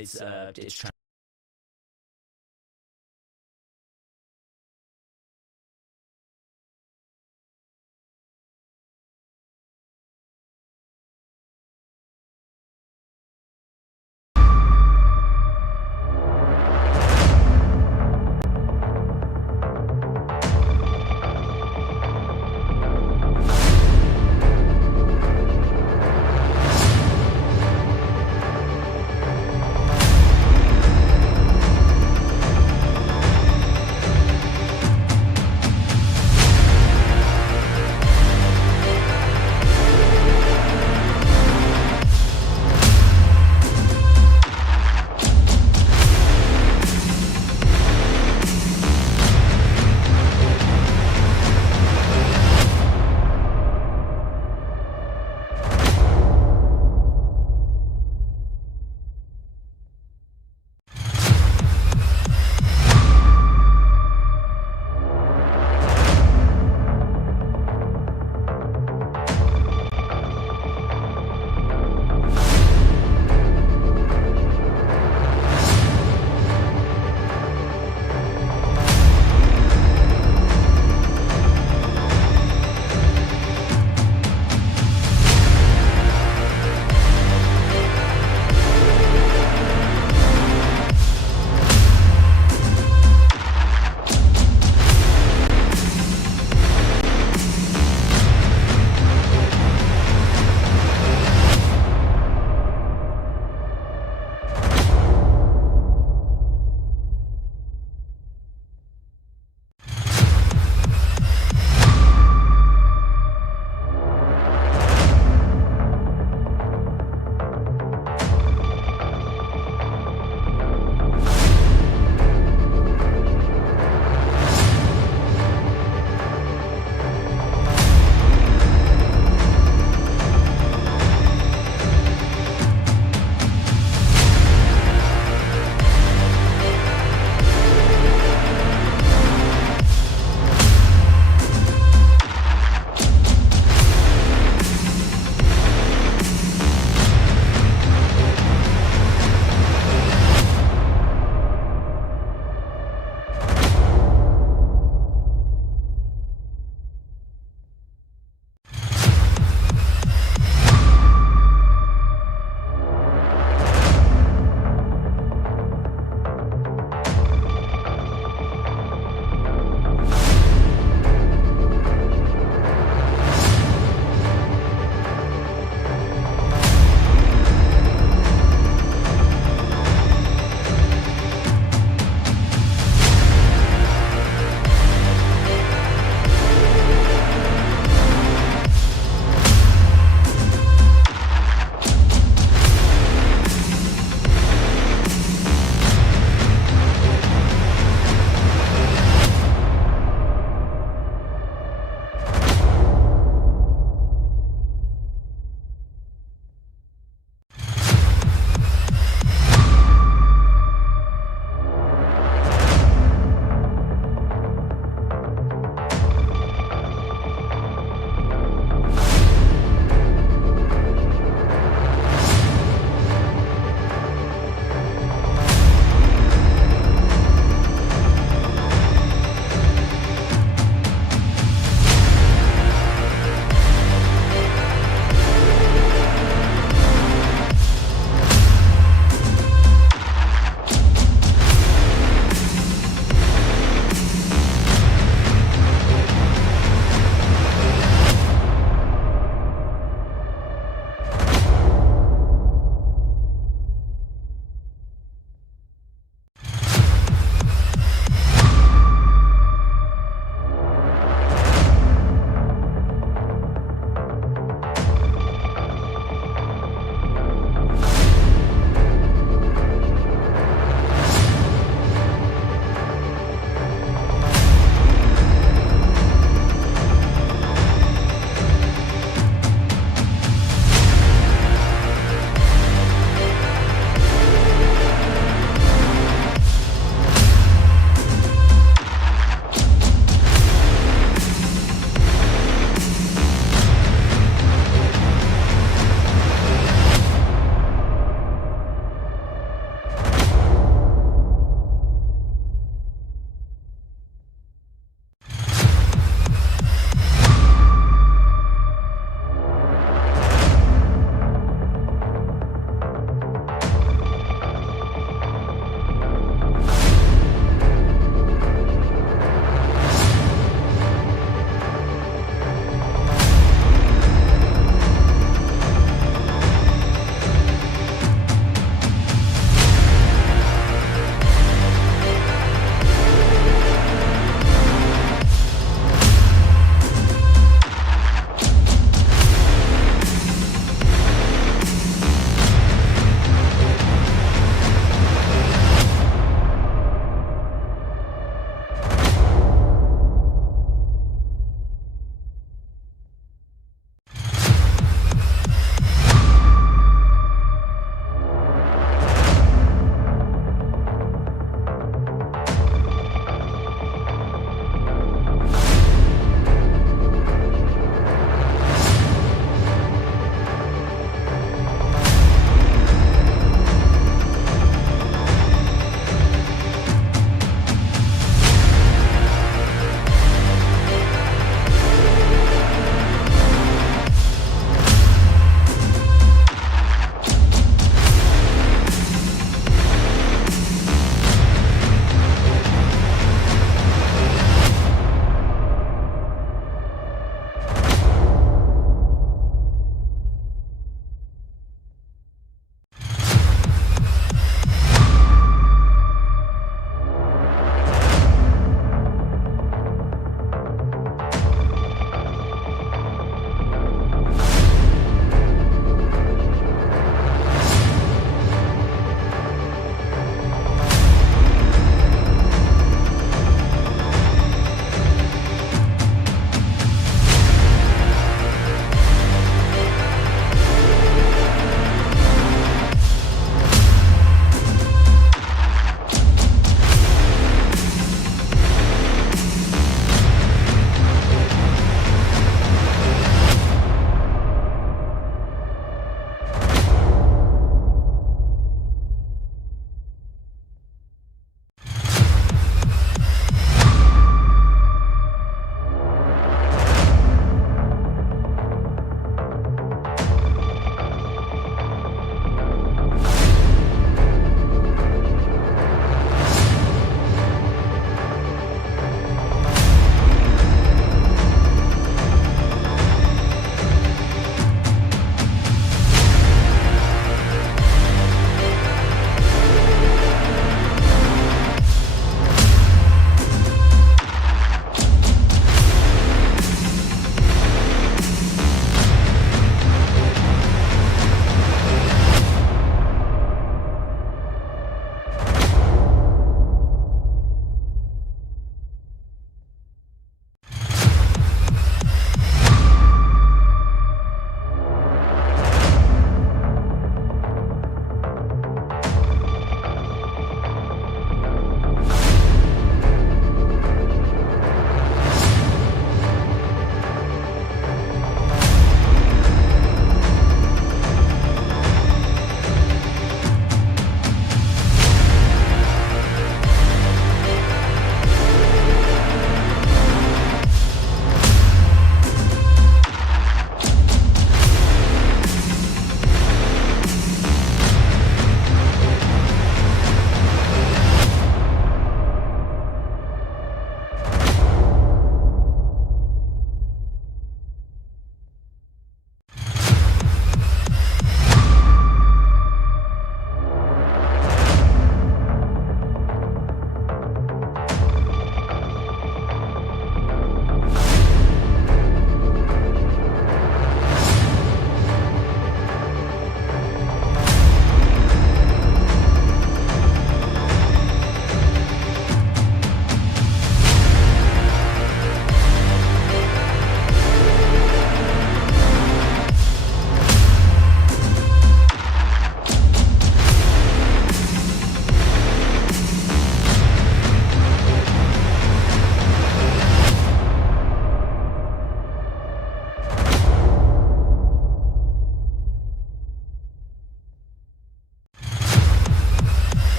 it's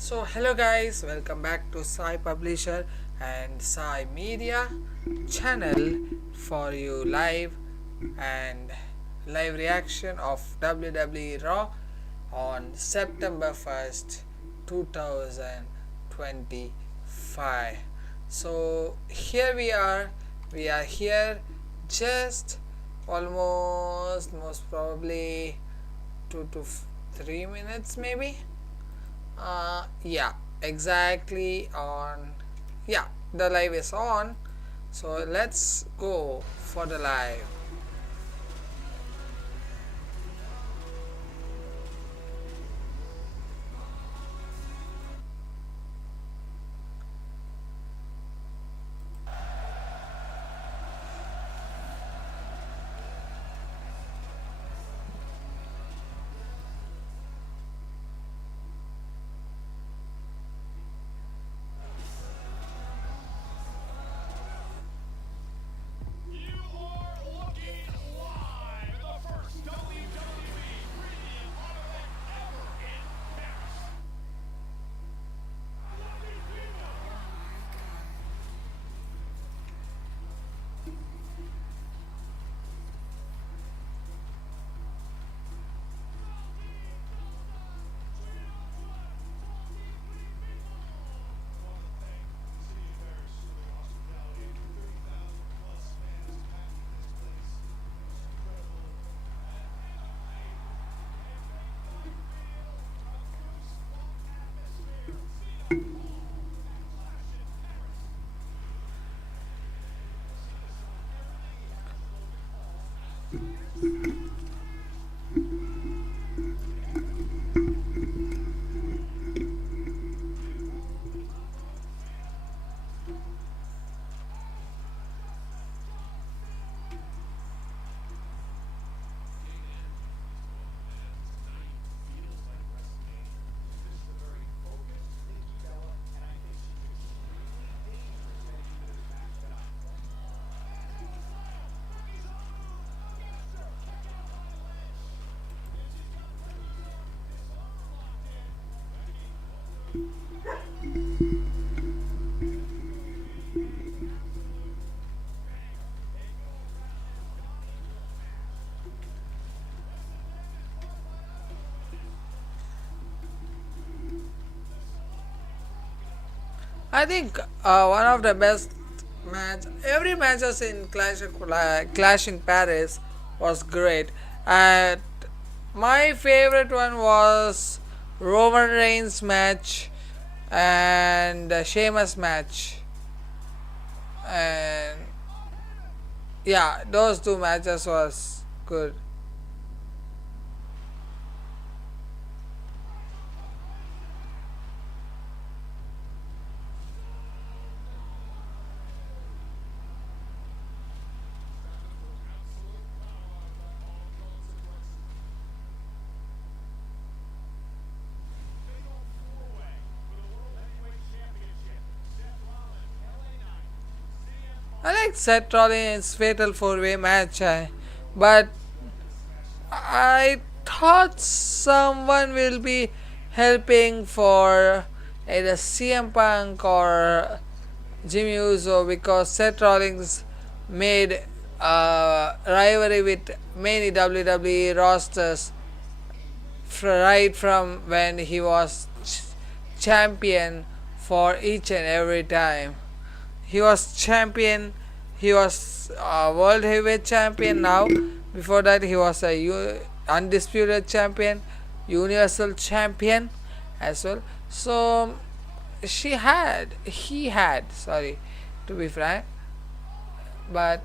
So hello guys, welcome back to Sai Publisher and Sai Media channel for you and live reaction of WWE Raw on September 1st, 2025. So here we are here just almost most probably 2 to 3 minutes maybe. Yeah, exactly on. Yeah, the live is on. So let's go for the live. I think one of the best match. Every matches in Clash in Paris was great. And my favorite one was Roman Reigns match and Sheamus match. And yeah, those two matches was good. I like Seth Rollins' Fatal 4-Way match, but I thought someone will be helping for either CM Punk or Jimmy Uso because Seth Rollins made a rivalry with many WWE rosters right from when he was champion for each and every time. He was champion. He was a world heavyweight champion now. Before that, he was a undisputed champion, universal champion as well. So he had, sorry, to be frank, but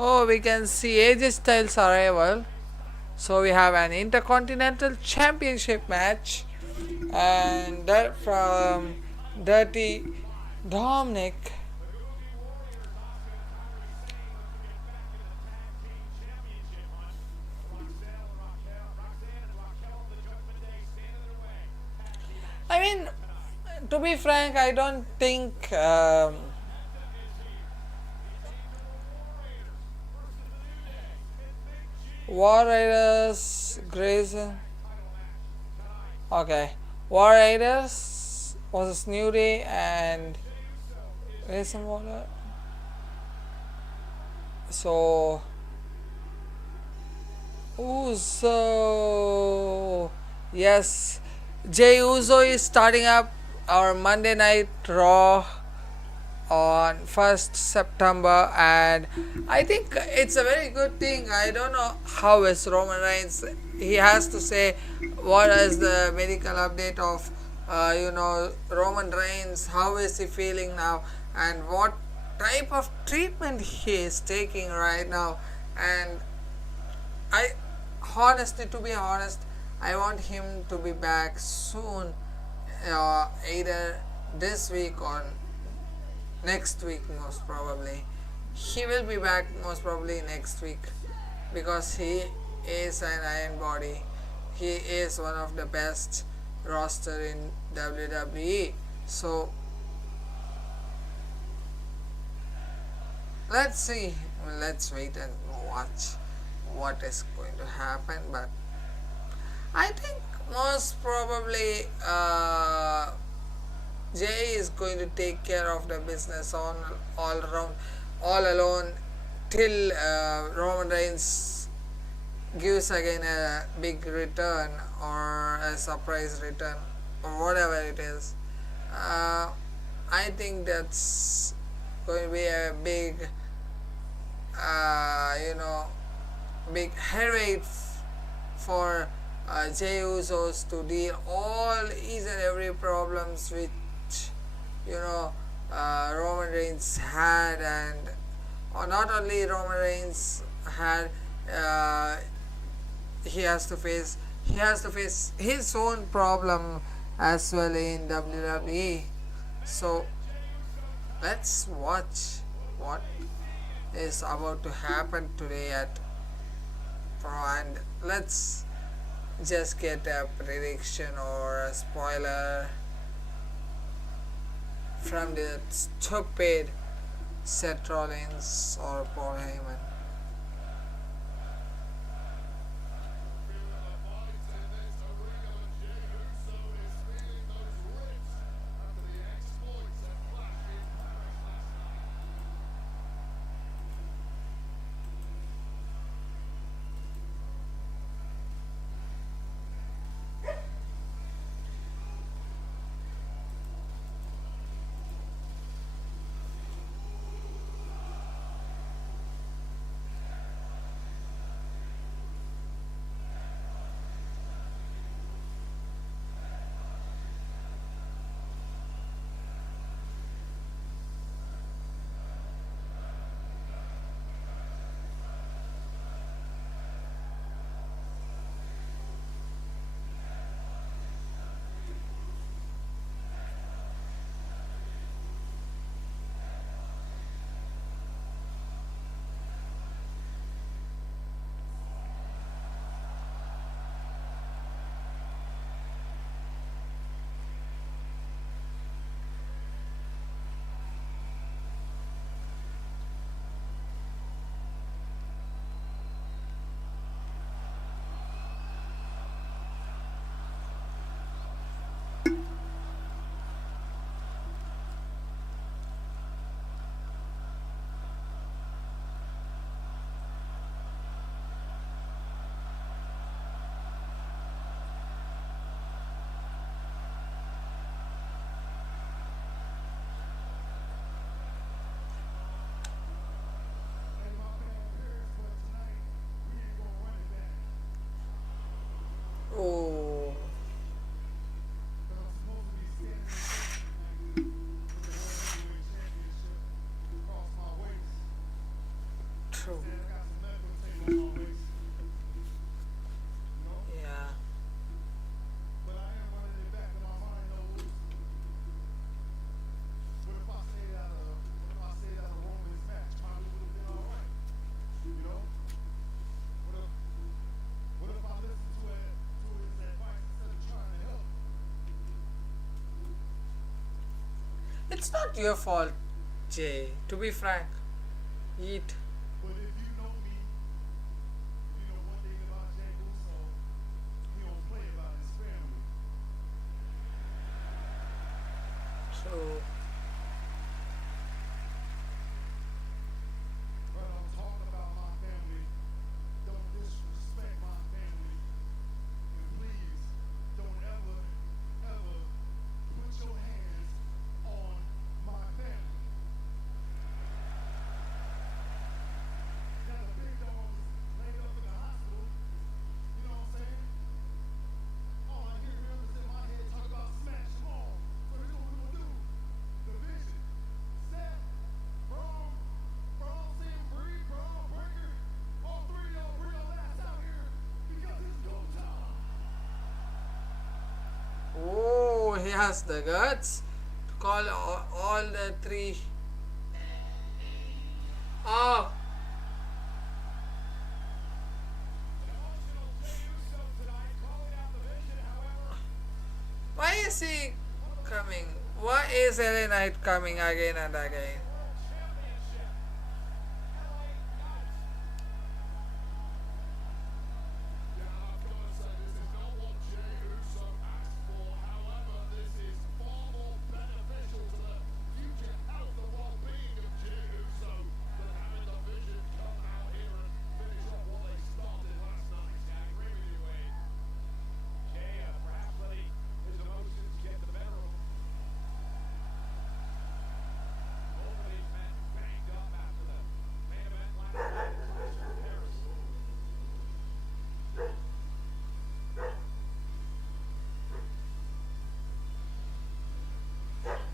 Oh, we can see AJ Styles arrival. So we have an Intercontinental Championship match, and that from Dirty Dominic. I mean, to be frank, I don't think War Raiders, Grayson. Okay, War Raiders versus New Day and Grayson Waller. So Uso, yes, Jay Uso is starting up our Monday Night Raw on 1st September, and I think it's a very good thing. I don't know how is Roman Reigns. He has to say what is the medical update of Roman Reigns. How is he feeling now, and what type of treatment he is taking right now. And I honestly, to be honest, I want him to be back soon, either this week or next week, most probably. He will be back most probably next week, because he is an iron body. He is one of the best roster in WWE. So let's see. Let's wait and watch what is going to happen. But I think most probably Jay is going to take care of the business on all around, all alone, till Roman Reigns gives again a big return or a surprise return or whatever it is. Uh, I think that's going to be a big, uh, you know, big headache for Jey Usos to deal all each and every problems which you know Roman Reigns had, and or not only Roman Reigns had, uh, he has to face his own problem as well in WWE. So let's watch what is about to happen today at Raw, and let's just get a prediction or a spoiler from the stupid Seth Rollins or Paul Heyman. True. understand I got some medical things on my waist, you know. Yeah. But I am running it back in my mind knows what if I stayed out of Roman's match? Probably would have been all right, you know. What if what if I listened to his advice instead of trying to help? It's not your fault, Jay. To be frank, eat. But if you know me, if you know one thing about Jey Uso, he don't play about his family. True. But I'm talking about my family. Don't disrespect my family. And please don't ever put your hands on my family. Now the big dog is laid up in the hospital. You know what I'm saying? All I hear him is in my head talk about smash them all. So here's what we're gonna do. Division, set, Braun, Sam Breed, Braun Breaker. All three of y'all bring your ass out here because it's go time. Oh, he has the guts to call all the three. Oh, An emotional Jey Uso tonight calling out the Vision, however. why is he coming? Why is LA Knight coming again and again? World Championship. LA Knight. Yeah, I'm gonna say this is not what Jey Uso asked for. However, this is far more beneficial to the future health and well-being of Jey Uso than having the Vision come out here and finish off what they started last night. Yeah, I agree with you, Wade. Jey, perhaps letting his emotions get the better of him. Both of these men banged up after the main event last night at Clash of Paris.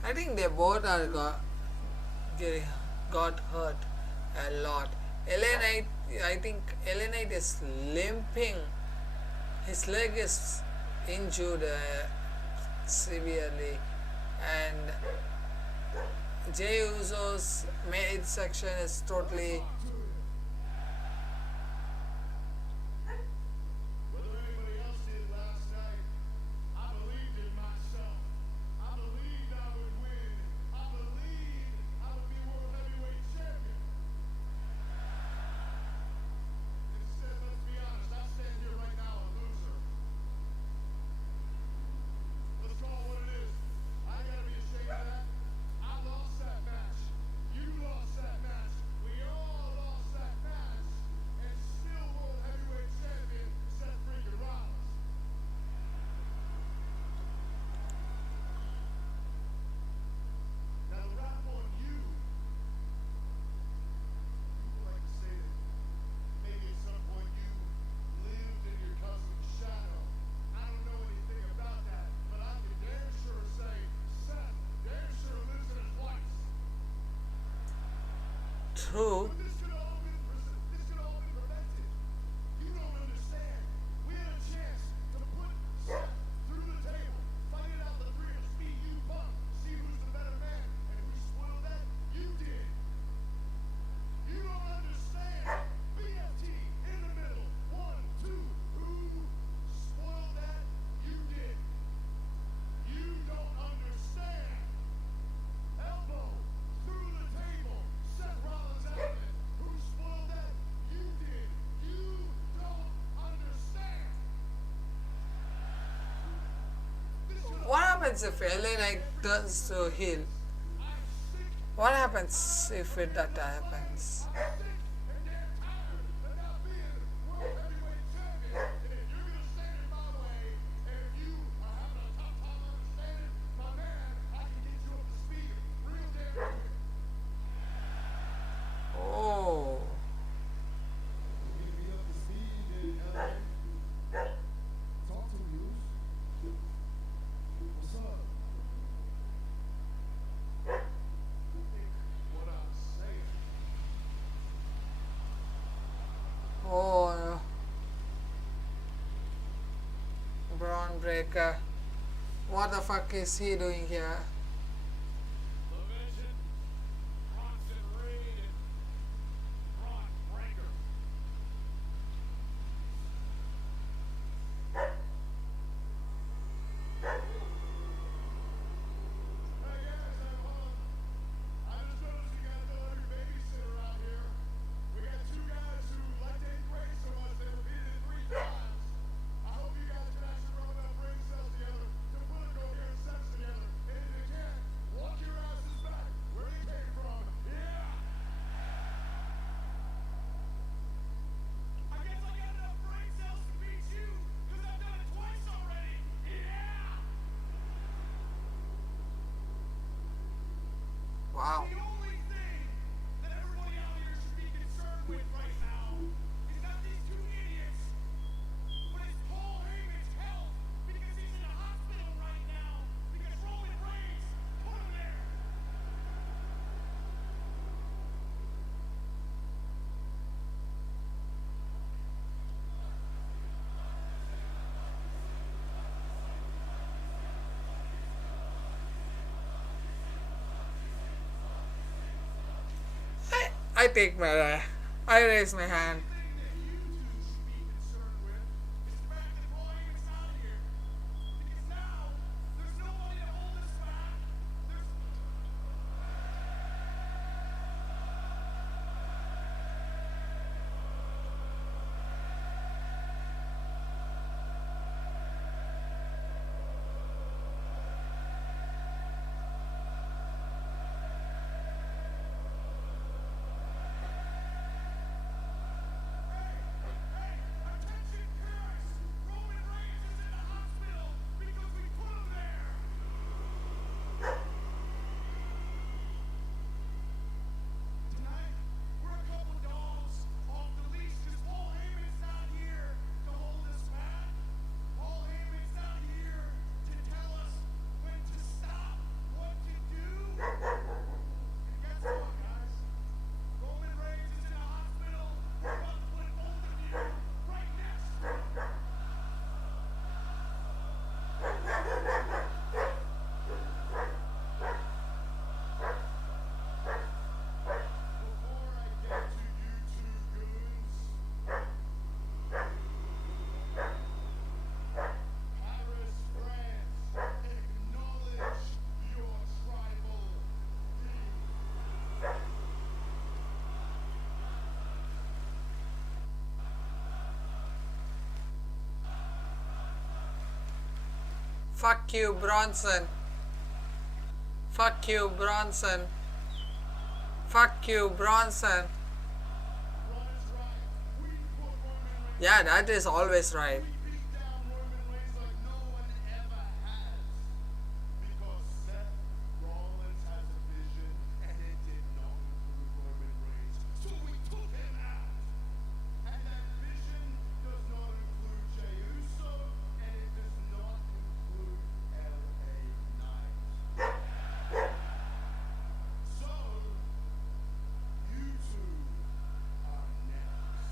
I think they both are getting got hurt a lot. LA Knight, I think LA Knight is limping. His leg is injured severely, and Jey Uso's midsection is totally. Whether anybody else did last night, I believed in myself. I believed I would win. I believed I would be world heavyweight champion. Instead, let's be honest, I stand here right now a loser. Let's call it what it is. I ain't gotta be ashamed of that. I lost that match. You lost that match. We all lost that match. And still world heavyweight champion Seth freaking Rollins. Now the rap on you. People like to say that maybe at some point you lived in your cousin's shadow. I don't know anything about that, but I can damn sure say Seth damn sure lives in his life. True. But this could all been prevented. You don't understand. We had a chance to put Seth through the table, fight it out the three of us, me, you, Punk, see who's the better man, and who spoiled that? You did. You don't understand. BFT in the middle. 1, 2. Who spoiled that? You did. You don't understand. Elbow through the table. Seth Rollins out of it. Who spoiled that? You did. You don't understand. This should What happens if LA Knight turns to heel? I'm sick. What happens if that happens? I'm sick and damn tired of not being world heavyweight champion. And if you're gonna stand in my way, and if you are having a tough time understanding, my man, I can get you up to speed real damn quick. Oh, Get me up to speed in LA. Talk to me, what's up? What I'm saying like, what the fuck is he doing here? The Vision, Bronson Reed, and Ron Breaker. Hey guys, I'm home. I just noticed you got a delivery babysitter out here. We got two guys who like to eighth grade so much they repeated it 3 times. I hope you guys can actually rub enough brain cells together to put a coherent sentence together. And if you can, walk your asses back where you came from. Yeah! I guess I got enough brain cells to beat you, because I've done it twice already. Yeah! Wow. The only thing that everybody out here should be concerned with right now is not these two idiots, but it's Paul Heyman's health, because he's in the hospital right now, because Roman Reigns put him there. I take my, I raise my hand. The thing that you two should be concerned with is the fact that Paul Heyman's out of here, because now there's nobody to hold us back. There's Hey, attention parents! Roman Reigns is in the hospital because we put him there. Tonight, we're a couple dogs off the leash because Paul Heyman's not here to hold us back. Paul Heyman's not here to tell us when to stop, what to do. And guess what, guys? Roman Reigns is in the hospital. We're about to put both of you right next to him. Before I get to you two goons, Paris, France, acknowledge your tribal king. Fuck you, Bronson. Fuck you, Bronson. Fuck you, Bronson. Ron is right. We put Roman Reigns. Yeah, that is always right. We beat down Roman Reigns like no one ever has. Because Seth Rollins has a vision, and it did not include Roman Reigns. So we took him out. And that vision does not include Jey Uso, and it does not include LA Knight. So, you two are next.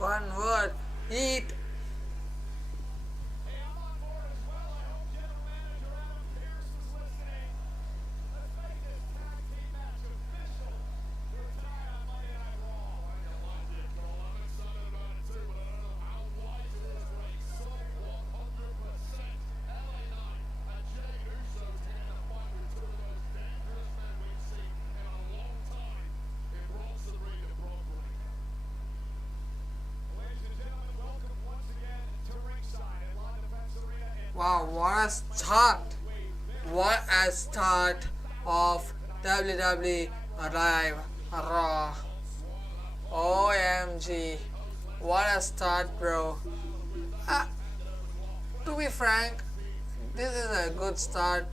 One word. Eat. Hey, I'm on board as well. I hope General Manager Adam Pearce is listening. Let's make this tag team match official for tonight on Monday Night Raw. I like it, Cole. I'm excited about it too, but I don't know how wise it is to insult 100% LA Knight and Jey Uso's hand to fight with two of the most dangerous men we've seen in a long time in Bronson Reed and Brock Lesnar. Ladies and gentlemen, welcome once again to ringside at La Defense Arena in Wow, what a start! What a start of WWE Live Raw. OMG. What a start, bro. Uh, to be frank, this is a good start.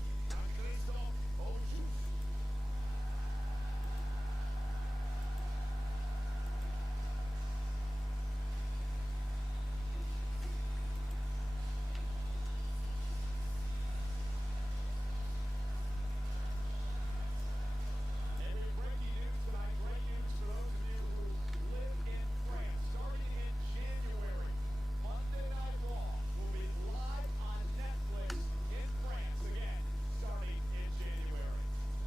breaking news tonight. Great news for those of you who live in France. Starting in January, Monday Night Raw will be live on Netflix in France again, starting in January.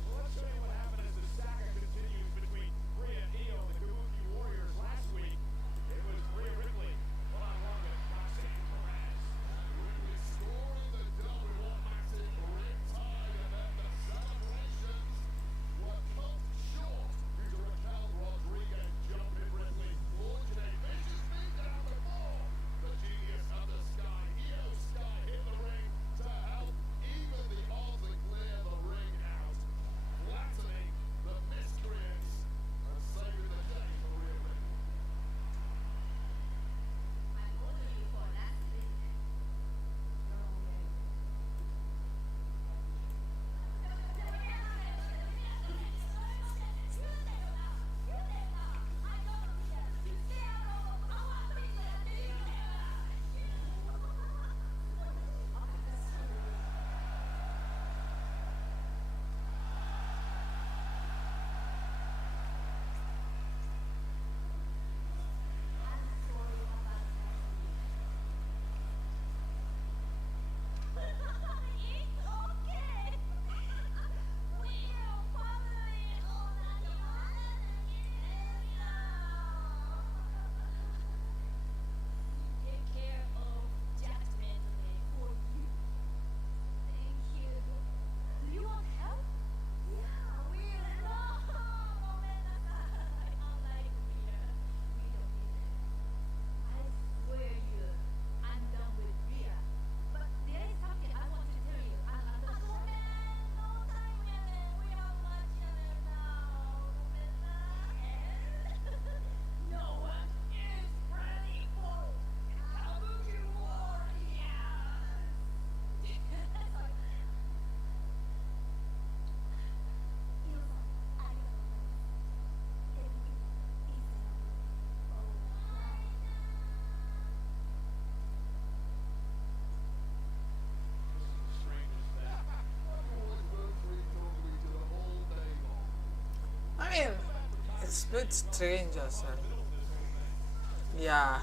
Well, let's show you what happened as the saga continues between Rhea and Io and the Kabuki Warriors last week. It was Rhea Ripley, one-on-one with Roxanne Perez. Ripley scoring the double-matic riptide, and then the celebrations were cut short due to Raquel Rodriguez jumping Ripley, launching a vicious knee down the floor. The genius of the Sky, Io Sky, hit the ring to help even the odds and clear the ring out, flattening the miscreants and saving the day for Rhea Ripley. I mean, it's a bit strange as well. Yeah.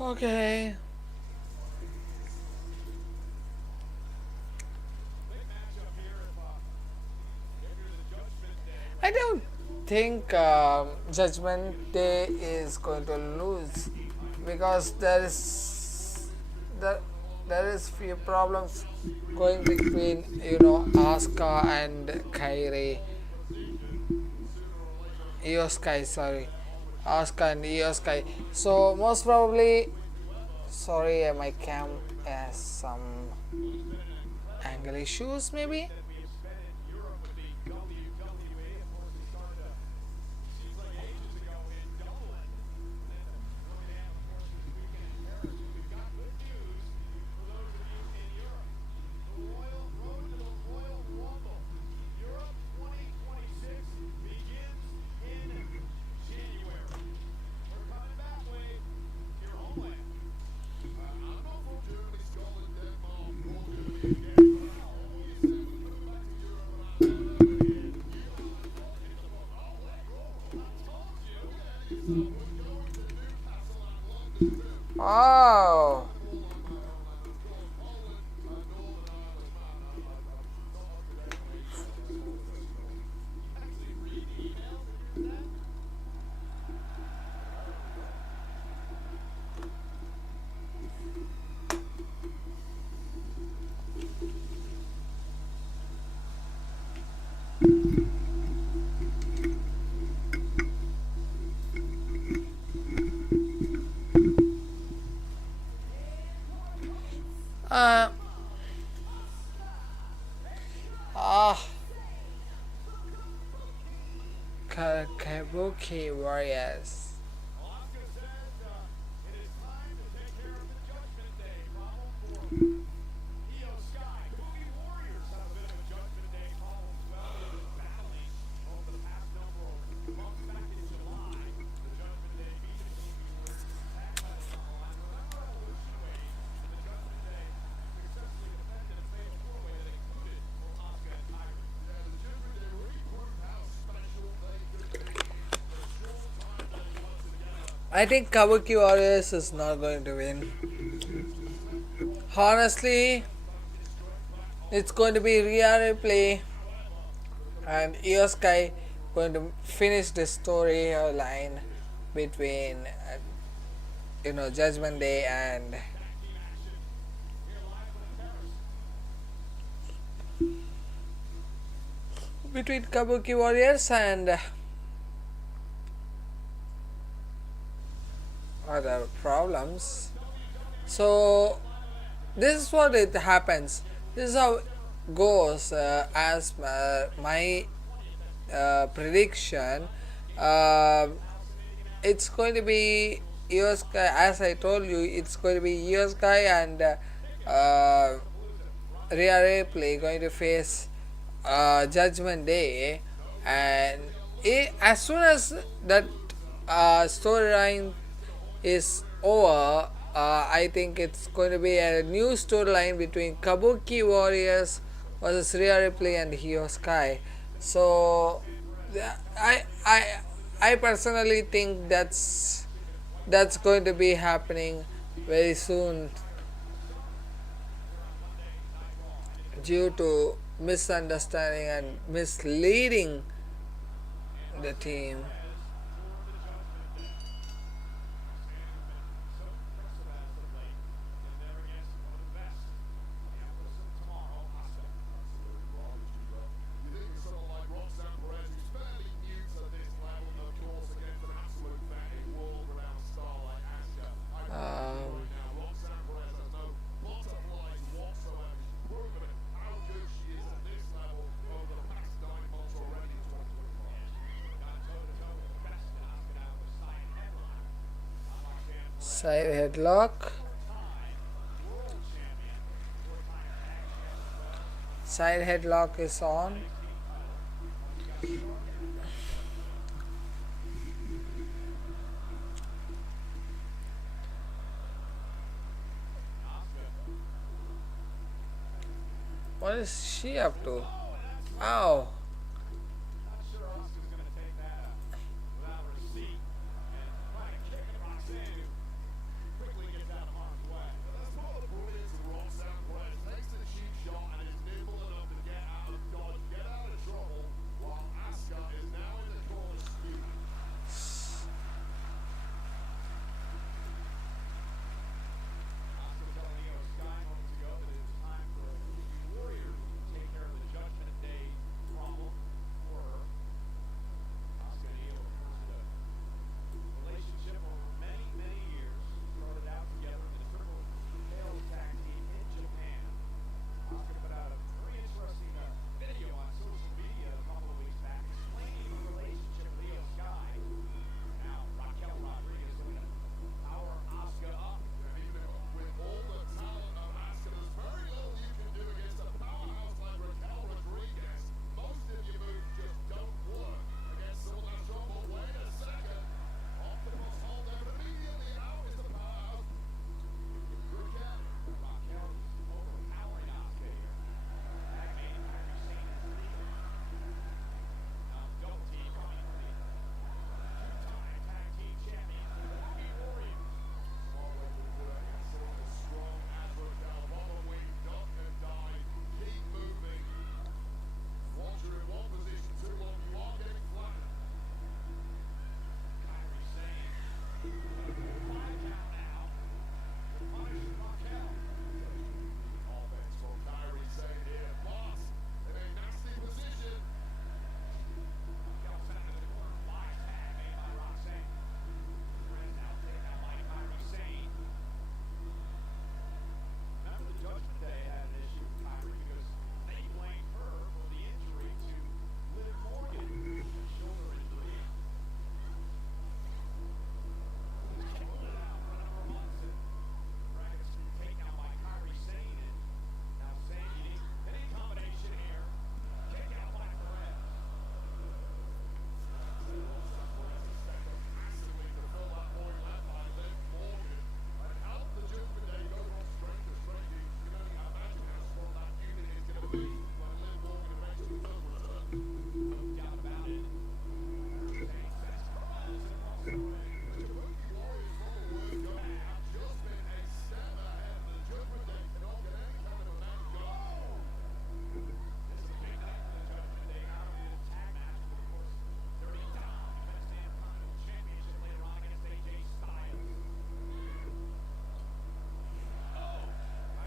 Okay. I don't think Judgment Day is going to lose because there, there is few problems going between Asuka and Kairi. Io Sky, sorry. Asuka and Io Sky. So most probably, sorry, my cam has some angle issues maybe. Oh. Uh, ah, Kabuki Warriors. I think Kabuki Warriors is not going to win. Honestly, it's going to be Rhea Ripley and Io Sky going to finish the storyline between Judgment Day and between Kabuki Warriors and other problems. So this is what it happens. This is how it goes as my prediction. Uh, it's going to be Io Sky, as I told you. It's going to be Io Sky and Rhea Ripley going to face Judgment Day, and as soon as that storyline is over, I think it's going to be a new storyline between Kabuki Warriors versus Rhea Ripley and Io Sky. So I I I personally think that's going to be happening very soon due to misunderstanding and misleading the team. You think of someone like Roxanne Perez, who's fairly new to this level, of course, against an absolute fanatic, world-renowned star like Asuka. I can tell you Um, right now, Roxanne Perez has no butterflies whatsoever. She's proven how good she is at this level over the past 9 months already in 2025. Side headlock. Side headlock is on. What is she up to? Ow. That's part of the brilliance of Roxanne Perez. Takes the cheap shot and is nimble enough to get out of dodge, get out of trouble, while Asuka is now in the corner scooping.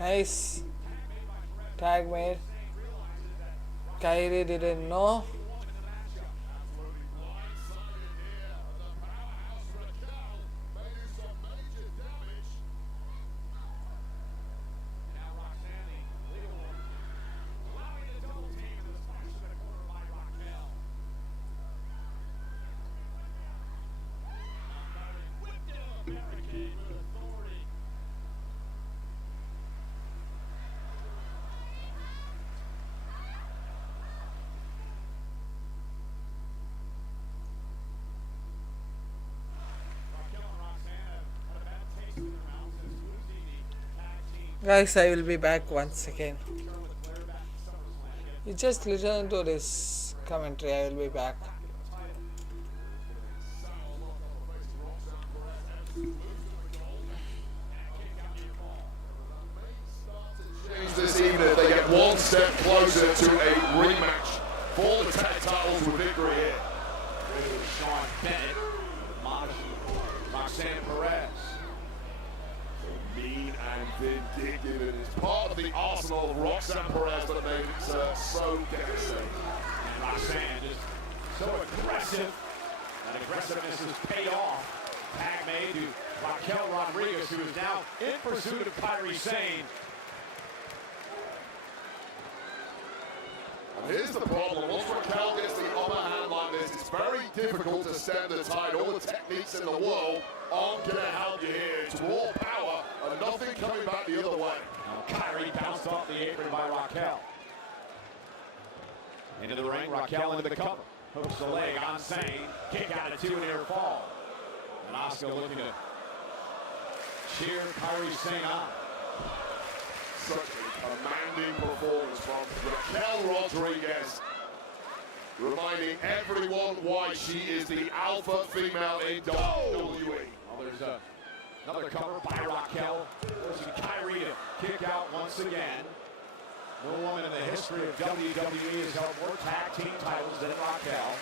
Nice. Tag made. Kyrie didn't know. Absolutely blindsided here. The powerhouse Raquel may do some major damage. Now Roxanne, the legal one, allowing the double team to splash to the corner by Raquel. Whipped into a barricade with authority. Raquel and Roxanne have had a bad taste in their mouths since losing the tag team Guys, I will be back once again. turn with Flair back in SummerSlam against You just listen to this commentary. I will be back. the title. Sour look on the face of Roxanne Perez. Everton losing the goal. And a kick out near fall. May start to change this evening if they get one step closer to a rematch for the tag titles with victory here. Sean Bennett admonishing Roxanne Perez. Mean and vindictive, and it's part of the arsenal of Roxanne Perez that makes her so devastating. And Roxanne just so aggressive. That aggressiveness has paid off. Tag made to Raquel Rodriguez, who is now in pursuit of Kairi Sane. And here's the problem, once Raquel gets the upper hand like this, it's very difficult to stand the tide. All the techniques in the world aren't going to help you here. It's raw power and nothing coming back the other way. Now Kairi bounced off the apron by Raquel. Into the ring, Raquel into the cover. Hooks the leg on Sane. Kick out at 2 near fall. And Asuka looking to cheer Kairi Sane on. Such a commanding performance from Raquel Rodriguez, reminding everyone why she is the alpha female in WWE. Well, there's another cover by Raquel, forcing Kairi to kick out once again. No woman in the history of WWE has held more tag team titles than Raquel.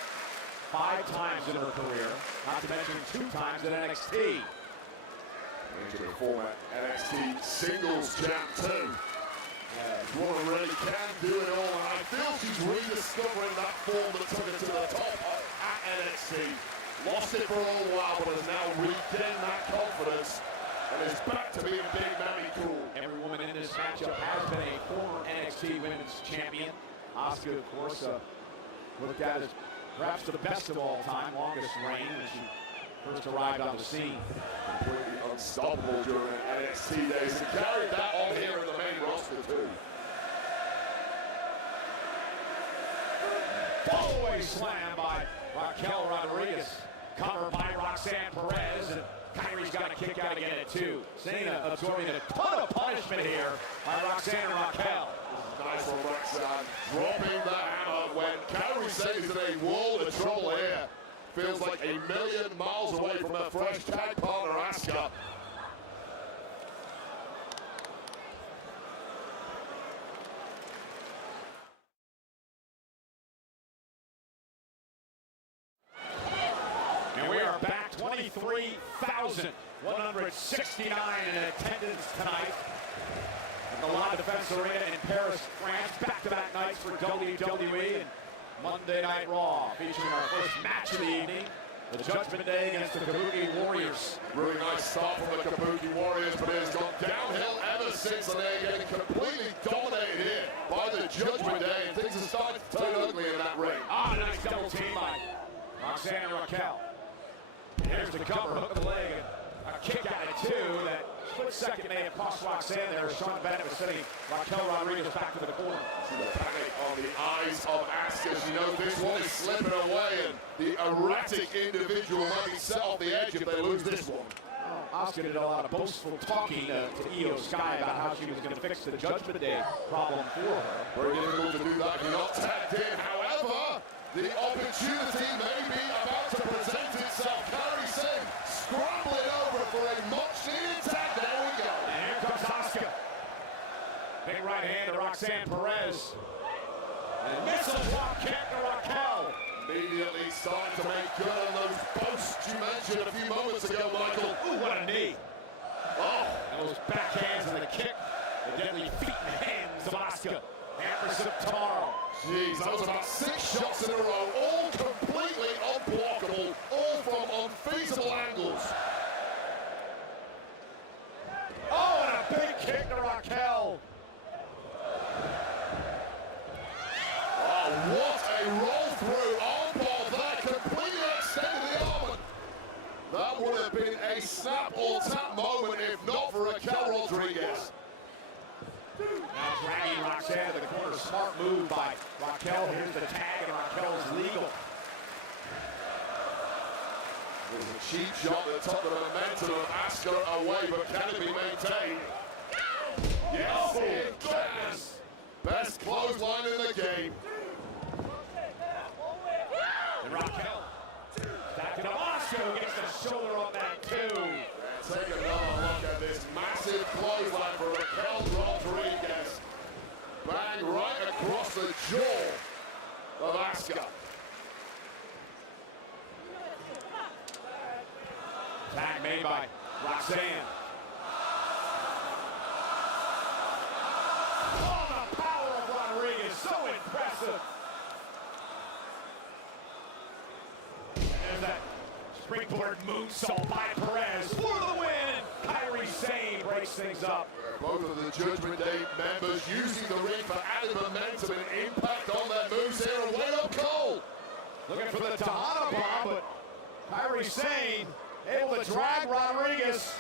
5 times in her career, not to mention 2 times in NXT. Into the former NXT singles champ too. Woman really can do it all, and I feel she's rediscovering that form that took her to the top at NXT. Lost it for a little while, but has now regained that confidence and is back to being Big Mammy Cool. Every woman in this matchup has been a former NXT Women's Champion. Asuka, of course, looked at as perhaps the best of all time, longest reign when she first arrived on the scene. Completely unstoppable during NXT days and carried that on here in the main roster too. Fallaway slam by Raquel Rodriguez. Covered by Roxanne Perez. And Kairi's got a kick out again at 2. Sana absorbing a ton of punishment here by Roxanne and Raquel. Nice from Roxanne, dropping the hammer when Kairi Sane is in a world of trouble here. Feels like a million miles away from her fresh tag partner, Asuka. And we are back, 23,169 in attendance tonight at the La Defense Arena in Paris, France. Back-to-back nights for WWE and Monday Night Raw, featuring our first match of the evening, the Judgment Day against the Kabuki Warriors. Really nice start from the Kabuki Warriors, but it has gone downhill ever since, and they're getting completely dominated here by the Judgment Day, and things are starting to turn ugly in that ring. Ah, nice double team by Roxanne and Raquel. Here's the cover, hook of the leg, a kick out at 2. That split second may have cost Roxanne there. Sean Bennett was sending Raquel Rodriguez back to the corner. See the panic on the eyes of Asuka. She knows this one is slipping away, and the erratic individual might be set off the edge if they lose this one. Asuka did a lot of boastful talking to Io Sky about how she was going to fix the Judgment Day problem for her. Very difficult to do that if you're not tagged in. However, the opportunity may be about to present itself. Kairi Sane scrambling over for a much-needed tag. There we go. And here comes Asuka. Big right hand to Roxanne Perez. And missile drop kick to Raquel. Immediately starting to make good on those boasts you mentioned a few moments ago, Michael. Ooh, what a knee. Oh, And those backhands and the kick. The deadly Asuka, Empress of Tomorrow. Jeez, that was about 6 shots in a row, all completely unblockable, all from unfeasible angles. Oh, and a big kick to Raquel. Oh, what a roll through armbar there, completely extended the arm. That would have been a snap or tap moment if not for Raquel Rodriguez. Now dragging Roxanne to the corner. Smart move by Raquel. Here's the tag, and Raquel's legal. There's a cheap shot that took the momentum of Asuka away, but can it be maintained? Yes, Oh, it can. goodness. Best clothesline in the game. And Raquel stacking up. Asuka who gets the shoulder on that too. Take another look at this massive clothesline for Raquel Rodriguez. Bang right across the jaw of Asuka. Tag made by Roxanne. Oh, the power of Rodriguez, so impressive. And there's that springboard moonsault by Perez for the win. Kairi Sane breaks things up. Both of the Judgment Day members using the ring for added momentum and impact on their moves here. And way up Cole. Looking for the Tejana bomb, but Kairi Sane able to drag Rodriguez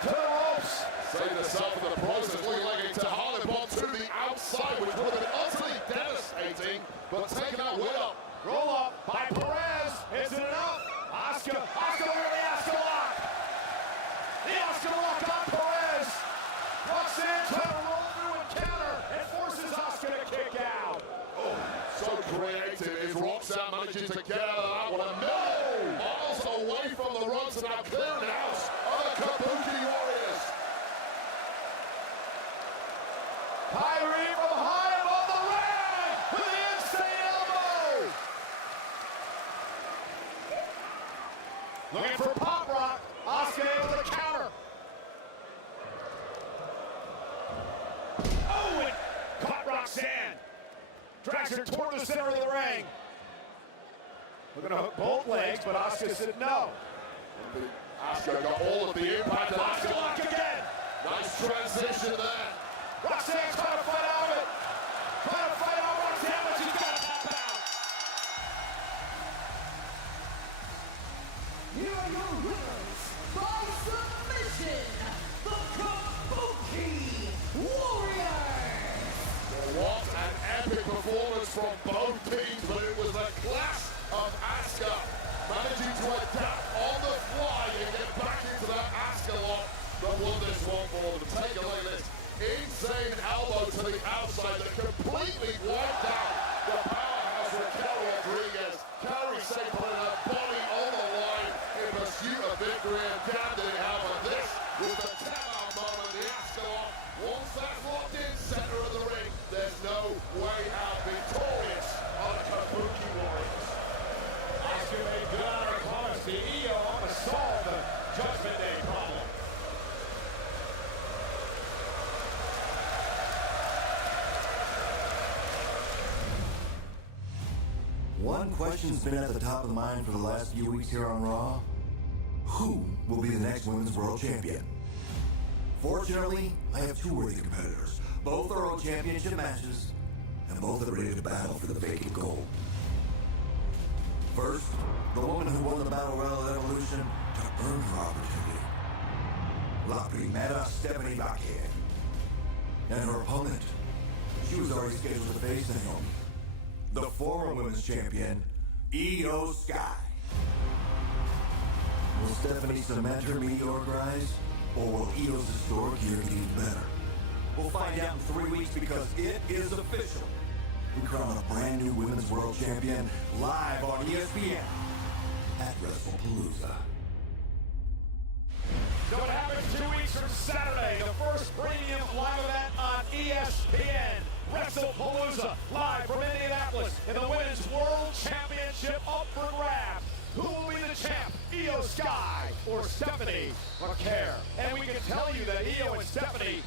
to the ropes. Saved herself in the process, looking like a Tejana bomb to the outside, which would have been utterly devastating, but taken out way up. Roll up by Perez. Isn't it up? Asuka over the Asuka lock. The Asuka lock on Perez. Roxanne trying to roll through and counter and forces Asuka to kick out. Oh, so creative is Roxanne managing to get out of that one. And no! Miles away from the ropes and now clearing house of the Kabuki Warriors. Kairi from high above the ring with the insane elbow. Looking for Pop Rock. Asuka able to counter. Oh, and caught Roxanne. Drags her toward the center of the ring. Looking to hook both legs, but Asuka said no. Asuka got all of the impact. Asuka lock again. Nice transition there. Roxanne's trying to fight out of it. Trying to fight out Roxanne, but she's got to tap out. Here are your winners by submission, the Kabuki Warriors! What an epic performance from both teams, but it was the class of Asuka managing to adapt on the fly and get back into that Asuka lock that won this one for them. Take a look at this insane elbow to the outside that completely wiped out the powerhouse Raquel Rodriguez. Kairi Sane putting her body on the line in pursuit of victory, and damn did it happen. This was the tap-out moment, the Asuka lock. Once that's locked in, center of the ring, there's no way out. Victorious on Kabuki Warriors. Asuka made good on her promise to Io to solve the Judgment Day problem. One question's been at the top of the mind for the last few weeks here on Raw. Who will be the next Women's World Champion? Fortunately, I have two worthy competitors. Both are on championship matches, and both are ready to battle for the vacant gold. First, the woman who won the Battle Royal at Evolution to earn her opportunity. La Primera Stephanie Baquet. And her opponent, she was already scheduled to face Naomi, the former women's champion, Io Sky. Will Stephanie cement her meteoric rise, or will Io's historic year get even better? We'll find out in 3 weeks because it is official. We crown a brand new women's world champion live on ESPN at WrestlePalooza. So it happens 2 weeks from Saturday, the first premium live event on ESPN. WrestlePalooza, live from Indianapolis, in the Women's World Championship up for grabs. Who will be the champ, Io Sky or Stephanie Baquer? And we can tell you that Io and Stephanie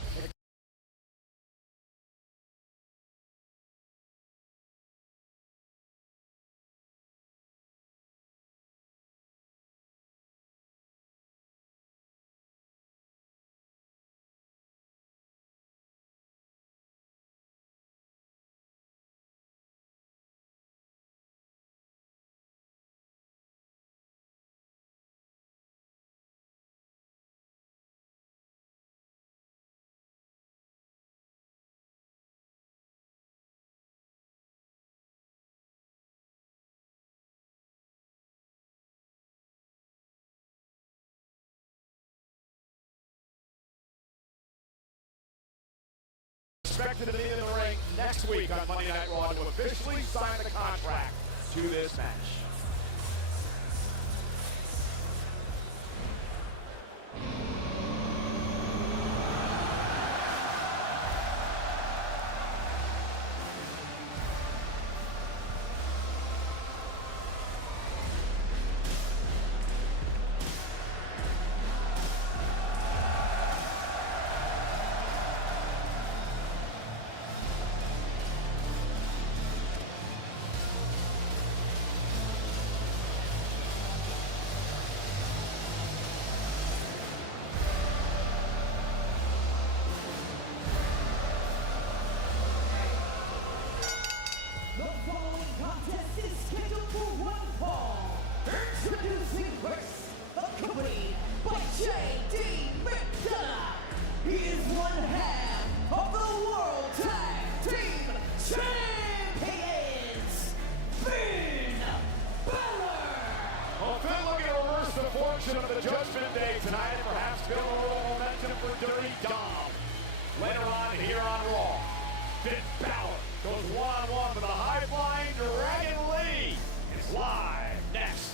expected to be in the ring next week on Monday Night Raw to officially sign the contract to this match. The following contest is scheduled for one fall. Introducing first, accompanied by J.D. McDonough. He is one half of the World Tag Team Champions, Finn Balor. Well, Finn looking to reverse the fortune of the Judgment Day tonight and perhaps build a little momentum for Dirty Dom. Later on here on Raw, Finn Balor goes one-on-one with a high-flying Dragon Lee. It's live next.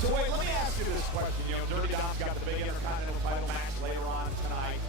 So wait, let me ask you this question. You know, Dirty Dom's got the big Intercontinental title match later on tonight.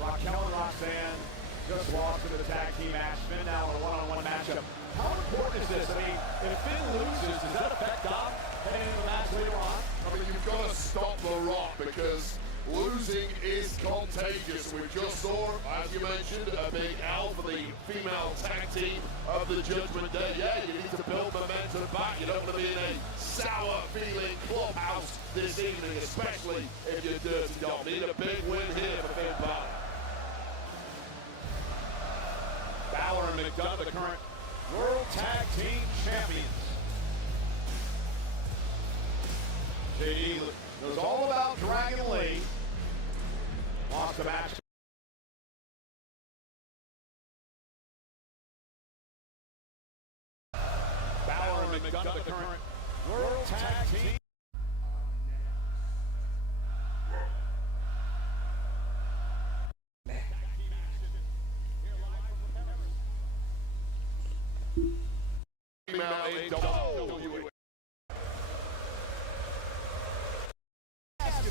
Raquel and Roxanne just lost in the tag team match. Finn now in a one-on-one matchup. How important is this? I mean, if Finn loses, does that affect Dom heading into the match later on? I mean, you've got to stop The Rock because losing is contagious. We just saw, as you mentioned, a big L for the female tag team of the Judgment Day. Yeah, you need to build momentum back. You don't want to be in a sour-feeling clubhouse this evening, especially if you're Dirty Dom. Need a big win here for Finn Balor. Balor and McDonough, the current World Tag Team Champions. JD knows all about Dragon Lee. Lost the match. Balor and McDonough, the current World Tag Team.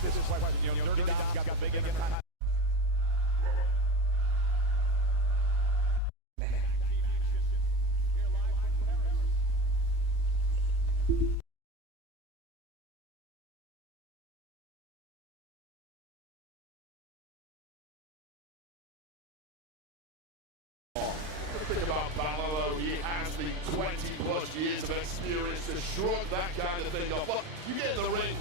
This is question, you know, Dirty Dom's got the big Intercontinental. Think about Balor, he has the 20-plus years of experience to shrug that kind of thing off. But you get in the ring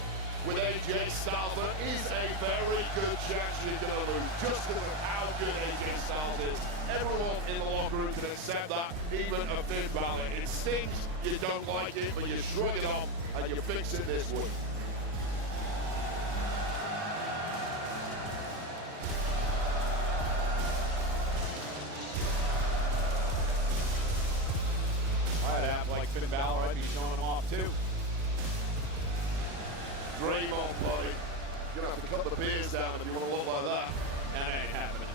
with AJ Styles, there is a very good chance you're going to lose, just because of how good AJ Styles is. Everyone in the locker room can accept that, even a Finn Balor. It stings, you don't like it, but you shrug it off, and you fix it this week. I'd have like Finn Balor, I'd be showing him off too. Dream on, buddy. You're going to have to cut the beers down if you want to look like that. That ain't happening.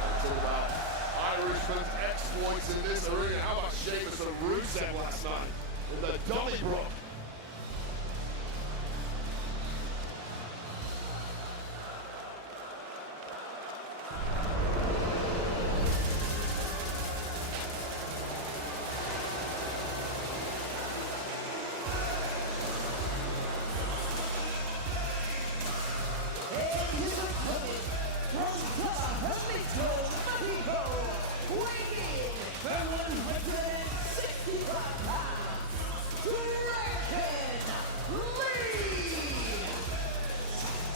That's all about Irishman's exploits in this arena. How about Sheamus and Rusev last night with the Donnybrook?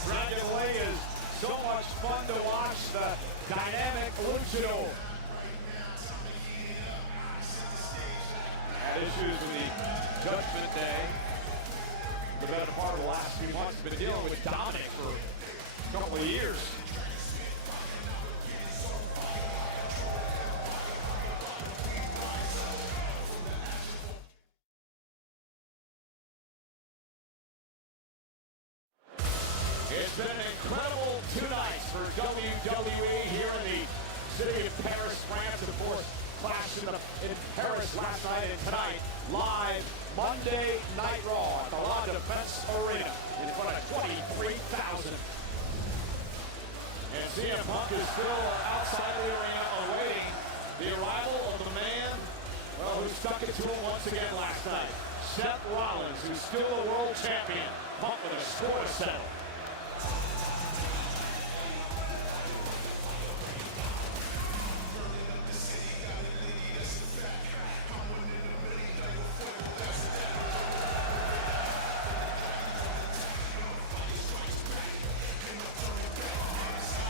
Dragon Lee is so much fun to watch, the dynamic luchador. Had issues with the Judgment Day. The better part of the last few months, been dealing with Dominic for a couple of years. Harris last night and tonight, live Monday Night Raw at the La Defense Arena in front of 23,000. And CM Punk is still outside the arena awaiting the arrival of the man, well, who stuck it to him once again last night. Seth Rollins, who's still a world champion. Punk with a score to settle.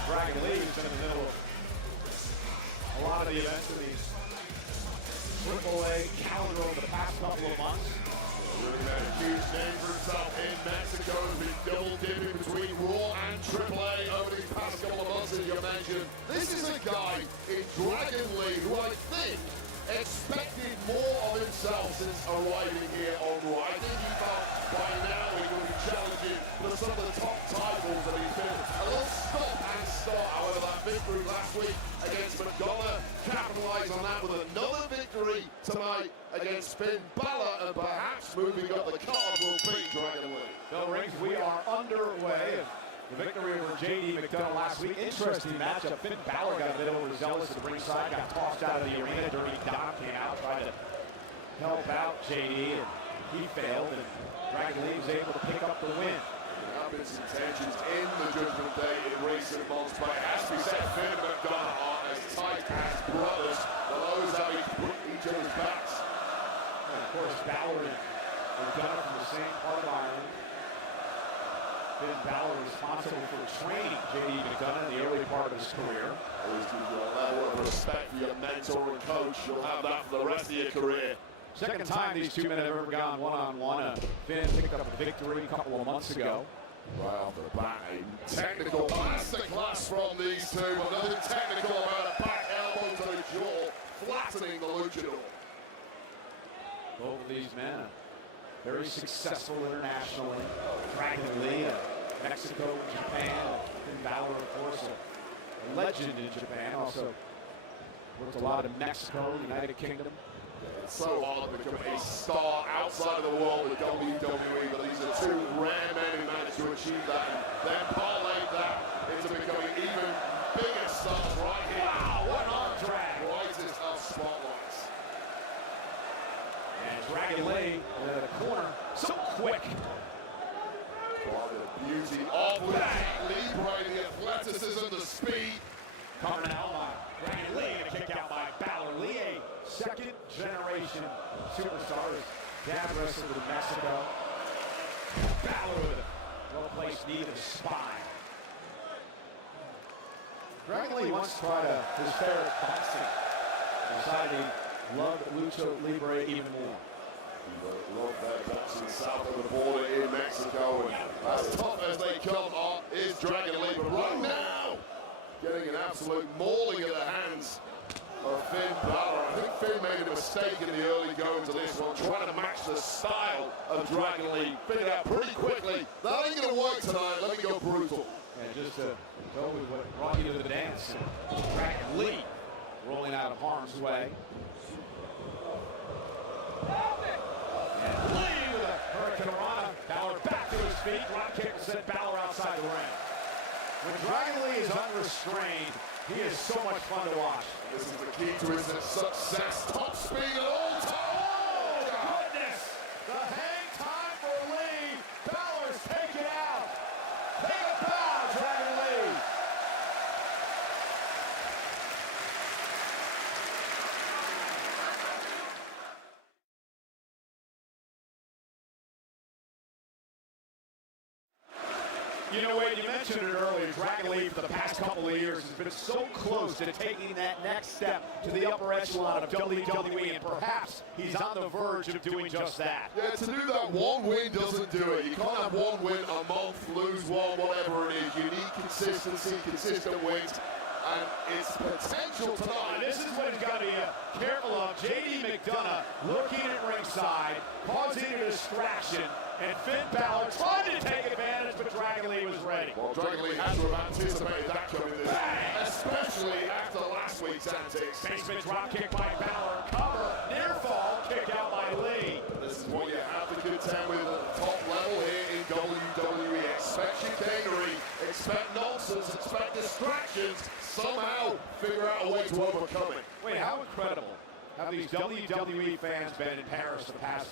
Dragon Lee has been in the middle of a lot of the events in these AAA calendar over the past couple of months. Really made a huge name for himself in Mexico. Has been double dipping between Raw and AAA over these past couple of months, as you mentioned. This is a guy in Dragon Lee who I think expected more of himself since arriving here on Raw. I think he felt by now he would be challenging for some of the top titles that he's been. A little stop and start, however, that victory last week against McDonough capitalised on that with another victory tonight against Finn Balor, and perhaps moving up the card will beat Dragon Lee. Bill Rings, we are underway. The victory over J.D. McDonough last week. Interesting matchup. Finn Balor got a bit overzealous at the ringside, got tossed out of the arena. Dirty Dom came out, tried to help out J.D., and he failed, and Dragon Lee was able to pick up the win. There have been some tensions in the Judgment Day in recent months, but it has to be said, Finn and McDonough are as tight as brothers, for those that put each other's backs. And of course, Balor and McDonough from the same part of Ireland. Finn Balor responsible for training J.D. McDonough in the early part of his career. Always gives you a level of respect for your mentor and coach. You'll have that for the rest of your career. Second time these two men have ever gone one-on-one. Finn picked up a victory a couple of months ago. Right off the bat, a technical masterclass from these two, but nothing technical about a back elbow to the jaw, flattening the luchador. Both of these men very successful internationally. Dragon Lee, Mexico, Japan. Finn Balor, of course, a legend in Japan. Also worked a lot in Mexico, United Kingdom. It's so hard to become a star outside of the world with WWE, but these are two rare men who managed to achieve that and then parlay that into becoming even bigger stars right here. Wow, what arm drag! Brightest of spotlights. And Dragon Lee in the corner, so quick. By the beauty of that Libre, the athleticism, the speed. Coming out by Dragon Lee, and a kick out by Balor. Lee, a second-generation superstar, his dad wrestled in Mexico. Balor with a well-placed knee to the spine. Dragon Lee wants to try his fair at boxing. Decided he loved Lucha Libre even more. Love their boxing south of the border in Mexico, and as tough as they come is Dragon Lee, but right now, getting an absolute mauling at the hands of Finn Balor. I think Finn made a mistake in the early goings of this one, trying to match the style of Dragon Lee. Figured out pretty quickly, that ain't gonna work tonight, let me go brutal. And just to go with what brought you to the dance, Dragon Lee rolling out of harm's way. And Lee with a Hurricane Rana. Balor back to his feet. Drop kick will send Balor outside the ring. When Dragon Lee is unrestrained, he is so much fun to watch. This is the key to his success. Top speed at all times. Oh, goodness! The hang time for Lee. Balor's taken out. Take a bow, Dragon Lee. You know, Wade, you mentioned it earlier. Dragon Lee for the past couple of years has been so close to taking that next step to the upper echelon of WWE, and perhaps he's on the verge of doing just that. Yeah, to do that, one win doesn't do it. You can't have one win a month, lose one, whatever it is. You need consistency, consistent wins, and it's potential tonight. This is what he's got to be careful of. J.D. McDonough looking at ringside, causing a distraction, and Finn Balor tried to take advantage, but Dragon Lee was ready. Well, Dragon Lee had to have anticipated that coming this week, especially after last week's antics. Basement drop kick by Balor. Cover. contend with at the top level here in WWE. Expect chicanery, expect nonsense, expect distractions. Somehow figure out a way to overcome it. Wait, how incredible have these WWE fans been in Paris the past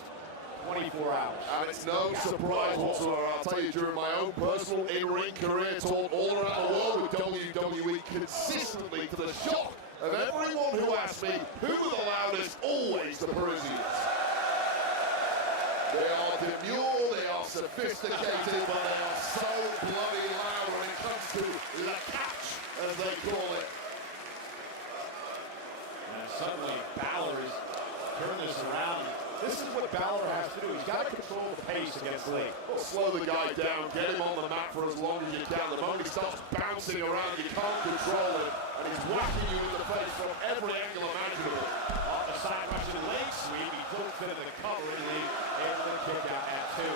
24 hours? And it's no surprise whatsoever. I'll tell you, during my own personal in-ring career, toured all around the world with WWE consistently, to the shock of everyone who asked me who were the loudest, always the Parisians. They are demure, they are sophisticated, but they are so bloody loud when it comes to la catch, as they call it. And suddenly Balor has turned this around. This is what Balor has to do. He's got to control the pace against Lee. Well, slow the guy down, get him on the mat for as long as you can. The moment he starts bouncing around, you can't control him, and he's whacking you in the face from every angle imaginable. Off the side Russian leg sweep. He flips into the cover and Lee able to kick out at 2.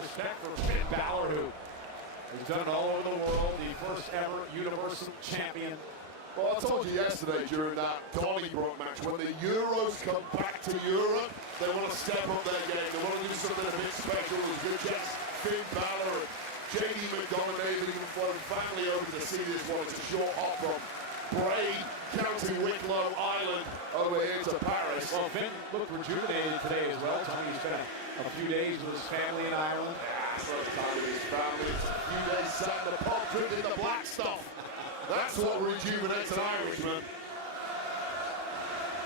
Respect for Finn Balor, who has done it all over the world, the first ever Universal Champion. Well, I told you yesterday during that Donnybrook match, when the Euros come back to Europe, they want to step up their game. They want to do something a bit special. It was good chance Finn Balor and JD McDonough even flown family over to see this one. It's a short hop from Bray, County Wicklow Island, over here to Paris. Well, Finn looked rejuvenated today as well. Tony spent a few days with his family in Ireland. First time with his family. A few days sat in the pub drinking the black stuff. That's what rejuvenates an Irishman.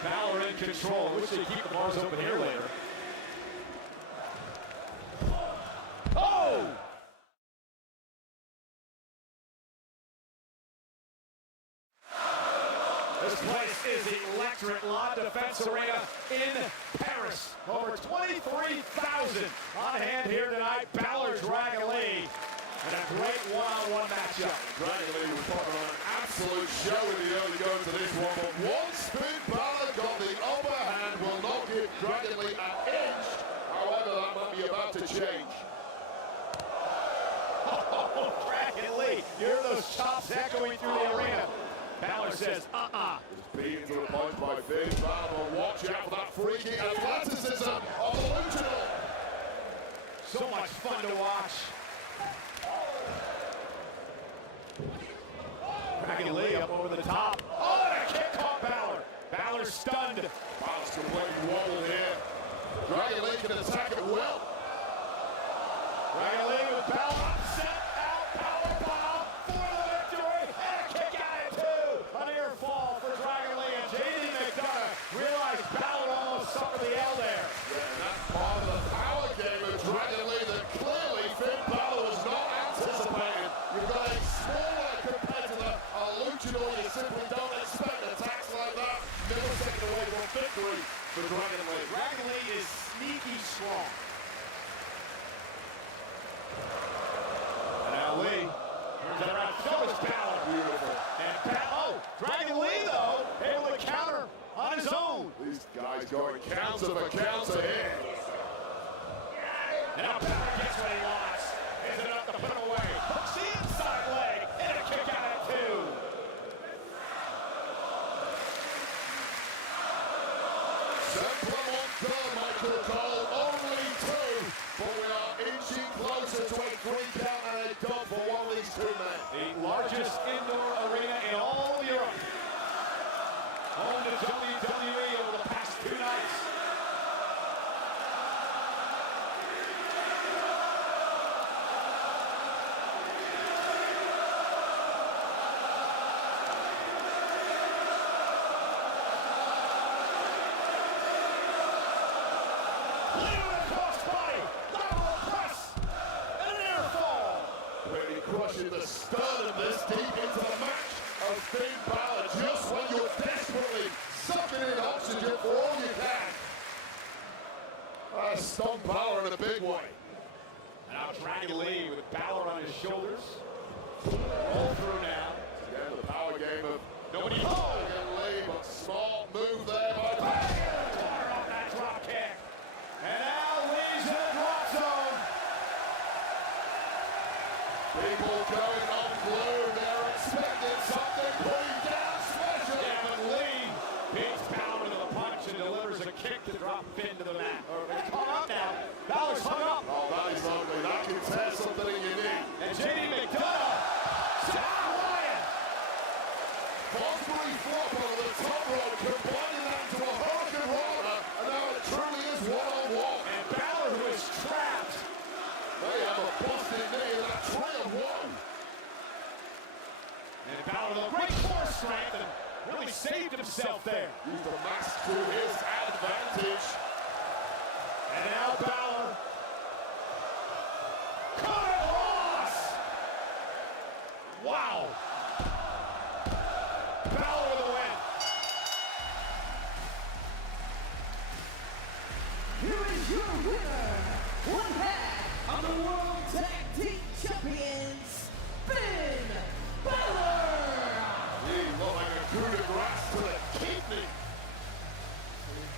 Balor in control. I wish they'd keep the bars open here later. Oh! This place is the electric La Defense Arena in Paris. Over 23,000 on hand here tonight. Balor, Dragon Lee, and a great one-on-one matchup. Dragon Lee was putting on an absolute show in the early going to this one, but once Finn Balor got the upper hand, will not give Dragon Lee an inch. However, that might be about to change. Oh, Dragon Lee, you hear those chops echoing through the arena. Balor says, Beaten to the punch by Finn Balor. Watch out for that freaky athleticism of the luchador. So much fun to watch. Dragon Lee up over the top. Oh, and a kick caught Balor. Balor stunned. Balor's completely wobbled here. Dragon Lee can attack it well. Dragon Lee with Balor upset out. Power bomb for the victory. And a kick out at 2. A near fall for Dragon Lee. And JD McDonough realized Balor almost suffered the L there. Yeah, and that's part of the power game of Dragon Lee that clearly Finn Balor was not anticipating. You've got a smaller competitor, a luchador. You simply don't expect attacks like that. Never taken away from victory for Dragon Lee. Dragon Lee is sneaky strong. And now Lee turns it around. So is Balor. Beautiful. And Dragon Lee, though, able to counter on his own. These guys going counter for counter here. And now Balor gets what he wants. Is it enough to put him away? Hooks the inside leg. And a kick out at 2. Michael Cole, only 2, but we are inching closer to a 3 count and a dub for one of these two men. The largest indoor arena in all Europe. Home to WWE over the past 2 nights. Crushing the sternum this deep into the match of Finn Balor, just when you're desperately sucking in oxygen for all you can. Stomp Balor in a big way. And now Dragon Lee with Balor on his shoulders. All through now. Again, the power game of nobody. Oh! And Balor with a great core strength and really saved himself there. Used the mask to his advantage. And now Balor. Cut loss! Wow! Balor with a win. Here is your winner, one half of the World Tag Team Champions, Finn Balor! He looked like a coup de grace to the kidney.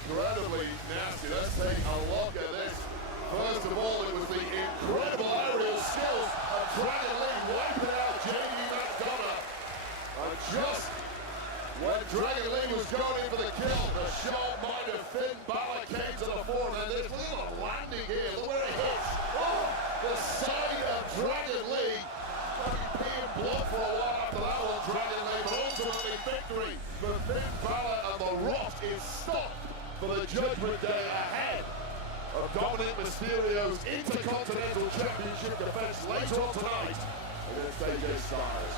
Incredibly nasty. Let's take a look at this. First of all, it was the incredible aerial skills of Dragon Lee wiping out JD McDonough. And just when Dragon Lee was going in for the kill, the sharp mind of Finn Balor came to the fore. And this little landing here, look where it hits. Oh, the side of Dragon Lee. Being blocked for a while after that one, Dragon Lee, but ultimately victory for Finn Balor, and the Rock is stopped for the Judgment Day ahead of Dominic Mysterio's Intercontinental Championship defense later on tonight against AJ Styles.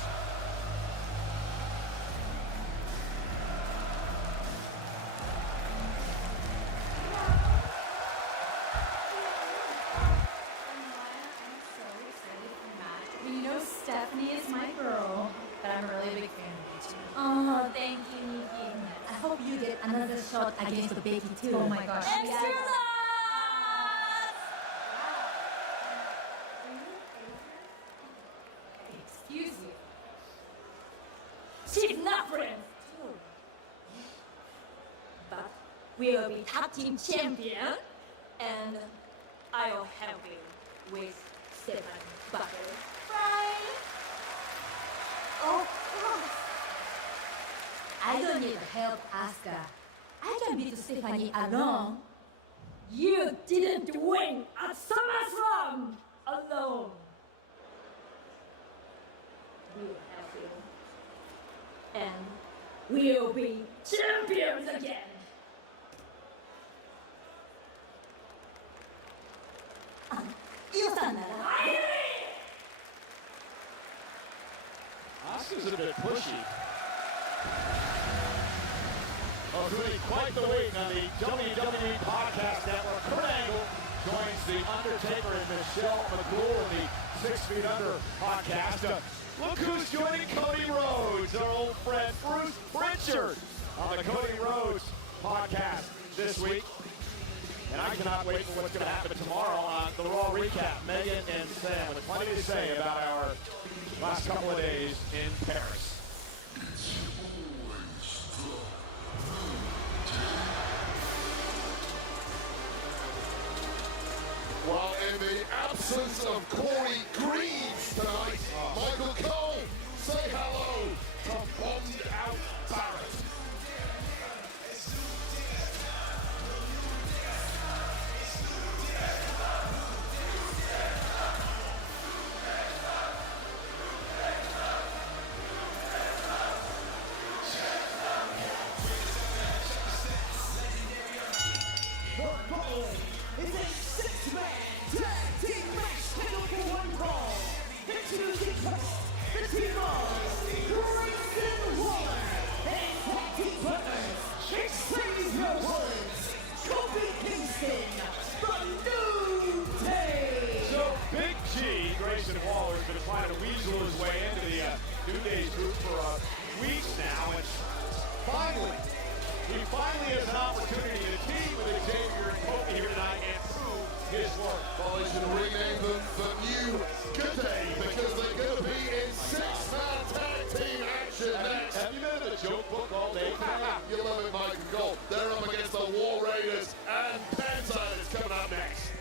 You know, Stephanie is my girl, but I'm a really big fan of you too. Oh, thank you, Nikki. I hope you get another shot against Becky too. Oh my gosh. Extra Yeah. love! Excuse you. She's not friends too. But we'll be tag team champion, and I'll help you with Stephanie Butter. Right? Of course. I don't need help, Asuka. I can beat Stephanie alone. You didn't win at SummerSlam alone. We'll help you. And we'll be champions again. Youさんなら Asuka's a bit pushy. Oh, it's really quite the week on the WWE Podcast Network. Kurt Angle joins The Undertaker and Michelle McCool in the 6 Feet Under podcast. Look who's joining Cody Rhodes, our old friend Bruce Pritchard, on the Cody Rhodes podcast this week. And I cannot wait for what's going to happen tomorrow on the Raw Recap. Megan and Sam with plenty to say about our last couple of days in Paris. Well, in the absence of Corey Greaves tonight, Michael Cole, say hello to bombed out Barrett. The following is a six-man tag team match scheduled for one fall. Introducing first, the team of Grayson Waller and tag team partners, Xavier Woods, Kofi Kingston, the New Day. So Big G, Grayson Waller's been trying to weasel his way into the New Day's group for weeks now, and he finally has an opportunity to team with Xavier and Kofi here tonight and prove his work. Well, they should rename them the New Good Day because they're going to be in six-man tag team action next. Have you been in the joke book all day? You love it, Mike and Gold. They're up against the War Raiders and Penta is coming up next.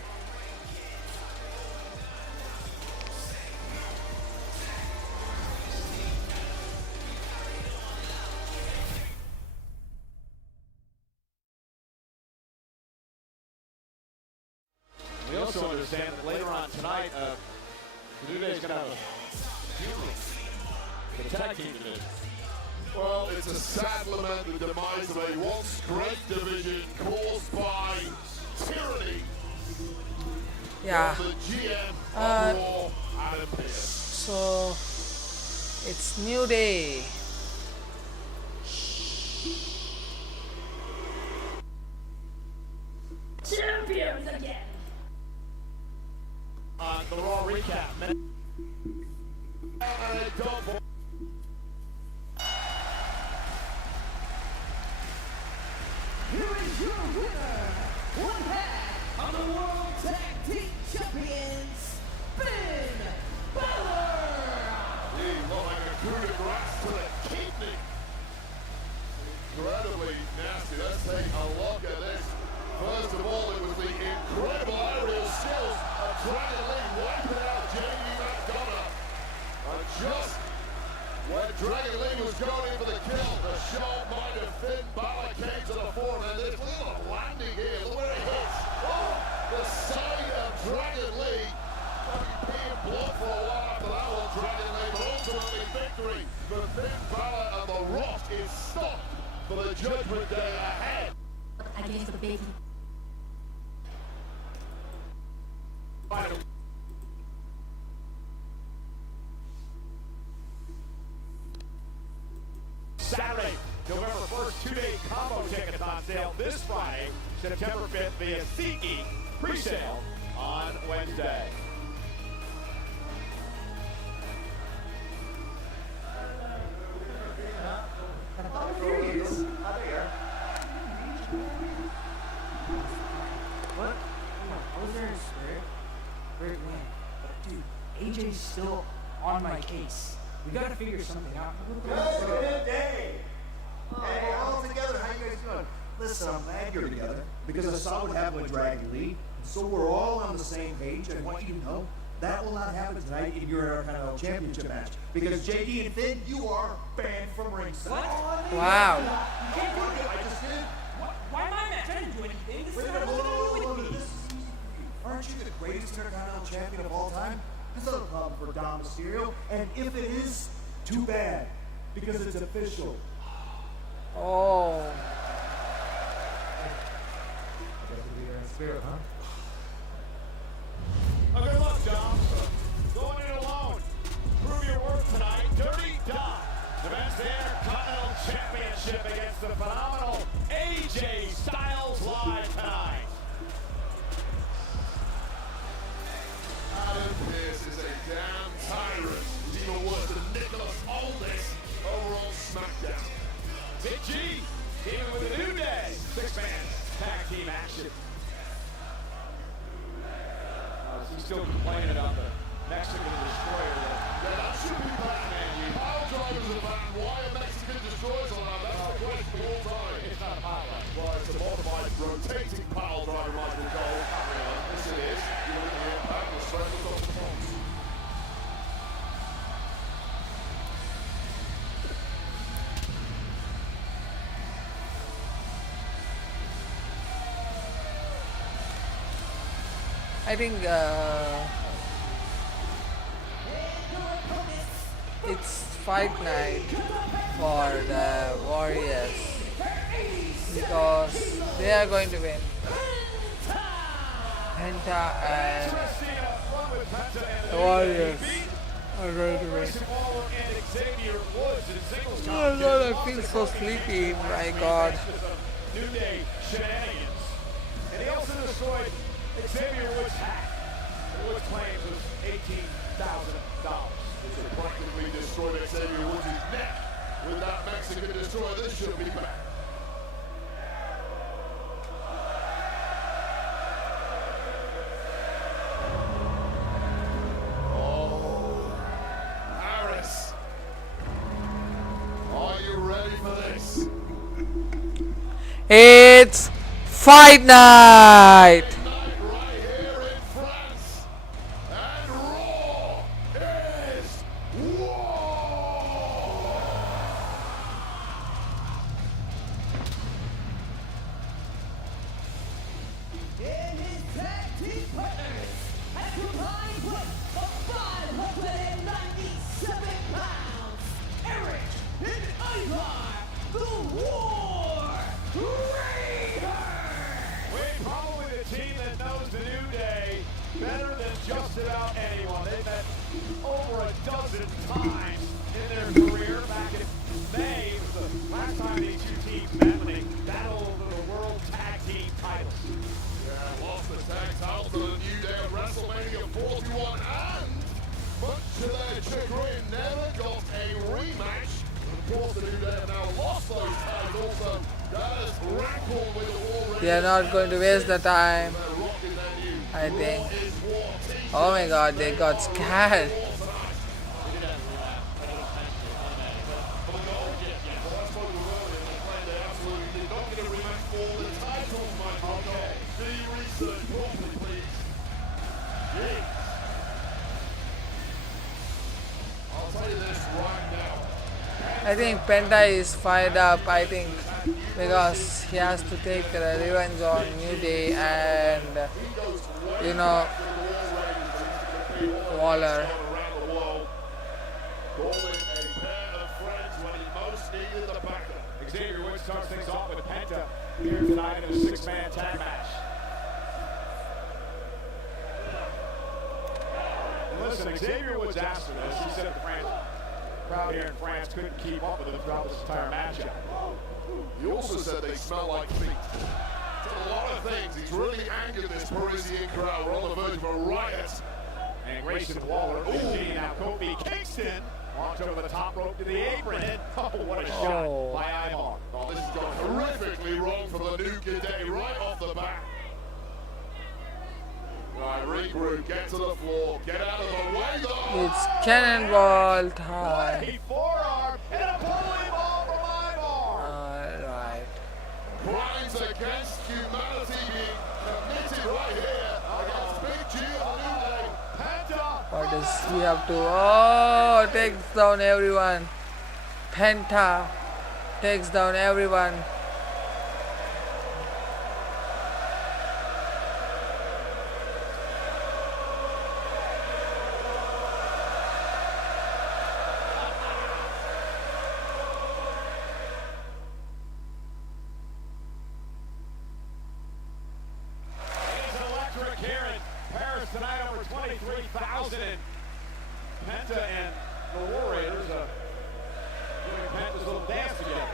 We also understand that later on tonight, the New Day's going to have a funeral for the tag team division. Well, it's a sad lament the demise of a once great division caused by tyranny. Yeah. The GM of Raw, Adam Pearce. So It's New Day. Champions again. The Raw recap. Here is your winner, one half of the World Tag Team Champions, Finn Balor. He looked like a coup de grace to the kidney. Incredibly nasty. Let's take a look at this. First of all, it was the incredible aerial skills of Dragon Lee wiping out J.D. McDonough. And just when Dragon Lee was going in for the kill, the sharp mind of Finn Balor came to the fore. And this little landing here, look where it hits. Oh, the side of Dragon Lee. Being blocked for a while after that one, Dragon Lee, but ultimately victory for Finn Balor, and the Rock is stopped for the Judgment Day ahead. Against Becky. Saturday, November 1st, 2-day combo tickets on sale this Friday, September 5th via SeatGeek, pre-sale on Wednesday. What? I was there in spirit. Great win. But dude, AJ's still on my case. We gotta figure something out. Good day. Hey, all together. How you guys doing? Listen, I'm glad you're together because I saw what happened with Dragon Lee. So we're all on the same page. I want you to know that will not happen tonight in your kind of championship match because JD and Finn, you are banned from ringside. Wow. I just did. Why am I mad? I didn't do anything. This Wait is a minute, not hold what on, to do with me. This is easy. Aren't you the greatest Intercontinental Champion of all time? This is a problem for Dom Mysterio, and if it is, too bad, because it's official. Oh. Spirit, huh? Good luck, Dom. Going in alone. Prove your worth tonight. Dirty Dom defends the Intercontinental Championship against the phenomenal AJ Styles live tonight. Adam Pearce is a damn tyrant. He's even worse than Nicholas Aldis over on SmackDown. Big G, teaming with the New Day. Six-man tag team action. He's still complaining about the Mexican Destroyer. Yeah, that should be Batman. You pile drivers are banned. Why are Mexican destroyers allowed? That's the question of all time. It's not a pile driver. Well, it's a modified rotating pile driver, Michael Cole. Yes, it is. You look at the impact, the strength was off the front. I think it's fight night for the Warriors because they are going to win. Penta and the Warriors are going to win. Oh God, I feel so sleepy. My God. New Day shenanigans. And he also destroyed Xavier Woods' hat. Woods claims was $18,000. It's practically destroyed Xavier Woods' neck with that Mexican destroyer. This should be back. Oh, Harris. Are you ready for this? It's fight night. Night right here in France. And Raw is war. And his tag team partners at combined weight of 597 pounds, Eric and Ivar, the War Raiders. Probably the team They are not going to waste the time, I think. Oh my god, they got scared. I think Penta is fired up, I think, because he has to take revenge on New Day and, you know, Waller. Xavier Woods starts things off with Penta here tonight in a six-man tag match. And listen, Xavier Woods after this, he said the crowd here in France couldn't keep up with him throughout this entire matchup. He also said they smell like feet. Said a lot of things. He's really angered this Parisian crowd. We're on the verge of a riot. And Grayson Waller, leading now Kofi Kingston, launched over the top rope to the apron. And, oh, what a shot by Ivar. Oh, this has gone horrifically wrong for the New Day right off the bat. Right, regroup, get to the floor, get out of the way though. It's cannonball time. Bloody forearm and a pulling ball from Ivar. Alright. Crimes against humanity being committed right here against Big G of the New Day. Penta. What does he have to? Oh, takes down everyone. Penta takes down everyone. Tonight over 23,000 and Penta and the War Raiders doing Penta's little dance together.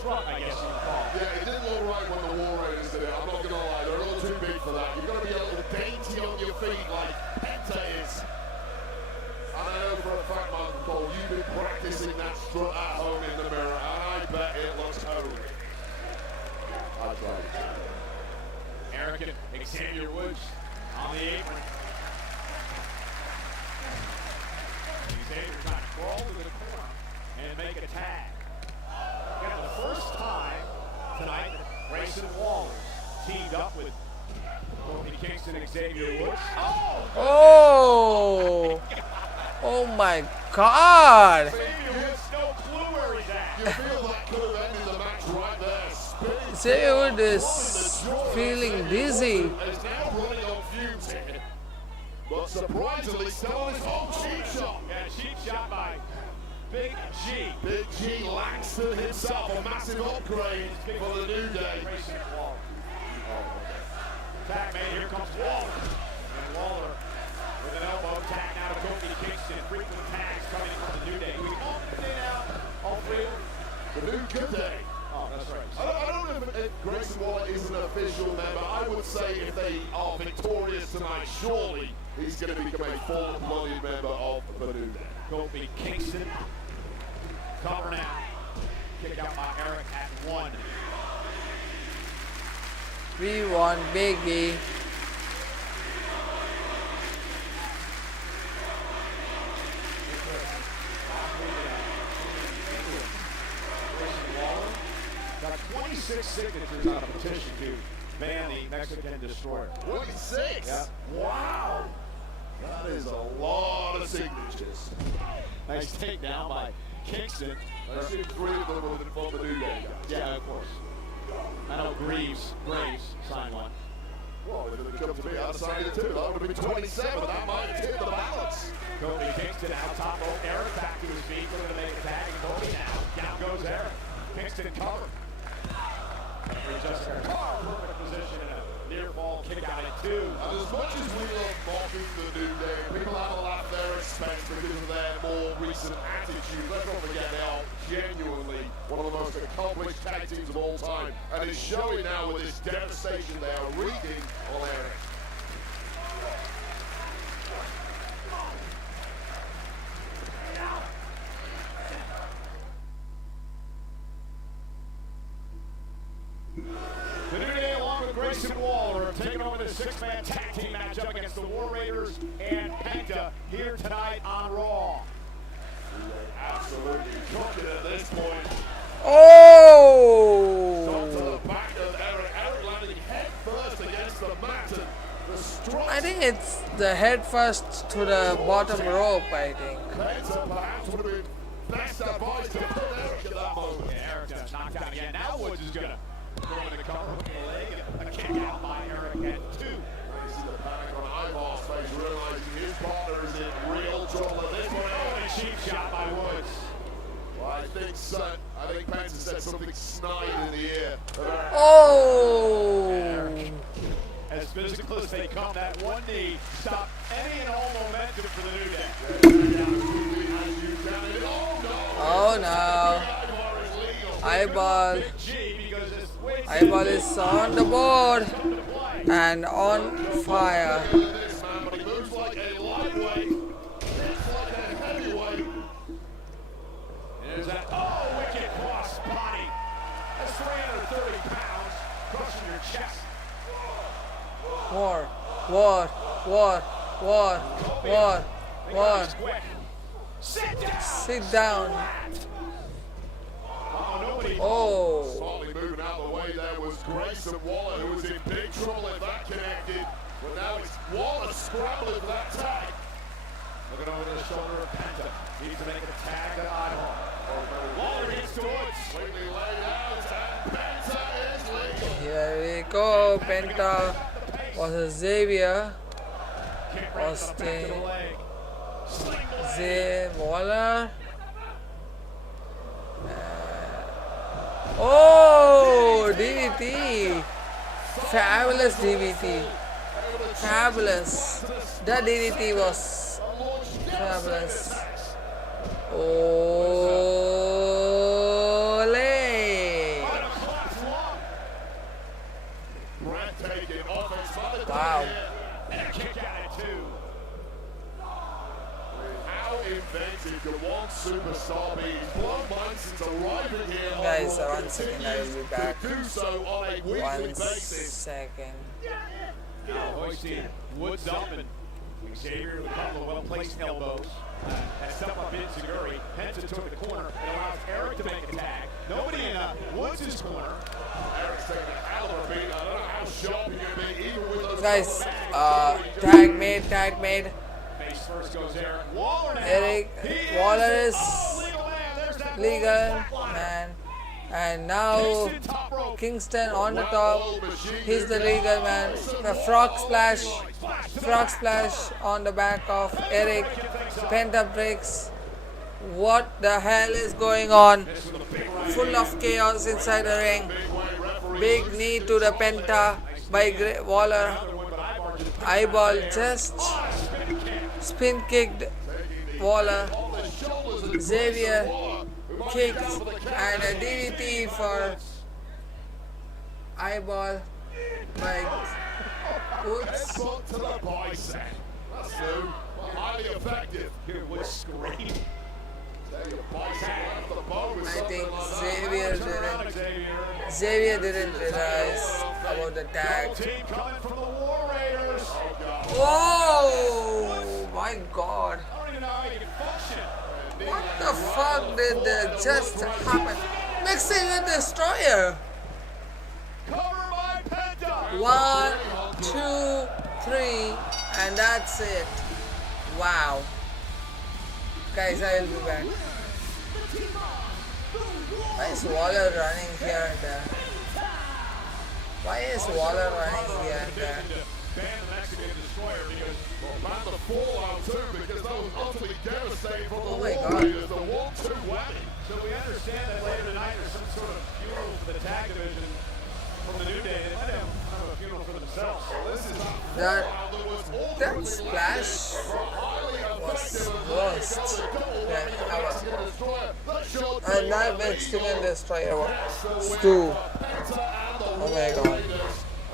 Strut, I guess you would call it. Yeah, it didn't look right when the War Raiders did it. I'm not going to lie, they're a little too big for that. You've got to be a little dainty on your feet like Penta is. And I know for a fact, Michael Cole, you've been practicing that strut at home in the mirror, and I bet it looks holy. I tried. Eric and Xavier Woods on the apron. Xavier trying to crawl to the corner and make a tag. Again, the first time tonight that Grayson Waller teamed up with Kofi Kingston and Xavier Woods. Oh! Oh my god! Xavier Woods, no clue where he's at. You feel that could have ended the match right there. Xavier Woods is feeling dizzy. Is now running on fumes here. But surprisingly, still on his home cheap shot. Yeah, cheap shot by Big G. Big G Langston himself, a massive upgrade for the New Day. Grayson Waller. Tag made, here comes Waller. And Waller with an elbow tag now to Kofi Kingston. Frequent tags coming in from the New Day. We all day now, all three of them. The New Good Day. Oh, that's right. I don't know if Grayson Waller is an official member. I would say if they are victorious tonight, surely he's going to become a full-blooded member of the New Day. Kofi Kingston. Cover now. Kick out by Eric at 1. We want Biggie. Got 26 signatures on a petition to ban the Mexican Destroyer. 26? Yeah. Wow. That is a lot of signatures. Nice takedown by Kingston. I assume 3 of them were from the New Day guys. Yeah, of course. I know Graves signed one. Well, if it comes to me, I'd sign it too. That would have been 27. That might tip the balance. Kofi Kingston out top rope. Eric back to his feet. Looking to make a tag. And Kofi now. Down goes Eric. Kingston cover. Perfect position in a near fall kick out at 2. And as much as we love mocking the New Day, people have a laugh at their expense because of their more recent attitude. Let's not forget they are genuinely one of the most accomplished tag teams of all time. And it's showing now with this devastation they are wreaking on Eric. The New Day along Grayson Waller have taken over the six-man tag team matchup against the War Raiders and Penta here tonight on Raw. Absolutely cooking at this point. Oh! To the back of Eric. Eric landing head first against the mat. And the strong I think it's the head first to the bottom rope, I think. Penta perhaps would have been best advice to put Eric at that moment. Yeah, Eric got knocked out again. Now Woods is going to go in the cover, hook the leg, and a kick out by Eric at 2. You see the panic on Ivar's face, realizing his partner is in real trouble at this point. Oh, and a cheap shot by Woods. Well, I think Penta said something snide in the ear. Oh! As physical as they come, that one knee stopped any and all momentum for the New Day. Oh no! Eyeball. Eyeball is on the board and on fire. This man, but he moves like a lightweight, hits like a heavyweight. There's that, wicked cross body. That's 330 pounds crushing your chest. More. Sit down. Oh. Smartly moving out of the way there was Grayson Waller, who was in big trouble if that connected. But now it's Waller scrambling for that tag. Looking over the shoulder of Penta. Needs to make a tag to Idol. Waller hits to Woods. Completely laid out, and Penta is legal. Here we go. Penta versus Xavier. Austin. Waller. Oh, DDT. Fabulous DDT. Fabulous. That DDT was fabulous. Ole. Breathtaking offense. Wow. And a kick out at 2. How inventive could one superstar be? He's blown minds since arriving here. Guys, 1 second, I will be back. To do so on a weekly 1 basis. second. Now hoisting Woods up and Xavier with a couple of well-placed elbows. And step up in Zaguri. Penta took the corner. It allows Eric to make a tag. Nobody in Woods' corner. Eric's taking a hell of a beat. I don't know how sharp he can be, even with those. Guys, tag made. Face first goes Eric. Waller now. Eric He Waller is legal man. There's that legal man. And now Kingston on the top. He's the legal man. The frog splash on the back of Eric. Penta breaks. What the hell is going on? Full of chaos inside the ring. Big knee to the Penta by Waller. Eyeball just spin kicked Waller. Xavier kicked and a DDT for eyeball by Woods. Headbutt to the bicep. That's new, but highly effective. Here Woods scream. There your bicep off the bone with I something think like that. Xavier didn't realize about the tag. Team coming from the War Raiders. Whoa! My God! I don't even know how you can function. What the fuck did that just happen? Mexican Destroyer! Cover by Penta. 1, 2, 3, and that's it. Wow. Guys, I will be back. Why is Waller running here and there? Why is Waller running here and there? Ban the Mexican Destroyer because Ban the fallout too, because that was utterly devastating for the Oh my War God. Raiders. The 1-2 whammy. so we understand that later tonight there's some sort of funeral for the tag division from the New Day. They might have a funeral for themselves. That splash was worst than ever. And that Mexican Destroyer was too. Oh my God.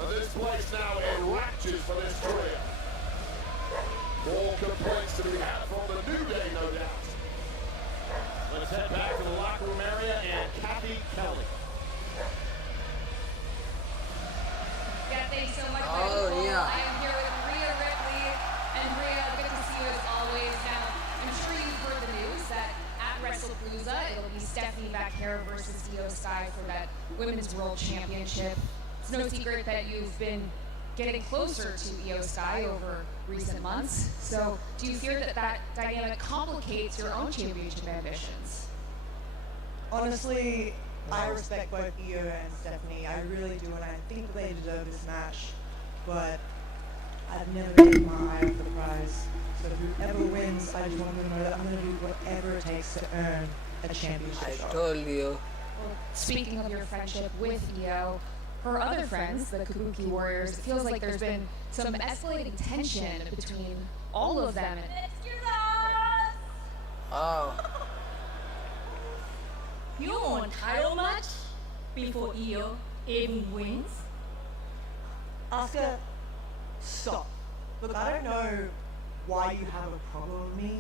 And this place now in raptures for this career. More complaints to be had from the New Day, no doubt. Let's head back to the locker room area and Kathy Kelly. Kathy, Vaquero versus Io Sky for that Women's World Championship. It's no secret that you've been getting closer to Io Sky over recent months. So do you fear that that dynamic complicates your own championship ambitions? Honestly, I respect both Io and Stephanie. I really do, and I think they deserve this match. But I've never taken my eye off the prize. So whoever wins, I just want them to know that I'm going to do whatever it takes to earn a championship I shot. told you. Well, speaking of your friendship with Io, her other friends, the Kabuki Warriors, it feels like there's been some escalating tension between all of them. Excuse us! Oh. You want title match before Io even wins? Asuka, stop. Look, I don't know why you have a problem with me.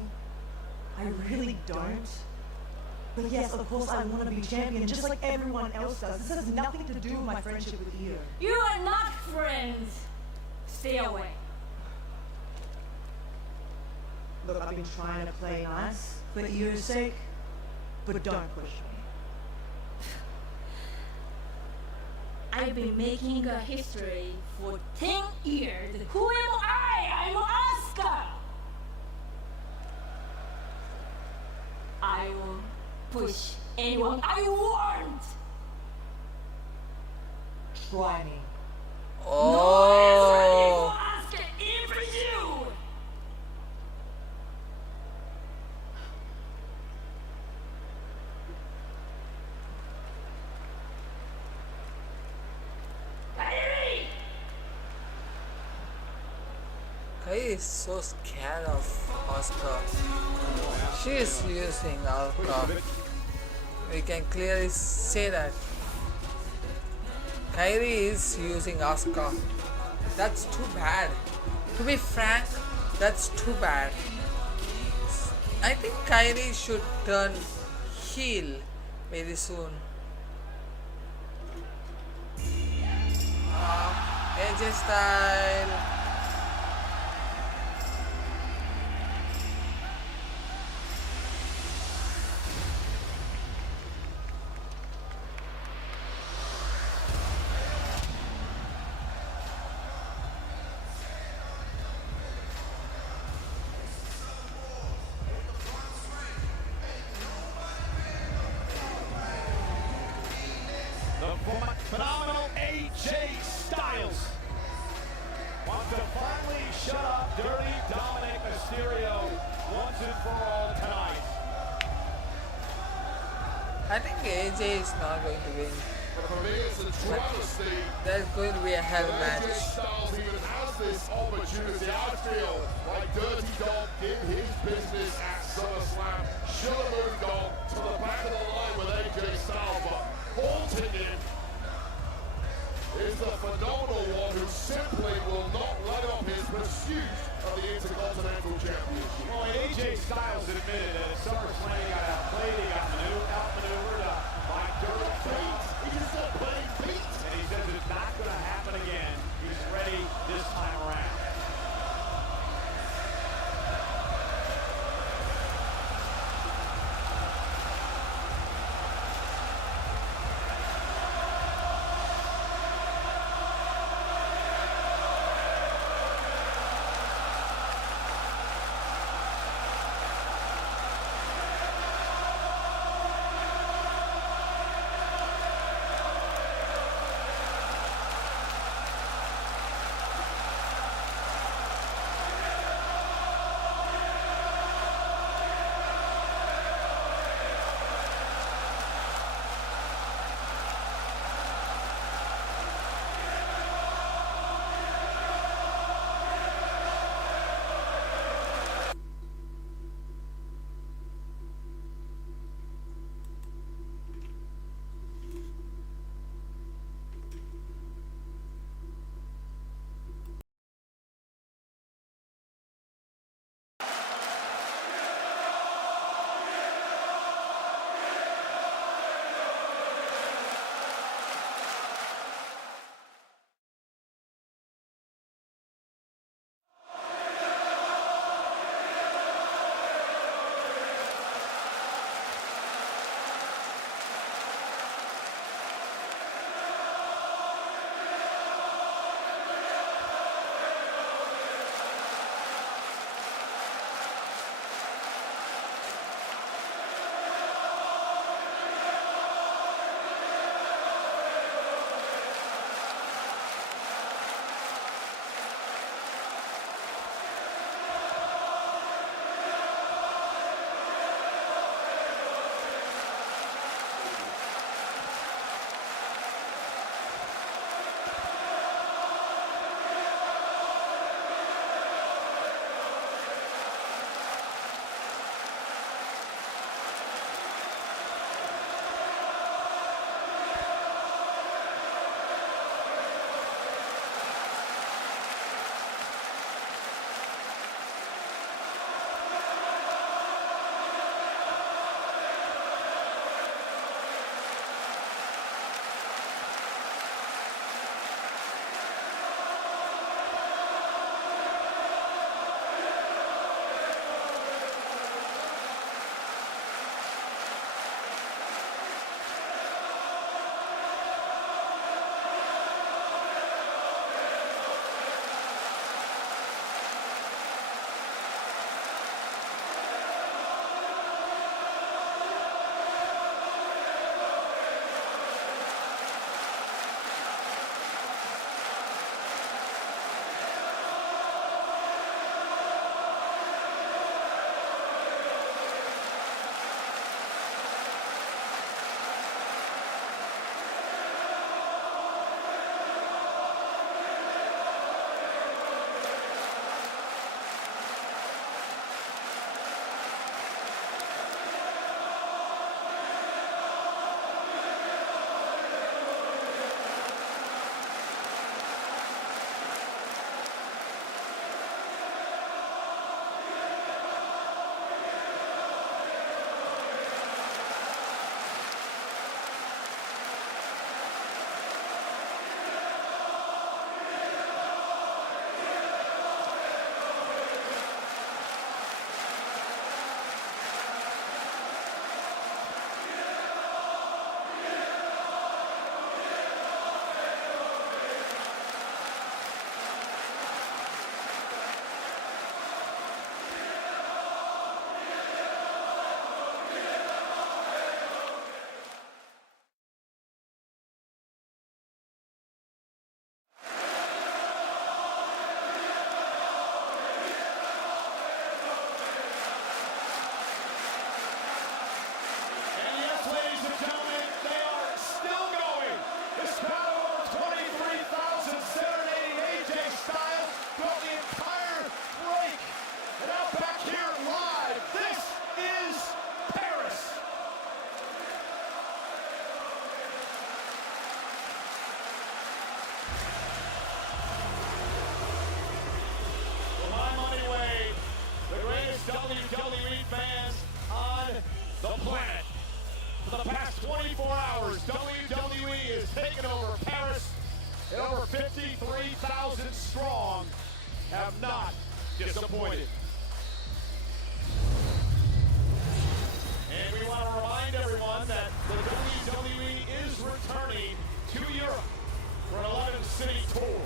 I really don't. But yes, of course I want to be champion just like everyone else does. This has nothing to do with my friendship with Io. You are not friends. Stay away. Look, I've been trying to play nice for Io's sake, but don't push me. I've been making a history for 10 years. Who am I? I'm Asuka. I will push anyone I want. Try me. Oh. Asuka, even for you. Kyrie! Kai is so scared of Oscar. She is using Oscar. We can clearly say that. Kyrie is using Asuka. That's too bad. To be frank, that's too bad. I think Kyrie should turn heel very soon. AJ style. The phenomenal AJ Styles wants to finally shut up dirty Dominic Mysterio once and for all tonight. I think AJ is not going to win. But for me, it's a travesty. There's going to be a hell AJ match. Styles even has this opportunity. I feel like Dirty Dog did his business at SummerSlam. Should have moved on to the back of the line with AJ Styles, but haunting him is the phenomenal one who simply will not let up his pursuit of the Intercontinental Championship. Well, AJ Styles admitted that at SummerSlam he got outplayed, he got outmaneuvered by Dirty Bates. He just got playing beat. And he says it's not going to happen again. He's ready this time around. past 24 hours, WWE has taken over Paris, and over 53,000 strong have not disappointed. And we want to remind everyone that the WWE is returning to Europe for an 11-city tour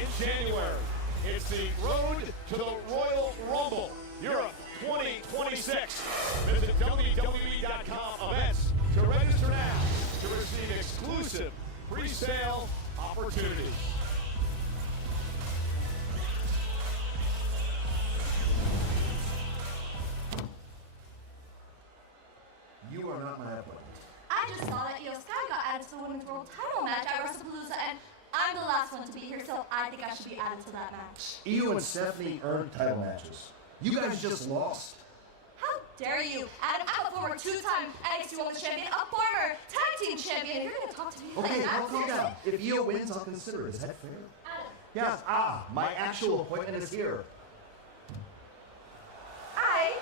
in January. It's the Road to the Royal Rumble, Europe 2026. Visit WWE.com events to register now to receive exclusive pre-sale opportunities. You are not my opponent. I just saw that Io Sky got added to the Women's World Title match at WrestlePalooza, and I'm the last one to be here, so I think I should be added to that match. Io and Stephanie earned title matches. You guys just lost. How dare you? And I'm a former two-time NXT Women's Champion, a former Tag Team Champion, and you're gonna talk to me like Okay, that? well, calm down. If Io wins, I'll consider it. Is that fair? Adam, Yes. My actual appointment is here. I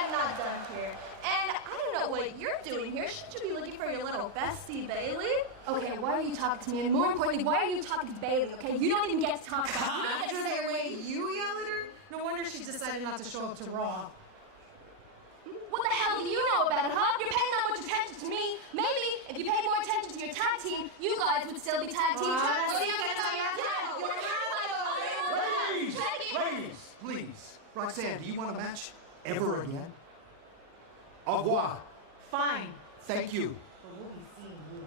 am not done here. And I don't know what you're doing here. Should you be looking for your little bestie, Bailey? Okay, why are you talking to me? And more importantly, why are you talking to Bailey, okay? You don't even get to talk about it. You don't get to say a word. You yell at her? No wonder she decided not to show up to Raw. What the hell do you know about it, huh? You're paying that much attention to me. Maybe if you paid more attention to your tag team, you guys would still be tag team champions. Ladies, please. Roxanne, do you want a match ever again? Au revoir. Fine. Thank you. But we'll be seeing you.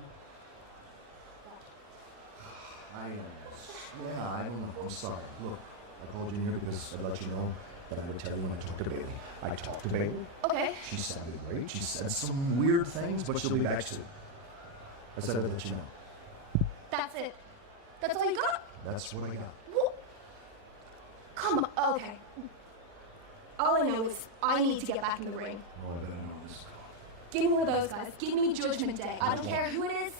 I'm sorry. Look, I called you here because I'd let you know that I would tell you when I talked to Bailey. I talked to Bailey. Okay. She sounded great. She said some weird things, but she'll be back soon. I said I'd let you know. That's it. That's all you got? That's what I got. Well, come on. Okay. All I know is I need to get back in the ring. Oh, I better know this. Give me one of those guys. Give me Judgment Day. I don't care who it is.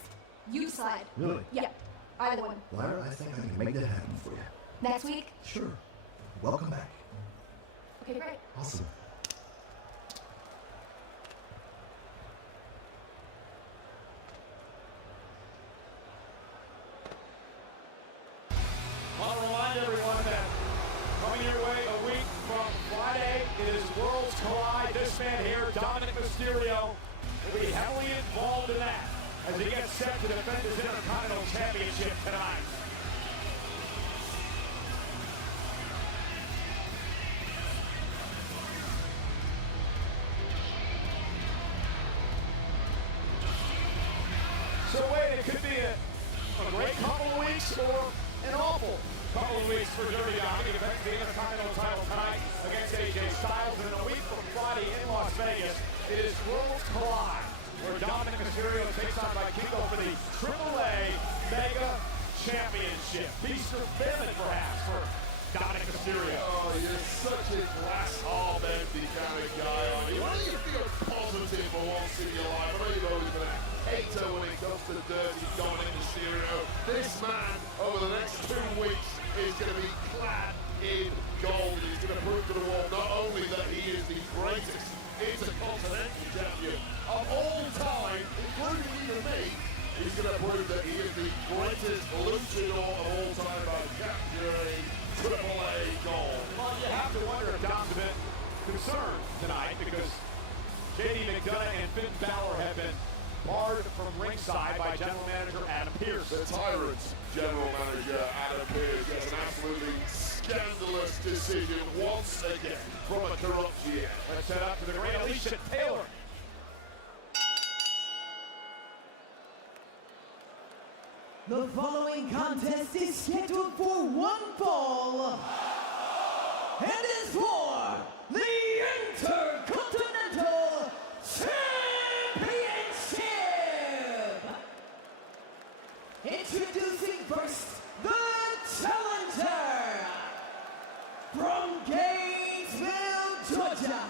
You decide. Really? Yeah. Either one. Lyra, I think I can make that happen for you. Next week? Sure. Welcome back. Okay, great. Awesome. I want to remind everyone that coming your way a week from Friday is Worlds Collide. This man here, Dominic Mysterio, will be heavily involved in that as he gets set to defend his Intercontinental Championship tonight. So wait, it could be a great couple of weeks or an awful couple of weeks for Dirty Dom. He defends the Intercontinental title tonight against AJ Styles. And a week from Friday in Las Vegas, it is Worlds Collide, where Dominic Mysterio takes on Vikingo for the AAA Mega Championship. Feast or famine, perhaps, for Dominic Mysterio. Oh, you're such a glass half empty kind of guy, aren't you? Why don't you feel positive for once in your life? I know you've always been a hater when it comes to dirty Dominic Mysterio. This man, over the next 2 weeks, is going to be clad in gold. He's going to prove to the world not only that he is the greatest intercontinental champion of all time, including even me, he's going to prove that he is the greatest luchador of all time by capturing AAA gold. Well, you have to wonder if Dom's a bit concerned tonight because JD McDonough and Finn Balor have been barred from ringside by General Manager Adam Pearce. The Tyrant's General Manager Adam Pearce gets an absolutely scandalous decision once again from a corrupt GM. Let's head up to the great Alicia Taylor. The following contest is scheduled for one fall and is for the Intercontinental Championship. Introducing first the challenger from Gainesville, Georgia,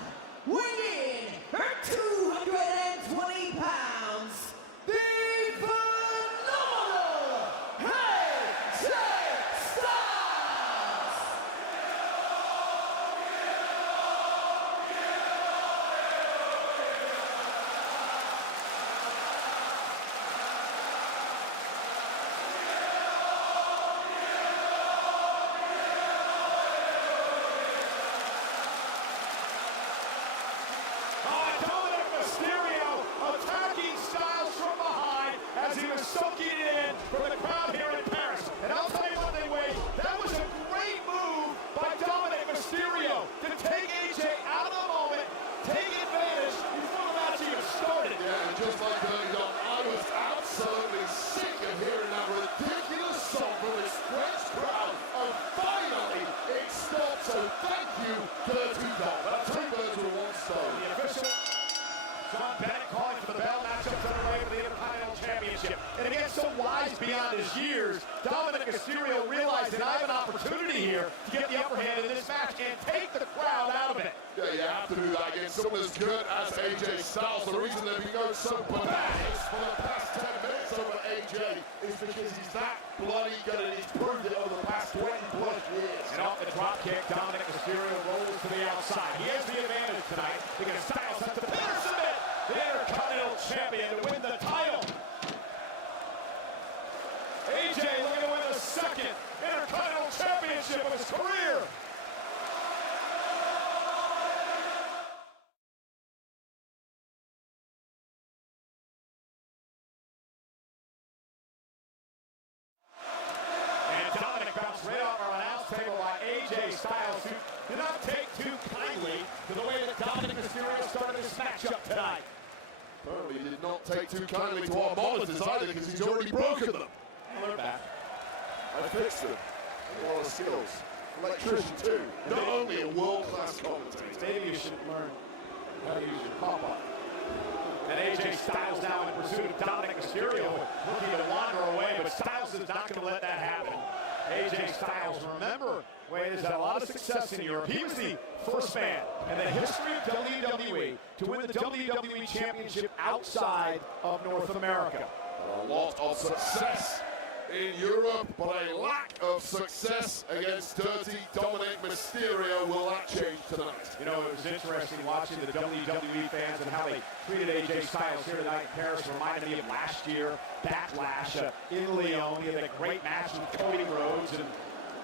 weighing her 220 pounds, the phenomenal AJ Styles. he was soaking it in from the crowd here in Paris. And I'll tell you what they weigh. That was a great move by Dominic Mysterio to take AJ out of the moment, take advantage before the match even started. Yeah, and just like Dirty Dom, I was absolutely sick of hearing that ridiculous song from this French crowd. And finally, it stopped. So thank you, Dirty Dom. Two birds with one stone. The official, John Bennett, calling for the bell matchup underway for the Intercontinental Championship. And again, so wise beyond his years, Dominic Mysterio realized that I have an opportunity here to get the upper hand in this match and take the crowd out of it. Yeah, you have to do that against someone as good as AJ Styles. The reason they've been going so bananas for the past 10 minutes over AJ is because he's that bloody good and he's proved it over the past 20 plus years. And off the drop kick, Dominic Mysterio rolls to the outside. He has the advantage tonight because Styles has to pin or submit the Intercontinental Champion to win the title. AJ looking to win the second Intercontinental Championship of his career. And Dominic bounced right off our announce table by AJ Styles, who did not take too kindly to the way that Dominic Mysterio started this matchup tonight. Apparently he did not take too kindly to our monitors either because he's already broken them. Well, they're back. I fixed them. A lot of skills. Electrician too. Not only a world-class commentator. Maybe you should learn how to use your pop-up. And AJ Styles now in pursuit of Dominic Mysterio, looking to wander away, but Styles is not going to let that happen. AJ Styles, remember, Wade has had a lot of success in Europe. He was the first man in the history of WWE to win the WWE Championship outside of North America. A lot of success in Europe, but a lack of success against Dirty Dominic Mysterio. Will that change tonight? You know, it was interesting watching the WWE fans and how they treated AJ Styles here tonight in Paris. Reminded me of last year, Backlash in Lyon. He had a great match with Cody Rhodes, and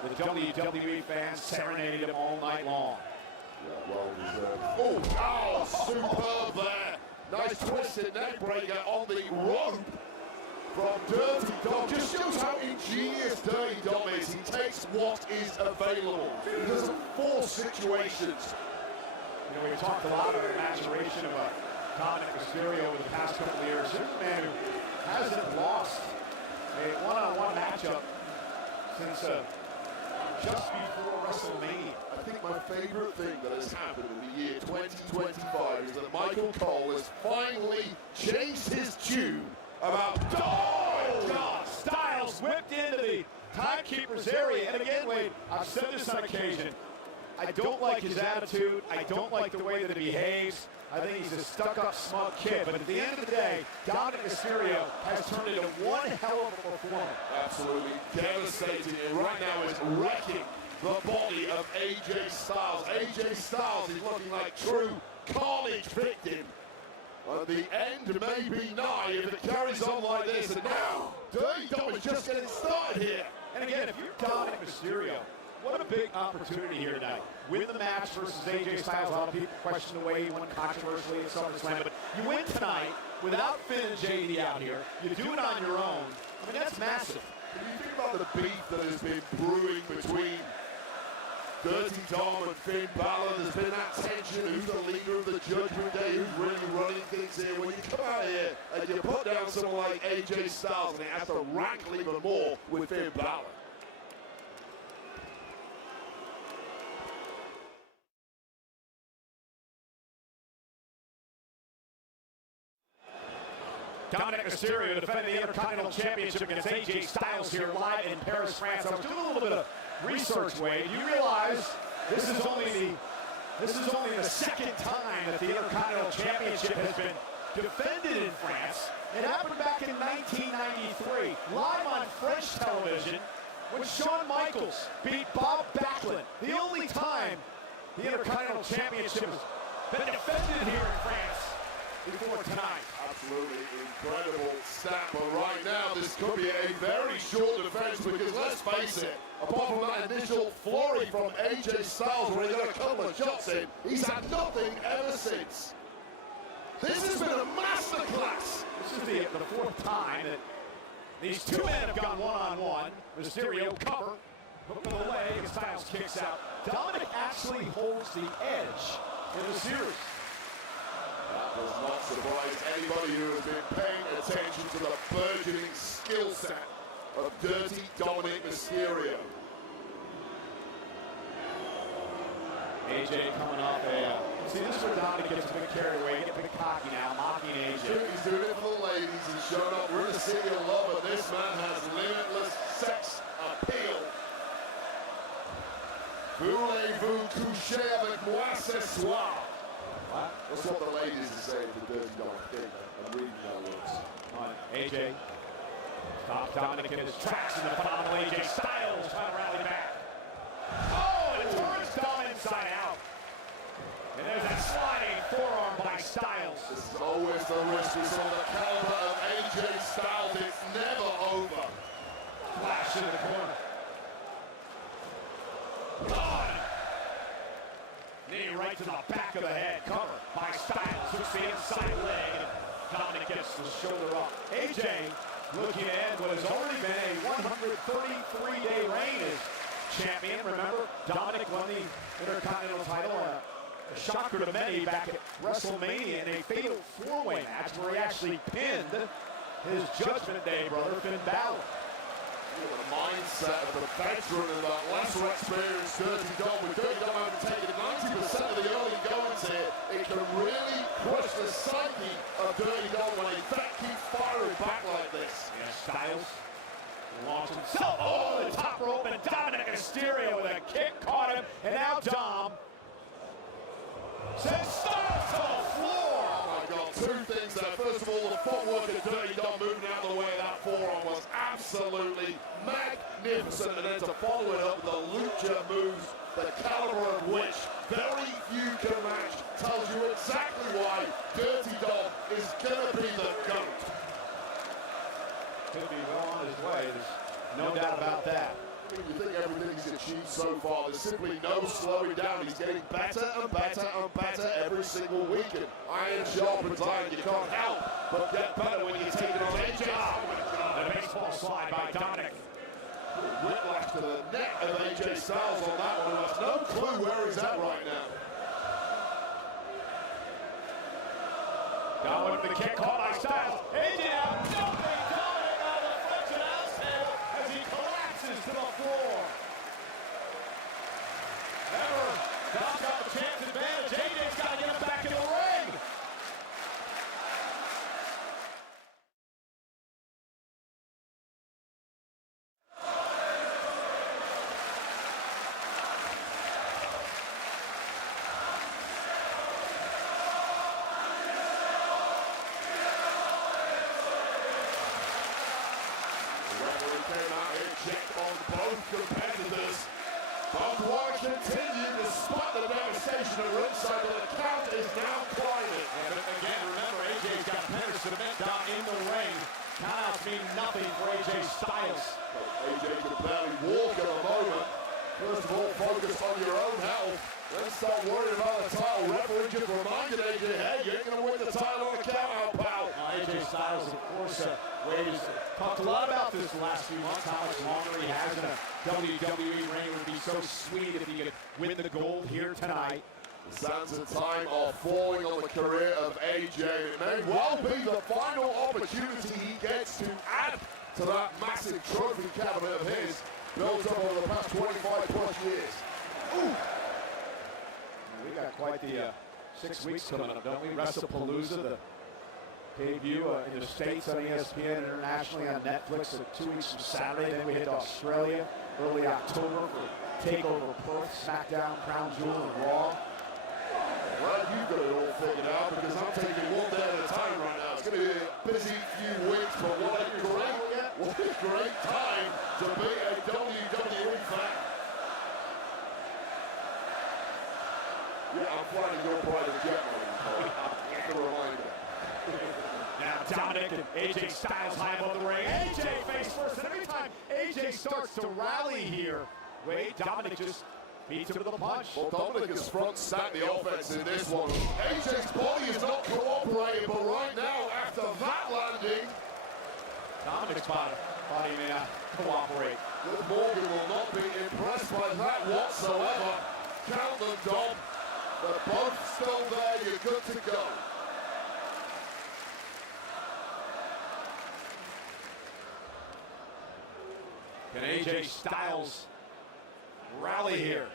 the WWE fans serenaded him all night long. Yeah, well deserved. Oh, superb there. Nice twisted neck breaker on the rope from Dirty Dom. Just shows how ingenious Dirty Dom is. He takes what is available. He doesn't force situations. You know, we've talked a lot about the maturation of Dominic Mysterio over the past couple of years. Here's a man who hasn't lost a one-on-one matchup since just before WrestleMania. I think my favorite thing that has happened in the year 2025 is that Michael Cole has finally changed his tune about God, Styles whipped into the timekeeper's area. And again, Wade, I've said this on occasion. I don't like his attitude. I don't like the way that he behaves. I think he's a stuck-up, smug kid. But at the end of the day, Dominic Mysterio has turned into one hell of a performer. absolutely devastating and right now is wrecking the body of AJ Styles. AJ Styles is looking like true carnage victim. The end may be nigh if it carries on like this. And now, Dirty Dom is just getting started here. And again, if you're Dominic Mysterio, what a big opportunity here tonight. Win the match versus AJ Styles. A lot of people question the way he won controversially at SummerSlam, but you win tonight without Finn and JD out here. You do it on your own. I mean, that's massive. When you think about the beef that has been brewing between Dirty Dom and Finn Balor, there's been that tension. Who's the leader of the Judgment Day? Who's really running things here? When you come out here and you put down someone like AJ Styles, and it has to rankle even more with Finn Balor. Dominic Mysterio defending the Intercontinental Championship against AJ Styles here live in Paris, France. I was doing a little bit of research, Wade. You realize this is only the second time that the Intercontinental Championship has been defended in France. It happened back in 1993, live on French television, when Shawn Michaels beat Bob Backlund. The only time the Intercontinental Championship has been defended here in France before tonight. Absolutely incredible stat, but right now this could be a very short defense because let's face it, apart from that initial flurry from AJ Styles where he got a couple of shots in, he's had nothing ever since. This has been a masterclass. This is the fourth time that These two men have gone one-on-one. Mysterio cover, hook of the leg, and Styles kicks out. Dominic actually holds the edge in the series. That does not surprise anybody who has been paying attention to the burgeoning skill set of Dirty Dominic Mysterio. AJ coming off a... See, this is where Dominic gets a bit carried away, gets a bit cocky now, mocking AJ. He's doing it for the ladies. He's shown up. We're in the city of love, but this man has limitless sex appeal. Voulez-vous coucher avec moi ce soir? That's what the ladies are saying to Dirty Dominic. I'm reading their lips. On AJ. Stop Dominic in his tracks in the phenomenal AJ Styles trying to rally back. Oh, and it turns Dom inside out. And there's that sliding forearm by Styles. This is always the risk with some of the caliber of AJ Styles. It's never over. Flash in the corner. God! Knee right to the back of the head. Cover by Styles. Hooks the inside leg. And Dominic gets the shoulder up. AJ looking to end what has already been a 133-day reign as champion. Remember, Dominic won the Intercontinental title, a shocker to many back at WrestleMania in a fatal four-way match where he actually pinned his Judgment Day brother, Finn Balor. The mindset of the veteran and that lesser experienced Dirty Dom. With Dirty Dom overtaking 90% of the early goings here, it can really crush the psyche of Dirty Dom when he keeps firing back like this. Yeah, Styles launches himself over the top rope, and Dominic Mysterio with a kick caught him, and now Dom sends Styles to the floor. Oh my God, two things there. First of all, the footwork of Dirty Dom moving out of the way of that forearm was absolutely magnificent, and then to follow it up with the lucha moves, the caliber of which very few can match, tells you exactly why Dirty Dom is gonna be the GOAT. Could be well on his way, there's no doubt about that. When you think everything he's achieved so far, there's simply no slowing down. He's getting better and better and better every single week. And iron sharpens iron. You can't help but get better when you take it on AJ. The baseball slide by Dominic. Whiplash to the neck of AJ Styles on that one. Has no clue where he's at right now. Dominic with the kick caught by Styles. AJ out, jumping Dominic on the flexion house table as he collapses to the floor. Remember, Dom's got the chance advantage. AJ's got to get him back in the ring. Competitors. Both want to continue despite the devastation of ringside, but the count is now climbing. And again, remember, AJ's got Penner Cement Dom in the ring. Countouts mean nothing for AJ Styles. AJ can barely walk at the moment. First of all, focus on your own health. Then start worrying about the title. Referee just reminded AJ, hey, you ain't going to win the title on a count-out, pal. AJ Styles, of course, Wade has talked a lot about this the last few months, how much longer he has in a WWE reign. It would be so sweet if he could win the gold here tonight. The sands of time are falling on the career of AJ. It may well be the final opportunity he gets to add to that massive trophy cabinet of his, built up over the past 25 plus years. Ooh. We got quite the 6 weeks coming up, don't we? WrestlePalooza, the debut in the States on ESPN, internationally on Netflix, 2 weeks from Saturday. Then we head to Australia early October for TakeOver Perth, SmackDown, Crown Jewel, and Raw. Well, you've got it all figured out because I'm taking one day at a time right now. It's going to be a busy few weeks, but what a great time to be a WWE fan. Yeah, I'm flying your private jet, just a reminder. Now Dominic and AJ Styles high above the ring. AJ face first, and every time AJ starts to rally here, Wade, Dominic just beats him to the punch. Well, Dominic has front sat the offense in this one. AJ's body is not cooperating, but right now, after that landing, Dominic's body may not cooperate. Liv Morgan will not be impressed by that whatsoever. Count them, Dom. They're both still there. You're good to go. Can AJ Styles rally here?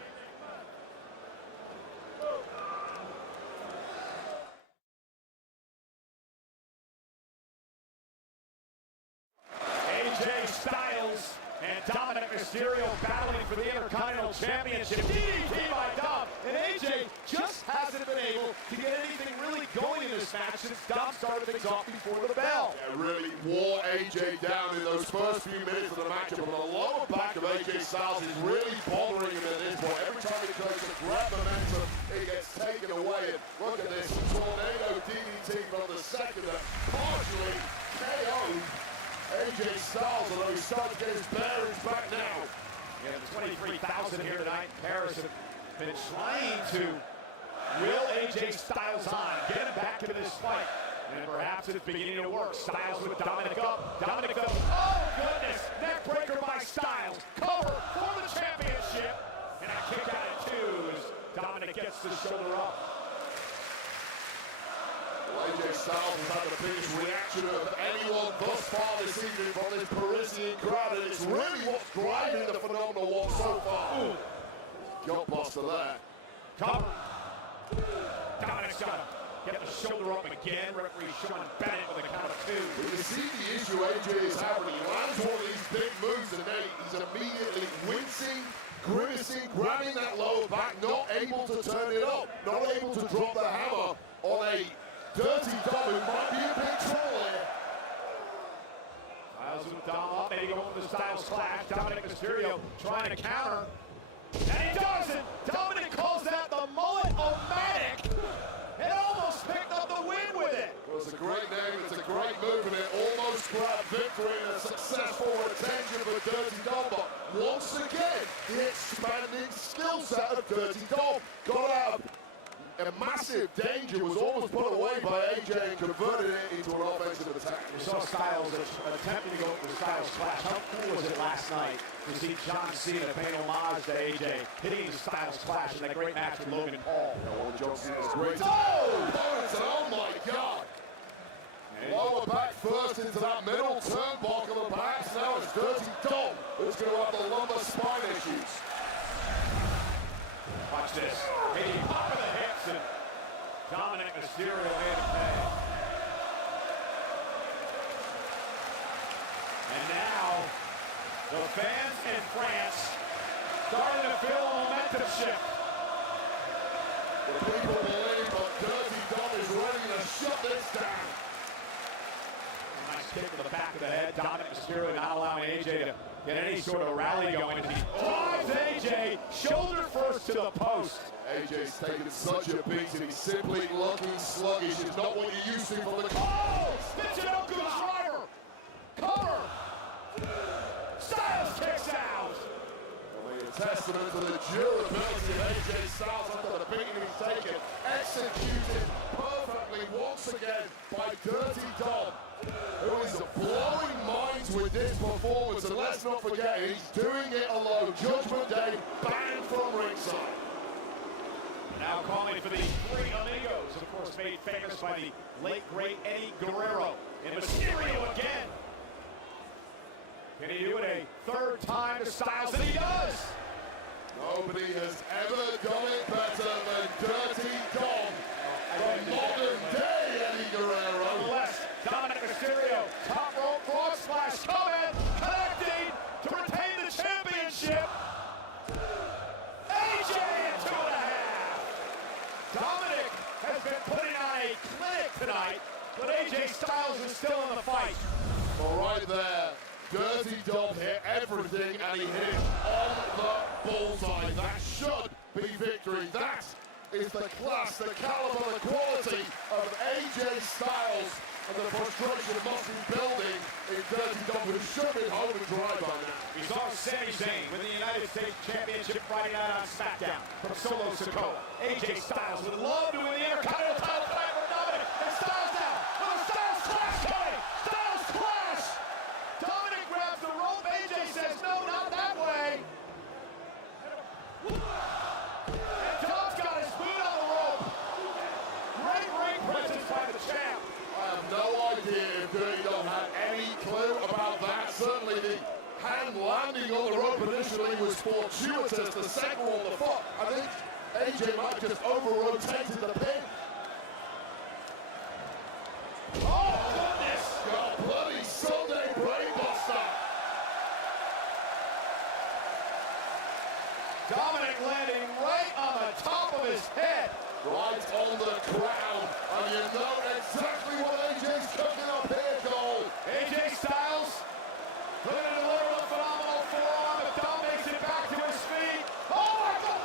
AJ Styles and Dominic Mysterio battling for the Intercontinental Championship. DDT by Dom, and AJ just hasn't been able to get anything really going in this match since Dom started things off before the bell. Yeah, really wore AJ down in those first few minutes of the matchup, and the lower back of AJ Styles is really bothering him at this point. Every time he tries to grab momentum, it gets taken away. And look at this tornado DDT from the second that partially KO'd AJ Styles, although he's starting to get his bearings back now. Yeah, the 23,000 here tonight in Paris have been trying to will AJ Styles on, get him back into this fight. And perhaps it's beginning to work. Styles with Dominic up. Dominic up. Oh, goodness. Neck breaker by Styles. Cover for the championship. And a kick out at two as Dominic gets the shoulder up. AJ Styles has had the biggest reaction of anyone thus far this evening from this Parisian crowd, and it's really what's driving the phenomenal one so far. Ooh. Gutbuster there. Cover. Dominic's got to get the shoulder up again. Referee Sean Bennett with a count of two. But you see the issue AJ is having. He lands one of these big moves, and then he's immediately wincing, grimacing, grabbing that lower back, not able to turn it up, not able to drop the hammer on a Dirty Dom, who might be in big trouble here. Styles with Dom up, maybe going for the Styles clash. Dominic Mysterio trying to counter. And he doesn't! Dominic calls that the mullet-o-matic. And almost picked up the win with it. Well, it's a great name, it's a great move, and it almost grabbed victory and a successful retention for Dirty Dom. But once again, the expanding skill set of Dirty Dom got out of a massive danger, was almost put away by AJ and converted it into an offensive attack. We saw Styles attempting to go for the Styles clash. How cool was it last night to see John Cena paying homage to AJ, hitting the Styles clash in that great match with Logan Paul. John Cena's great. Oh! Oh my God! Lower back first into that middle turnbuckle, perhaps now it's Dirty Dom who's going to have the lumbar spine issues. Watch this. Maybe pop of the hips, and Dominic Mysterio made it pay. And now, the fans in France starting to feel a momentum shift. The people believe, but Dirty Dom is ready to shut this down. Nice kick to the back of the head. Dominic Mysterio not allowing AJ to get any sort of rally going. As he drives AJ shoulder first to the post. AJ's taken such a beating. He's simply looking sluggish. It's not what you're used to from the... Oh! Michinoku driver! Cover! Styles kicks out! A testament to the durability of AJ Styles after the beating he's taken. Executed perfectly once again by Dirty Dom, who is blowing minds with this performance. And let's not forget, he's doing it alone. Judgment Day banned from ringside. Now calling for the Three Amigos, of course made famous by the late, great Eddie Guerrero. And Mysterio again. Can he do it a third time to Styles? And he does! Nobody has ever done it better than Dirty Dom. The modern day Eddie Guerrero. Nonetheless, Dominic Mysterio, top rope frog splash coming, connecting to retain the championship. AJ in 2.5. Dominic has been putting on a clinic tonight, but AJ Styles is still in the fight. Well, right there, Dirty Dom hit everything and he hit it on the bullseye. That should be victory. That is the class, the caliber, the quality of AJ Styles, and the frustration must be building in Dirty Dom, who should be home and dry by now. We saw Sami Zayn win the United States Championship Friday night on SmackDown from Solo Sikoa. AJ Styles would love to win the Intercontinental title tonight for Dominic. And Styles down with a Styles clash coming. Styles clash. that. Certainly the hand landing on the rope initially was fortuitous. The second on the foot, I think AJ might have just over-rotated the pin. Oh, goodness! God, bloody Sunday brainbuster. Dominic landing right on the top of his head. Right on the crown. And you know exactly what AJ's cooking up here, Cole. AJ Styles looking to deliver a phenomenal forearm, but Dom makes it back to his feet. Oh my God!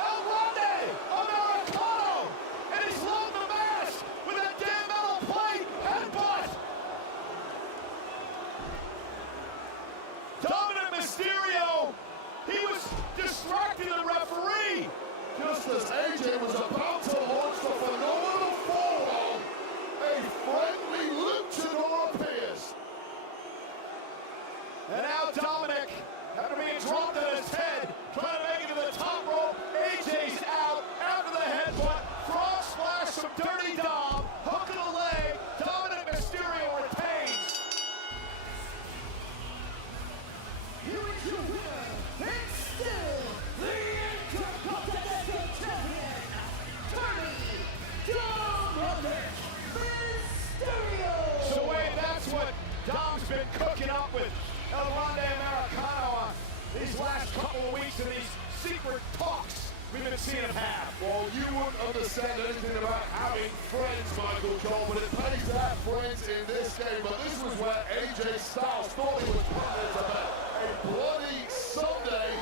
El Grande Americano! And he's loading the mask with a damn metal plate headbutt! Dominic Mysterio, he was distracting the referee. Just as AJ was about to launch the phenomenal forearm, a friendly luchador appears. And now Dominic, after being dropped on his head, trying to make it to the top rope. AJ's out after the headbutt. Frog splash from Dirty Dom. Hook of the leg. Dominic Mysterio retains. Here is your winner, and still the Intercontinental Champion, Tony Dominic Mysterio! So Wade, that's what Dom's been cooking up with El Grande Americano these last couple of weeks in these secret talks we've been seeing him have. Well, you wouldn't understand anything about having friends, Michael Cole, but it pays to have friends in this game. But this was where AJ Styles thought he was putting it to bed. A bloody Sunday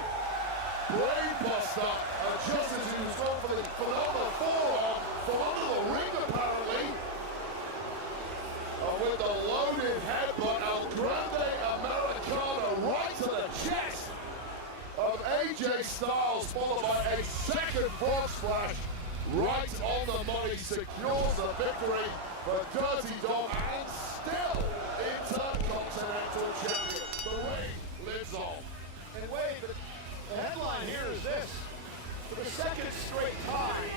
brainbuster, just as he was going for the phenomenal forearm from under the ring, apparently. With the loaded headbutt, El Grande Americano right to the chest of AJ Styles, followed by a second frog splash right on the money, secures the victory for Dirty Dom and still Intercontinental Champion. The reign lives on. And Wade, the headline here is this. For the second straight time,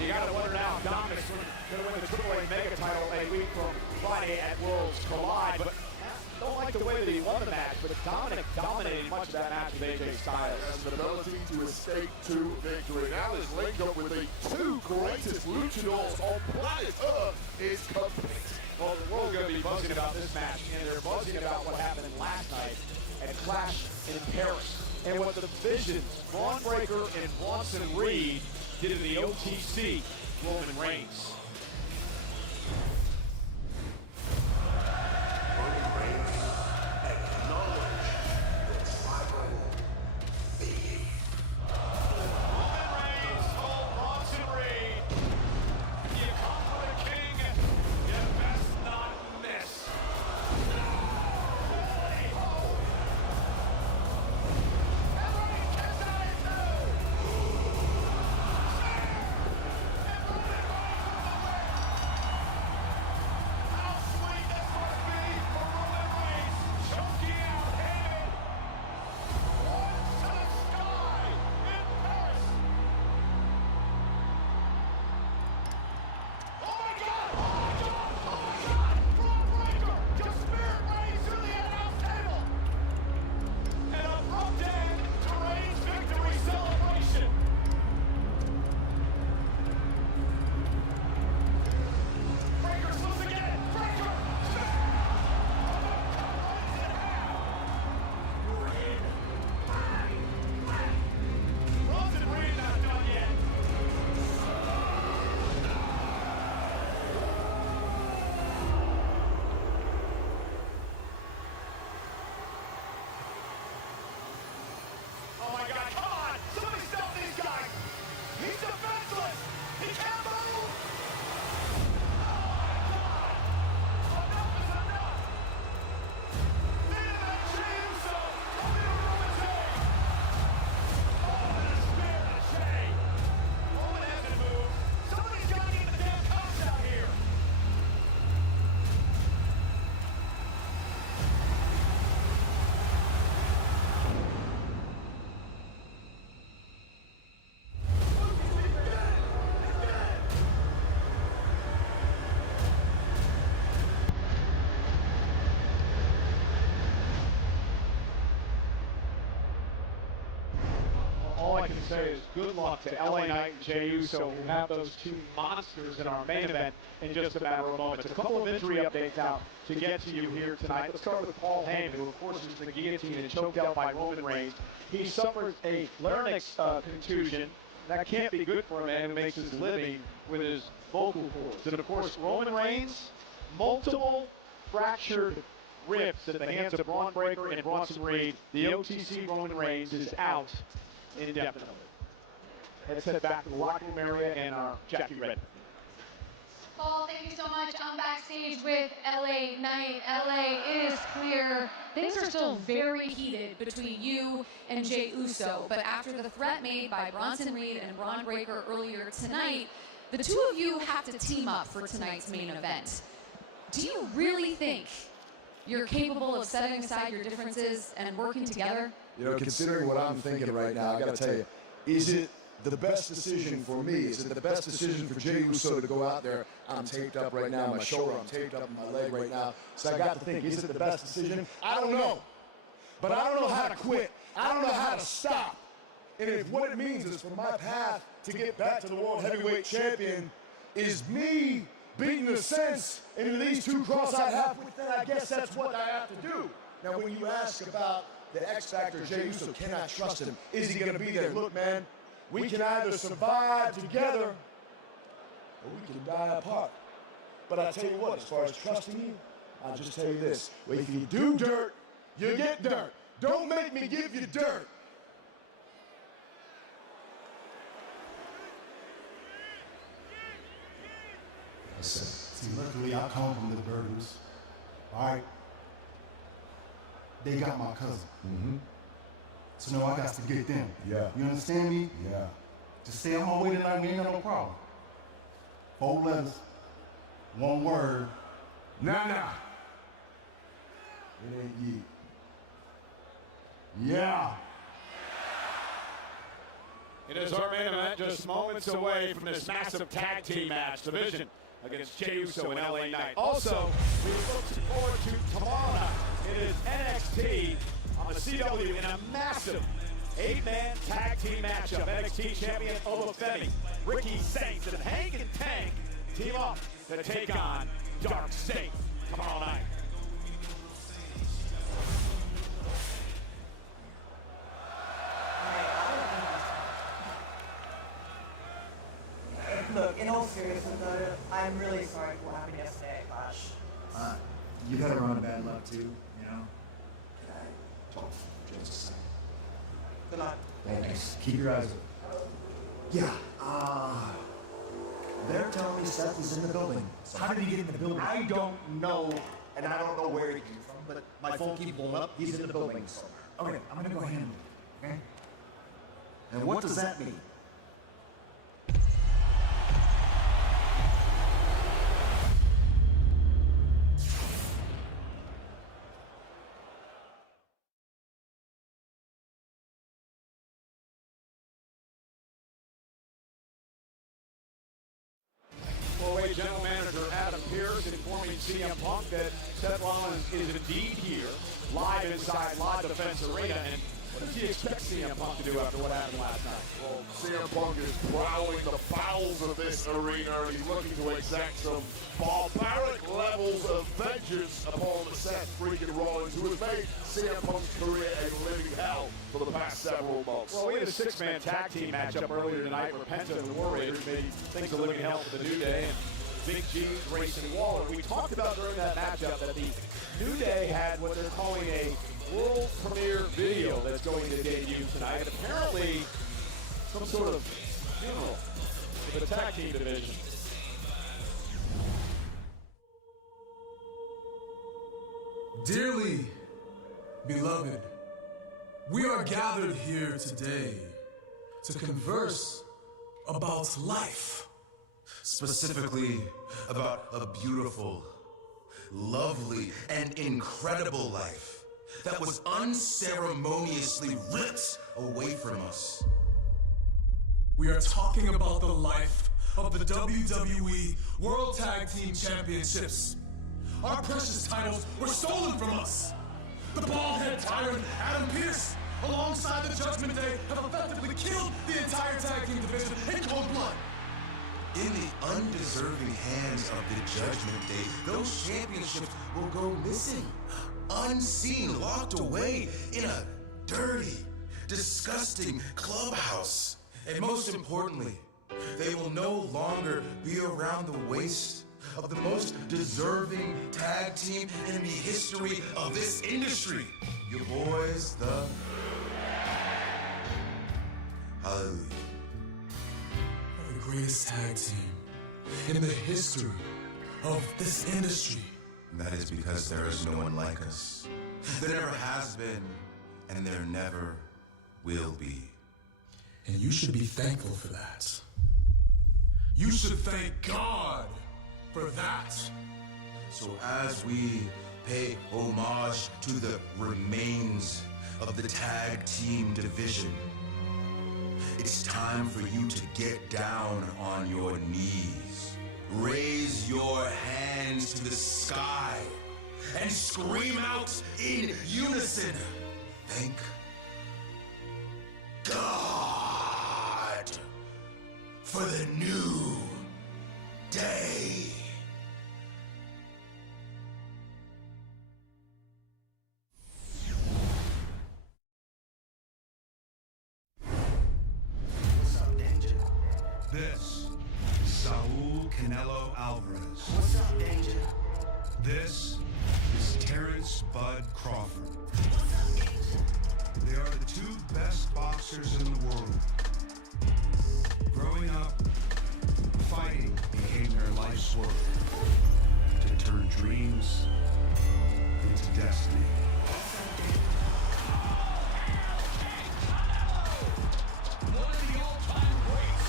you gotta wonder now if Dominic's gonna win the AAA Mega title a week from Friday at Worlds Collide, but I don't like the way that he won the match, but Dominic dominated much of that match with AJ Styles. And the ability to escape to victory. Now this link up with the two greatest luchadors on planet Earth is complete. Well, the world's gonna be buzzing about this match, and they're buzzing about what happened last night at Clash in Paris. And what the Visions, Braun Breaker and Bronson Reed did in the OTC, Roman Reigns. can say is good luck to LA Knight and Jey Uso, who have those two monsters in our main event in just a matter of moments. A couple of injury updates out to get to you here tonight. Let's start with Paul Heyman, who of course is the guillotine and choked out by Roman Reigns. He suffered a larynx contusion. That can't be good for a man who makes his living with his vocal cords. And of course, Roman Reigns, multiple fractured ribs at the hands of Braun Breaker and Bronson Reed. The OTC Roman Reigns is out indefinitely. Let's head back to the locker room area and our Jackie Redmond. Paul, thank you so much. I'm backstage with LA Knight. LA, it is clear things are still very heated between you and Jey Uso, but after the threat made by Bronson Reed and Braun Breaker earlier tonight, the two of you have to team up for tonight's main event. Do you really think you're capable of setting aside your differences and working together? You know, considering what I'm thinking right now, I got to tell you, is it the best decision for me? Is it the best decision for Jey Uso to go out there? I'm taped up right now, my shoulder, I'm taped up my leg right now. So I got to think, is it the best decision? I don't know. But I don't know how to quit. I don't know how to stop. And if what it means is for my path to get back to the World Heavyweight Champion is me beating the sense into these two cross-eyed half-wits, then I guess that's what I have to do. Now, when you ask about the X Factor, Jey Uso, can I trust him? Is he going to be there? Look, man, we can either survive together or we can die apart. But I tell you what, as far as trusting you, I'll just tell you this. If you do dirt, you get dirt. Don't make me give you dirt. See, luckily I come from the Burdens, all right? They got my cousin. Mm-hmm. So now I got to get them. Yeah. You understand me? Yeah. Just stay on my way tonight, we ain't got no problem. 4 letters, 1 word. Nah. It ain't ye. Yeah. It is our main event, just moments away from this massive tag team match division against Jey Uso and LA Knight. Also, we look forward to tomorrow night. It is NXT on the CW in a massive 8-man tag team matchup. NXT champion Ola Femi, Ricky Saints, and Hank and Tank team up to take on Dark State tomorrow night. Look, in all seriousness though, I'm really sorry for what happened yesterday at Clash. You've had a run of bad luck too, you know? Just a second. Good luck. Thanks. Keep your eyes open. Yeah, they're telling me Seth is in the building. So how did he get in the building? I don't know, and I don't know where he came from, but my phone keeps blowing up. He's in the building somewhere. Okay, I'm gonna go handle it, okay? And what does that mean? General Manager Adam Pearce informing CM Punk that Seth Rollins is indeed here, live inside Live Defense Arena. And what does he expect CM Punk to do after what happened last night? Well, CM Punk is prowling the bowels of this arena, and he's looking to exact some barbaric levels of vengeance upon Seth freaking Rollins, who has made CM Punk's career a living hell for the past several months. Well, we had a 6-man tag team matchup earlier tonight where Penta and the War Raiders made things a living hell for the New Day, and Big G, Grayson Waller. We talked about during that matchup that the New Day had what they're calling a world premiere video that's going to debut tonight. And apparently, some sort of funeral for the tag team division. Dearly beloved, we are gathered here today to converse about life. Specifically about a beautiful, lovely, and incredible life that was unceremoniously ripped away from us. We are talking about the life of the WWE World Tag Team Championships. Our precious titles were stolen from us. The bald-head tyrant Adam Pearce, alongside the Judgment Day, have effectively killed the entire tag team division in cold blood. In the undeserving hands of the Judgment Day, those championships will go missing, unseen, locked away in a dirty, disgusting clubhouse. And most importantly, they will no longer be around the waist of the most deserving tag team in the history of this industry. Your boys, the Hallelujah. The greatest tag team in the history of this industry. And that is because there is no one like us. There never has been, and there never will be. And you should be thankful for that. You should thank God for that. So as we pay homage to the remains of the tag team division, it's time for you to get down on your knees. Raise your hands to the sky and scream out in unison. Thank God for the new day. This is Saul Canelo Alvarez. What's up, Danger? This is Terrence Bud Crawford. What's up, Danger? They are the two best boxers in the world. Growing up, fighting became their life's work to turn dreams into destiny. One of the all-time greats.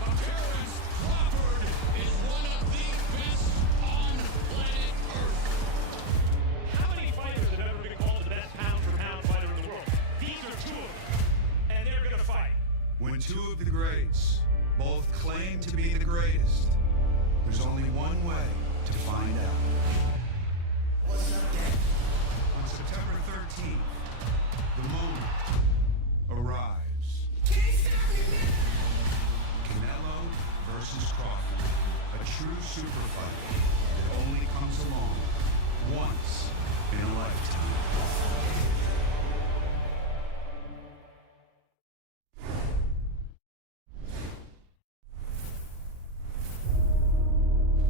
But Terrence Crawford is one of the best on planet Earth. How many fighters have ever been called the best pound-for-pound fighter in the world? These are two of them, and they're gonna fight. When two of the greats both claim to be the greatest, there's only one way to find out. What's up, Danger? On September 13th, the moment arrives. Canelo versus Crawford, a true super fight that only comes along once in a lifetime.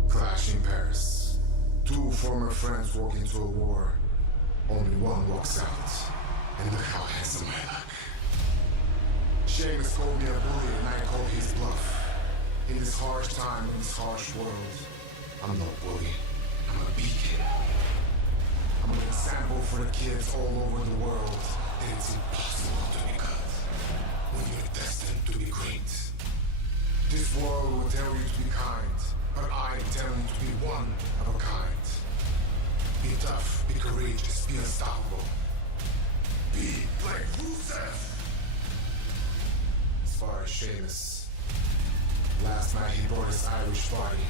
Clash in Paris. Two former friends walk into a war. Only one walks out. And look how handsome I look. Sheamus called me a bully and I called his bluff. In this harsh time, in this harsh world, I'm no bully. I'm a beacon. I'm an example for the kids all over the world that it's impossible to be good when you're destined to be great. This world will tell you to be kind, but I tell you to be one of a kind. Be tough, be courageous, be unstoppable. Be like Rusev. As far as Sheamus, last night he brought his Irish body,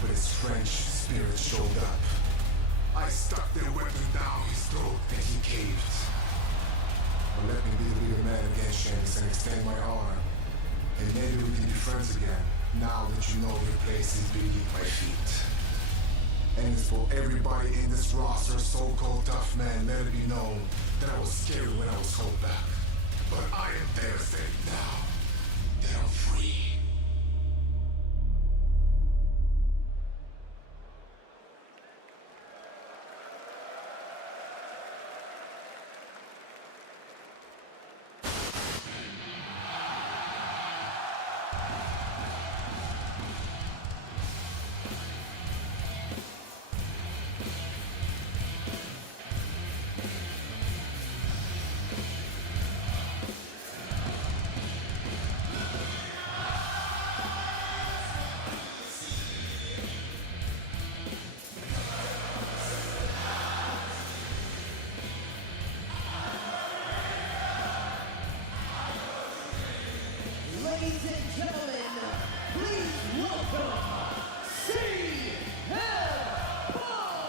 but his French spirit showed up. I stuck their weapon down his throat and he caved. But let me be the bigger man again, Sheamus, and extend my arm. And maybe we can be friends again, now that you know your place is beneath my feet. And it's for everybody in this roster, so-called tough man, let it be known that I was scared when I was held back. But I am devastated now that I'm free. Ladies and gentlemen, please welcome CM Punk!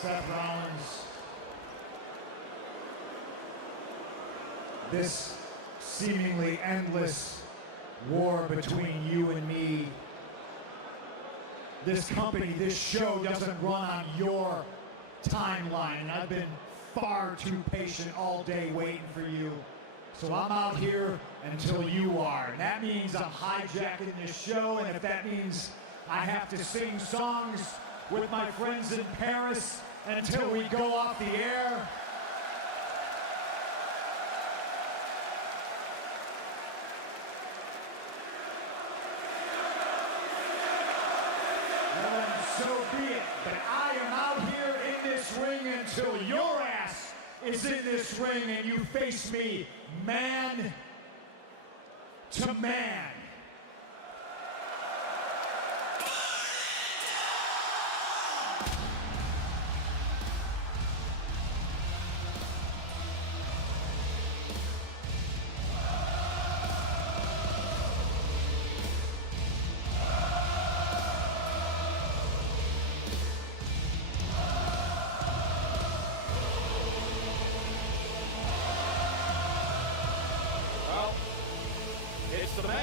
Seth Rollins, this seemingly endless war between you and me, this company, this show doesn't run on your timeline, and I've been far too patient all day waiting for you. So I'm out here until you are. And that means I'm hijacking this show, and if that means I have to sing songs with my friends in Paris until we go off the air, then so be it. But I am out here in this ring until your ass is in this ring and you face me man to man. Well, it's the man.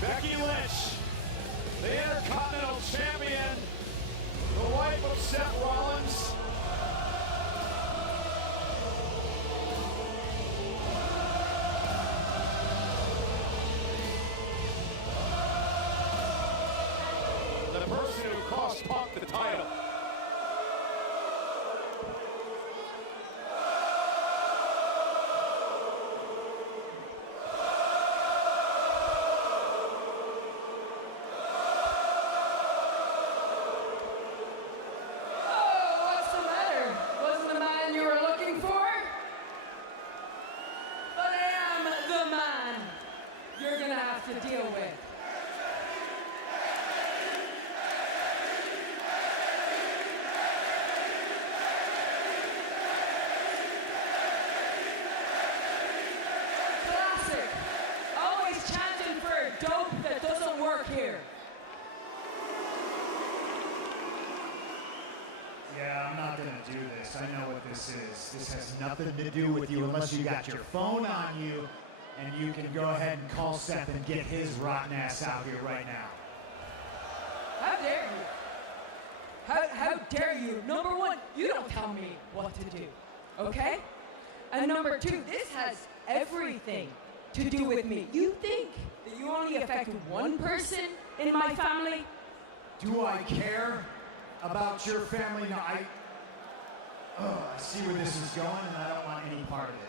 Becky Lynch, the Intercontinental Champion, the wife of Seth Rollins. The person who cost Punk the title. Oh, what's the matter? Wasn't the man you were looking for? But I am the man you're gonna have to deal with. Classic. Always chanting for a dope that doesn't work here. Yeah, I'm not gonna do this. I know what this is. This has nothing to do with you unless you got your phone on you and you can go ahead and call Seth and get his rotten ass out here right now. How dare you? How dare you? Number one, you don't tell me what to do, okay? And number two, this has everything to do with me. You think that you only affect one person in my family? Do I care about your family? No, I see where this is going and I don't want any part of it.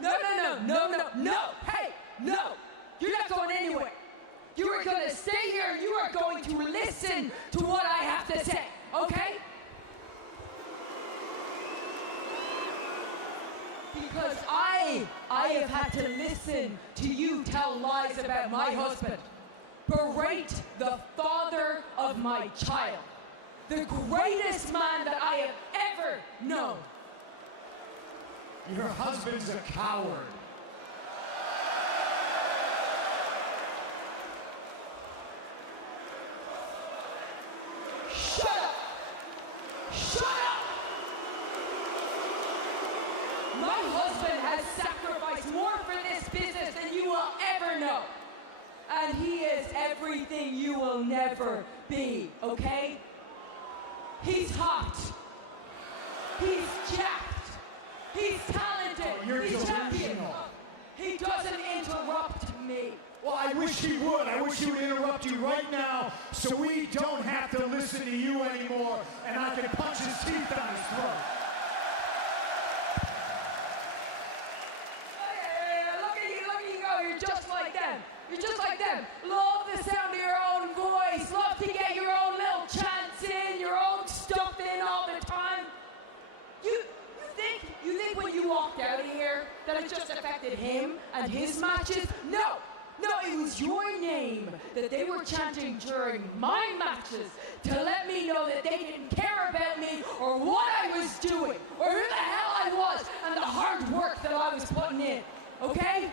No, hey, no, you're not going anywhere. You are going to stay here and you are going to listen to what I have to say, okay? Because I have had to listen to you tell lies about my husband, berate the father of my child, the greatest man that I have ever known. Your husband's a coward. Shut up! Shut up! My husband has sacrificed more for this business than you will ever know. And he is everything you will never be, okay? He's hot. He's jacked. He's talented. You're He's champion. delusional. He doesn't interrupt me. Well, I wish he would. I wish he would interrupt you right now so we don't have to listen to you anymore and I can punch his teeth down his throat. Look at you go. You're just like them. You're just like them. Love the sound of your own voice. Love to get your own little chants in, your own stuff in all the time. You think when you walked out of here that it just affected him and his matches? No. No, it was your name that they were chanting during my matches to let me know that they didn't care about me or what I was doing or who the hell I was and the hard work that I was putting in. Okay?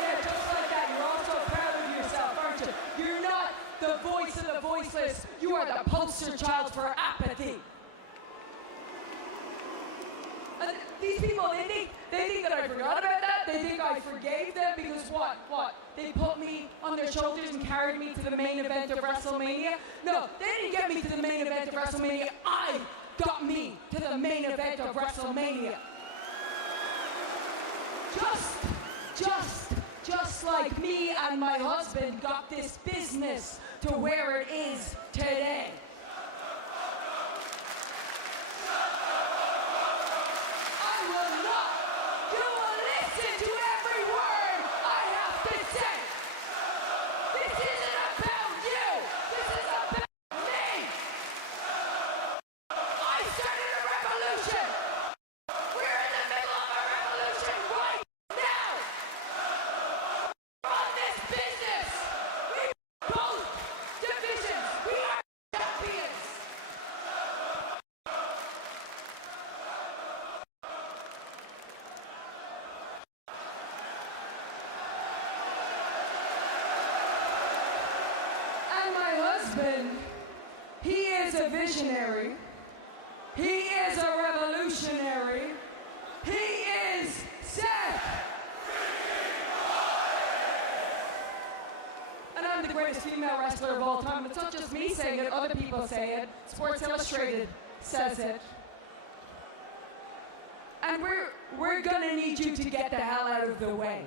Yeah, just like that. You're also proud of yourself, aren't you? You're not the voice of the voiceless. You are the poster child for apathy. And these people, they think that I forgot about that. They think I forgave them because what? They put me on their shoulders and carried me to the main event of WrestleMania? No, they didn't get me to the main event of WrestleMania. I got me to the main event of WrestleMania. Just like me and my husband got this business to where it is today. I will not. You will listen to every word I have to say. This isn't about you. This is about me. I started a revolution. We're in the middle of a revolution right now. Run this business. We both divisions. We are champions. And my husband, he is a visionary. He is a revolutionary. He is Seth. And I'm the greatest female wrestler of all time. It's not just me saying it, other people say it. Sports Illustrated says it. And we're gonna need you to get the hell out of the way,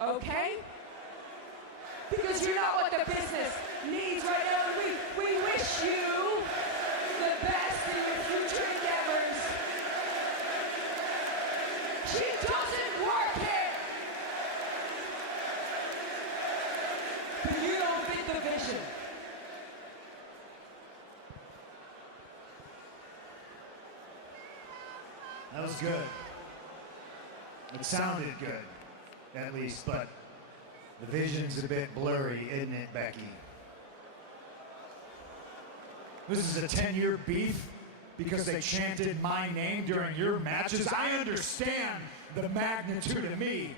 okay? Because you're not what the business needs right now. And we wish you the best in your future endeavors. She doesn't work here. But you don't fit the vision. That was good. It sounded good, at least, but the vision's a bit blurry, isn't it, Becky? This is a 10-year beef because they chanted my name during your matches. I understand the magnitude of me.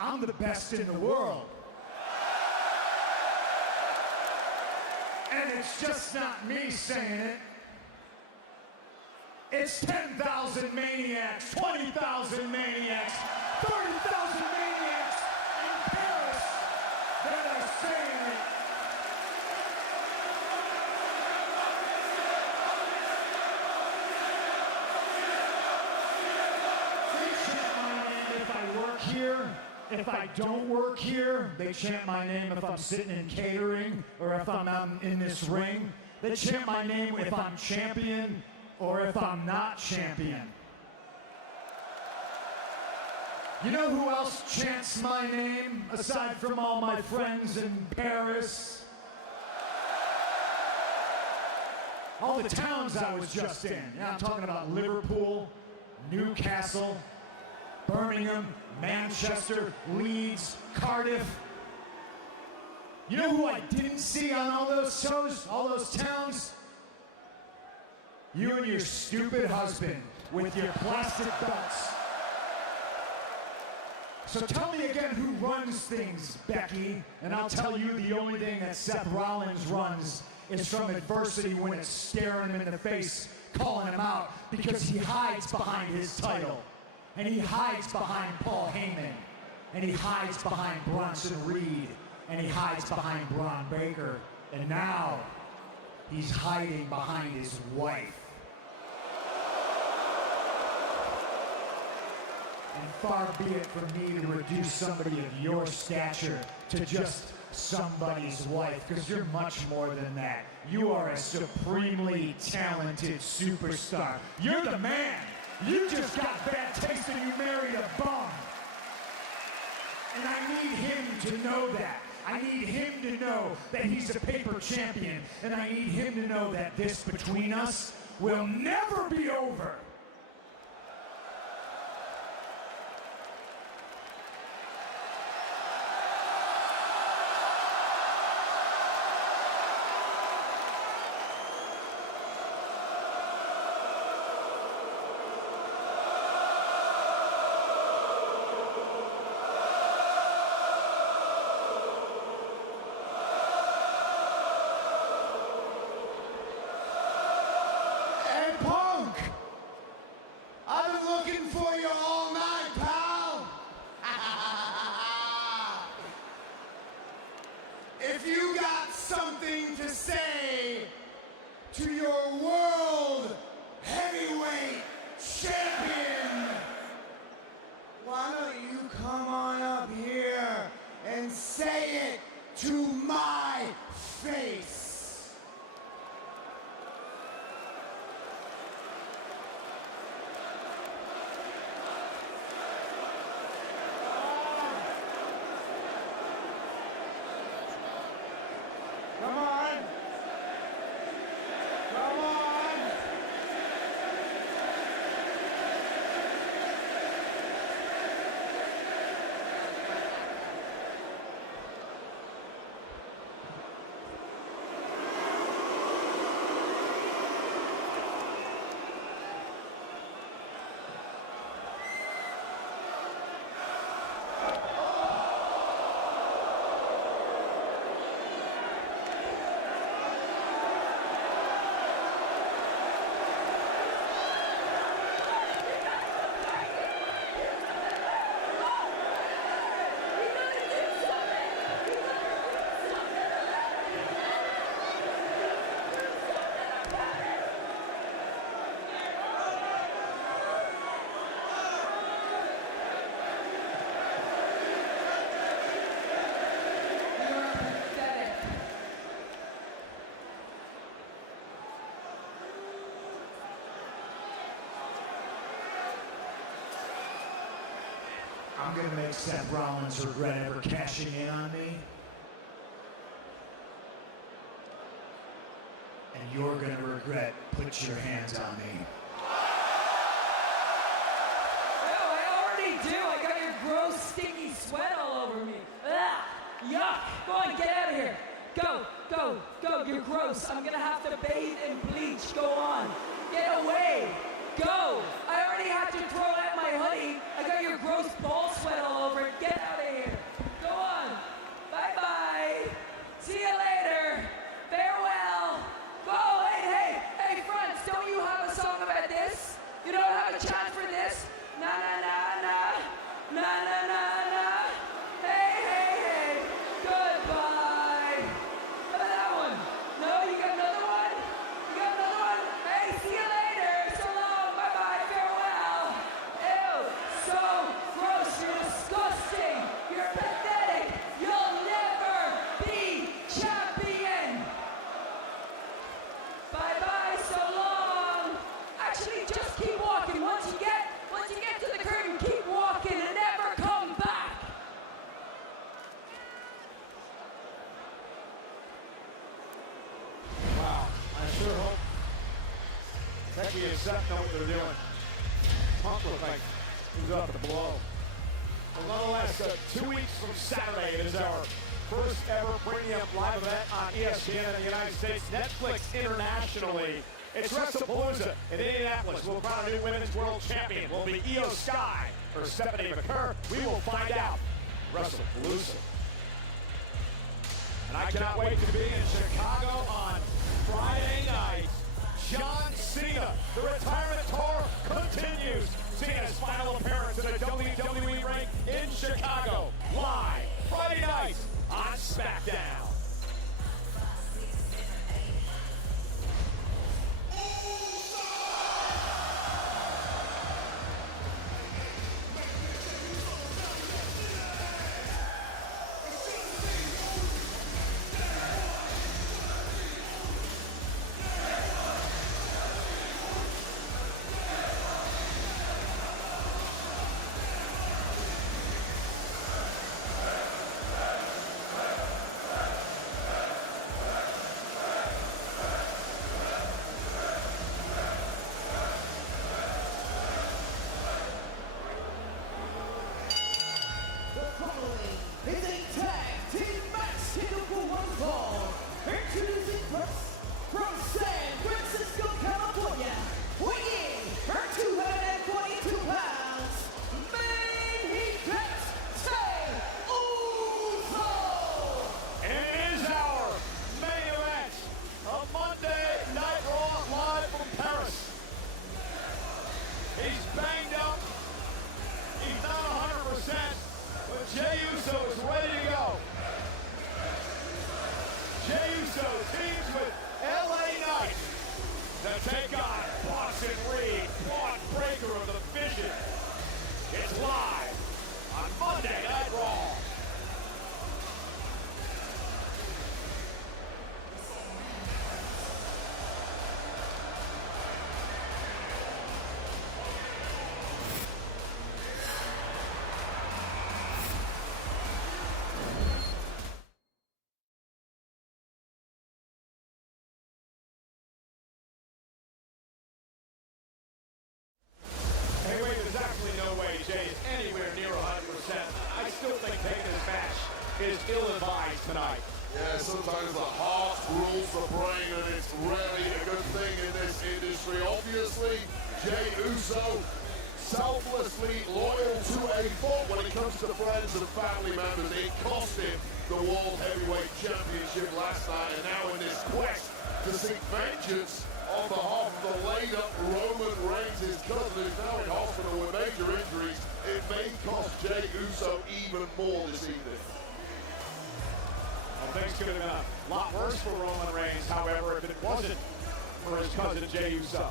I'm the best in the world. And it's just not me saying it. It's 10,000 maniacs, 20,000 maniacs, 30,000 maniacs in Paris that are saying it. They chant my name if I work here. If I don't work here, they chant my name if I'm sitting in catering or if I'm out in this ring. They chant my name if I'm champion or if I'm not champion. You know who else chants my name aside from all my friends in Paris? All the towns I was just in. Yeah, I'm talking about Liverpool, Newcastle, Birmingham, Manchester, Leeds, Cardiff. You know who I didn't see on all those shows, all those towns? You and your stupid husband with your plastic belts. So tell me again who runs things, Becky, and I'll tell you the only thing that Seth Rollins runs is from adversity when it's staring him in the face, calling him out because he hides behind his title. And he hides behind Paul Heyman. And he hides behind Bronson Reed. And he hides behind Braun Baker. And now he's hiding behind his wife. And far be it from me to reduce somebody of your stature to just somebody's wife, because you're much more than that. You are a supremely talented superstar. You're the man. You just got bad taste and you married a bum. And I need him to know that. I need him to know that he's a paper champion, and I need him to know that this between us will never be over. Hey, Punk! I've been looking for you all night, pal! If you got something to say to your world heavyweight champion, why don't you come on up here and say it to my face? Come on! Come on! I'm gonna make Seth Rollins regret ever cashing in on me. And you're gonna regret put your hands on me. Oh, I already do. I got your gross, sticky sweat all over me. Ugh, yuck. Go on, get out of here. Go, go, go. You're gross. I'm gonna have to bathe and bleach. Go on. Get away. Go. I already had to throw out my hoodie. I got your gross ball sweat all over it. Get out of here. Go on. Bye-bye. See you later. Farewell. Go. Hey, Franz, don't you have a song about this? You don't have a chance for this? Na na na na. Na na na na. Hey. Goodbye. How about that one? No, you got another one? You got another one? Hey, see you later. So long. Bye-bye. Farewell. Ew. So gross. You're disgusting. You're pathetic. You'll never be champion. Bye-bye. So long. Actually, just keep walking. Once you get to the curtain, keep walking and never come back. Wow, I sure hope Becky and Seth know what they're doing. Punk looked like he was up to blow. Well, nonetheless, 2 weeks from Saturday, it is our first ever premium live event on ESPN in the United States, Netflix internationally. It's WrestlePalooza in Indianapolis. We'll crown a new women's world champion. Will it be Io Sky or Stephanie McCurr? We will find out. WrestlePalooza. And I cannot wait to be in Chicago on Friday night. John Cena, the retirement tour continues. Cena's final appearance in a WWE ring in Chicago. Live Friday night on SmackDown. following is a tag team match scheduled for one fall. Introducing first, from San Francisco, California, weighing her 242 pounds, main event, Jey Uso! And it is our main event of Monday Night Raw live from Paris. He's banged up. He's not 100%, but Jey Uso is ready to go. Jey Uso teams with LA Knight to take on Boston Reed, Braun Breaker of the Vision. It's live on Monday Night Raw. Hey, wait, there's absolutely no way Jey is anywhere near 100%. I still think taking this match is ill-advised tonight. Yeah, sometimes the heart rules the brain, and it's rarely a good thing in this industry. Obviously, Jey Uso, selflessly loyal to a fault when it comes to friends and family members. It cost him the World Heavyweight Championship last night, and now in this quest to seek vengeance on behalf of the laid-up Roman Reigns, his cousin, who's now in hospital with major injuries, it may cost Jey Uso even more this evening. Well, things could have been a lot worse for Roman Reigns, however, if it wasn't for his cousin Jey Uso.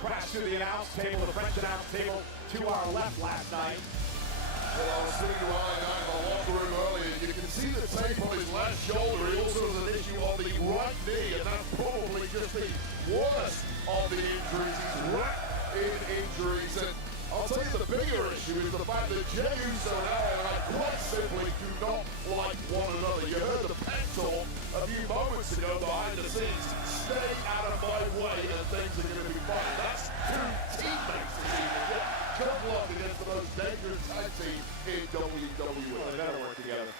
Crashed through the announce table, the French announce table, to our left last night. Well, I was sitting right now in the locker room earlier. You can see the tape on his left shoulder. He also has an issue on the right knee, and that's probably just the worst of the injuries. He's wrapped in injuries, and I'll tell you the bigger issue is the fact that Jey Uso and LA quite simply do not like one another. You heard the pep talk a few moments ago behind the scenes. Stay out of my way and things are going to be fine. That's two teammates this evening. Couple up against the most dangerous tag team in WWE. Well, they better work together.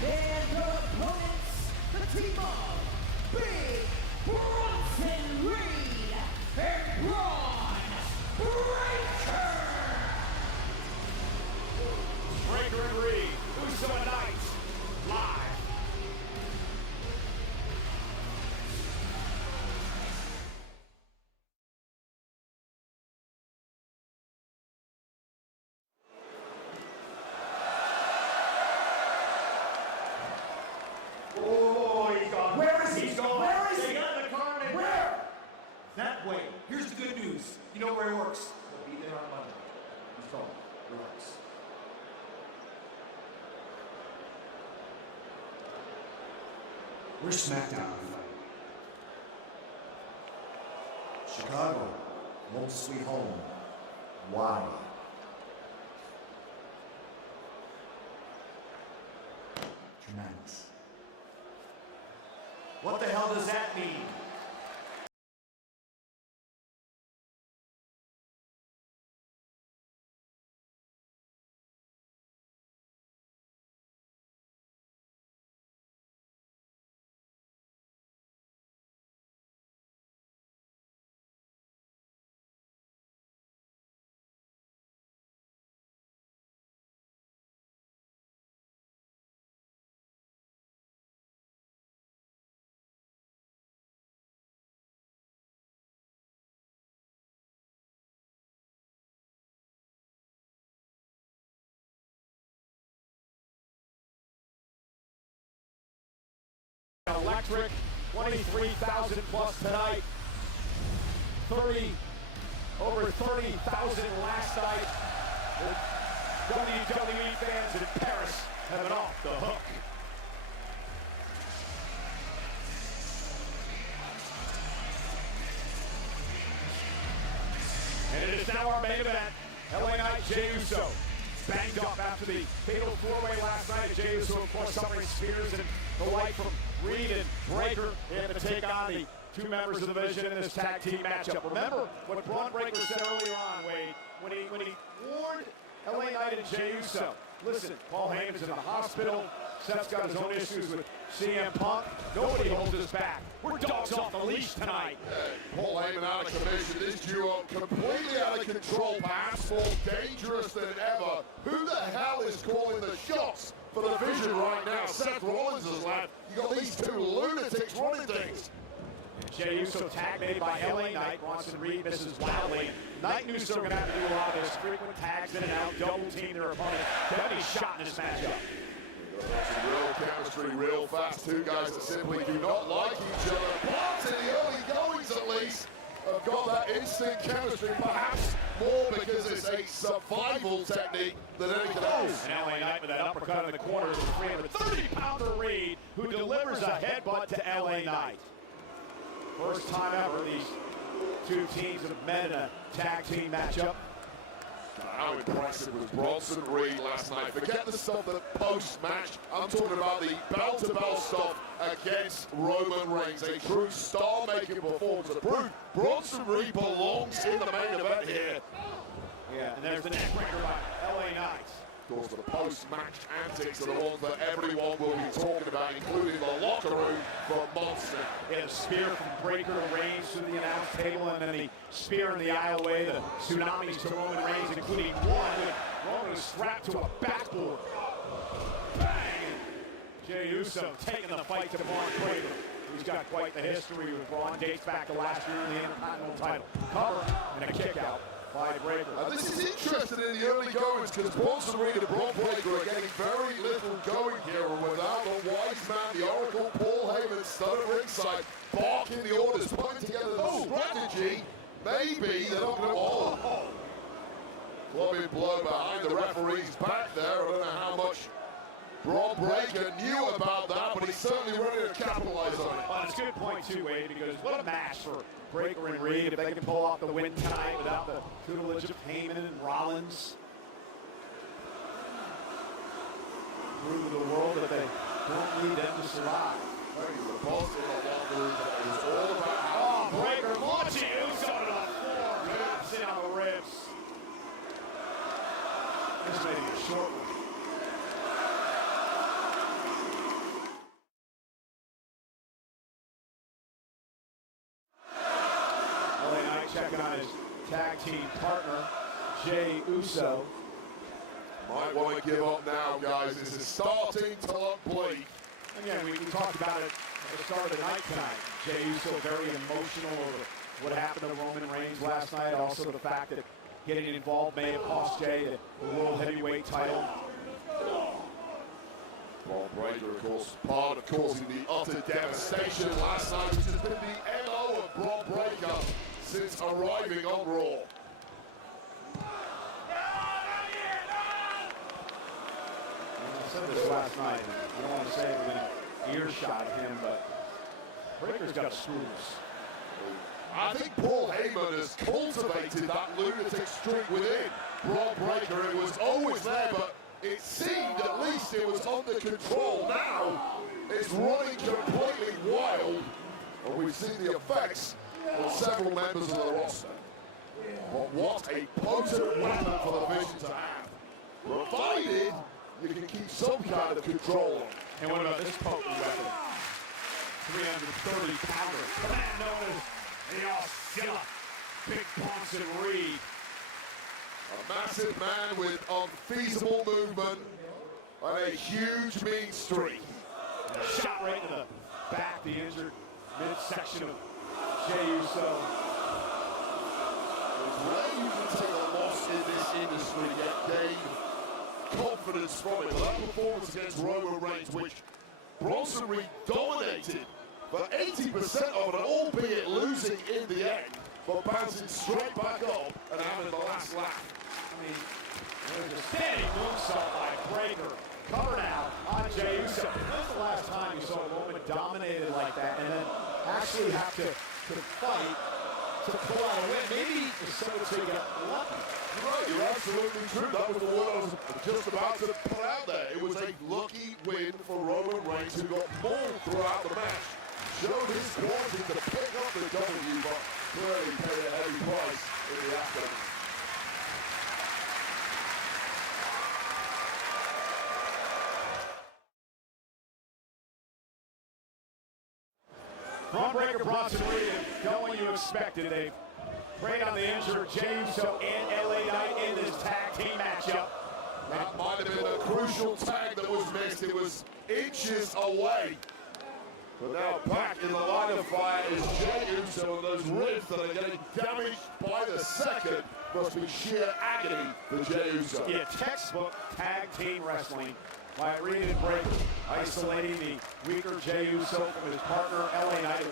And your opponents, the team of Big Bronson Reed and Braun Breaker! Breaker and Reed, Uso and Knight, live. Oh, he's gone. Where is he? He's gone. Where is They he? got in the car and Where? that way. Here's the good news. You know where he works. He'll be there on Monday. He's gone. Relax. Where's SmackDown? Chicago. Home sweet home. Why? Tremendous. What the hell does that mean? Electric, 23,000 plus tonight. Over 30,000 last night. The WWE fans in Paris have been off the hook. And it is now our main event. LA Knight, Jey Uso. Banged up after the fatal four-way last night. Jey Uso, of course, suffering spears and the like from Reed and Breakker. They have to take on the two members of the Vision in this tag team matchup. Remember what Braun Breakker said earlier on, Wade, when he warned LA Knight and Jey Uso. Listen, Paul Heyman's in the hospital. Seth's got his own issues with CM Punk. Nobody holds us back. We're dogs off the leash tonight. Paul Heyman out of commission. This duo completely out of control, perhaps more dangerous than ever. Who the hell is calling the shots for the Vision right now? Seth Rollins has left. You got these two lunatics running things. Jey Uso tag made by LA Knight. Bronson Reed misses wildly. Knight and Uso are going to have to do a lot of this. Frequent tags in and out, double team their opponent. Debbie shot in this matchup. Some real chemistry, real fast. Two guys that simply do not like each other. But in the early goings, at least, have got that instant chemistry. Perhaps more because it's a survival technique than anything else. And LA Knight with that uppercut in the corner to the 330-pounder Reed, who delivers a headbutt to LA Knight. First time ever these two teams have met in a tag team matchup. How impressive was Bronson Reed last night. Forget the stuff that post-match. I'm talking about the bell-to-bell stuff against Roman Reigns. A true star-making performance. To prove Bronson Reed belongs in the main event here. Yeah, and there's the neckbreaker by LA Knight. Of course, the post-match antics are the ones that everyone will be talking about, including the locker room from Monster. Yeah, the spear from Breakker to Reigns to the announce table, and then the spear in the aisleway, the tsunamis to Roman Reigns, including one with Roman strapped to a backboard. Bang! Jey Uso taking the fight to Braun Breakker. He's got quite the history with Braun, dates back to last year in the Intercontinental title. Cover and a kick out by Breakker. This is interesting in the early goings because Bronson Reed and Braun Breakker are getting very little going here, and without the wise man, the Oracle, Paul Heyman, stood at ringside, barking the orders, putting together the strategy. Maybe they're not going to clubbing blow behind the referee's back there. I don't know how much Braun Breakker knew about that, but he's certainly ready to capitalize on it. Well, it's a good point too, Wade, because what a match for Breakker and Reed if they can pull off the win tonight without the tutelage of Heyman and Rollins. Prove to the world that they don't need them to survive. The boss in the locker room, it was all about how Breakker launching Uso to the floor, collapsing on the ribs. This may be a short one. Checking on his tag team partner, Jey Uso. Might want to give up now, guys. This is starting to look bleak. Again, we talked about it at the start of the night tonight. Jey Uso very emotional over what happened to Roman Reigns last night. Also the fact that getting involved may have cost Jey the World Heavyweight title. Braun Breakker, of course, part of causing the utter devastation last night, which has been the MO of Braun Breakker since arriving on Raw. I said this last night, I don't want to say it within earshot of him, but Breakker's got screws. I think Paul Heyman has cultivated that lunatic streak within Braun Breakker. It was always there, but it seemed at least it was under control. Now it's running completely wild, and we've seen the effects on several members of the roster. But what a potent weapon for the Vision to have, provided you can keep some kind of control. And what about this potent weapon? 330-pounder, the man known as the Oscilla, Big Bronson Reed. A massive man with unfeasible movement and a huge mean streak. And a shot right in the back, the injured midsection of Jey Uso. It's rare you can take a loss in this industry yet gain confidence from it. But that performance against Roman Reigns, which Bronson Reed dominated for 80% of it, albeit losing in the end, but bouncing straight back up and having the last laugh. I mean, there's a standing moonsault by Breaker. Covered out on Jey Uso. When's the last time you saw a woman dominated like that and then actually have to fight to pull out a win? Maybe Uso got lucky. You're right, you're absolutely true. That was the word I was just about to put out there. It was a lucky win for Roman Reigns, who got mauled throughout the match. Showed his quality to pick up the W, but clearly paid a heavy price in the aftermath. Braun Breaker, Bronson Reed, going when you expected. They preyed on the injured Jey Uso and LA Knight in this tag team matchup. That might have been a crucial tag that was missed. It was inches away. But now back in the line of fire is Jey Uso, and those ribs that are getting damaged by the second must be sheer agony for Jey Uso. Yeah, textbook tag team wrestling by Reed and Breaker, isolating the weaker Jey Uso from his partner LA Knight.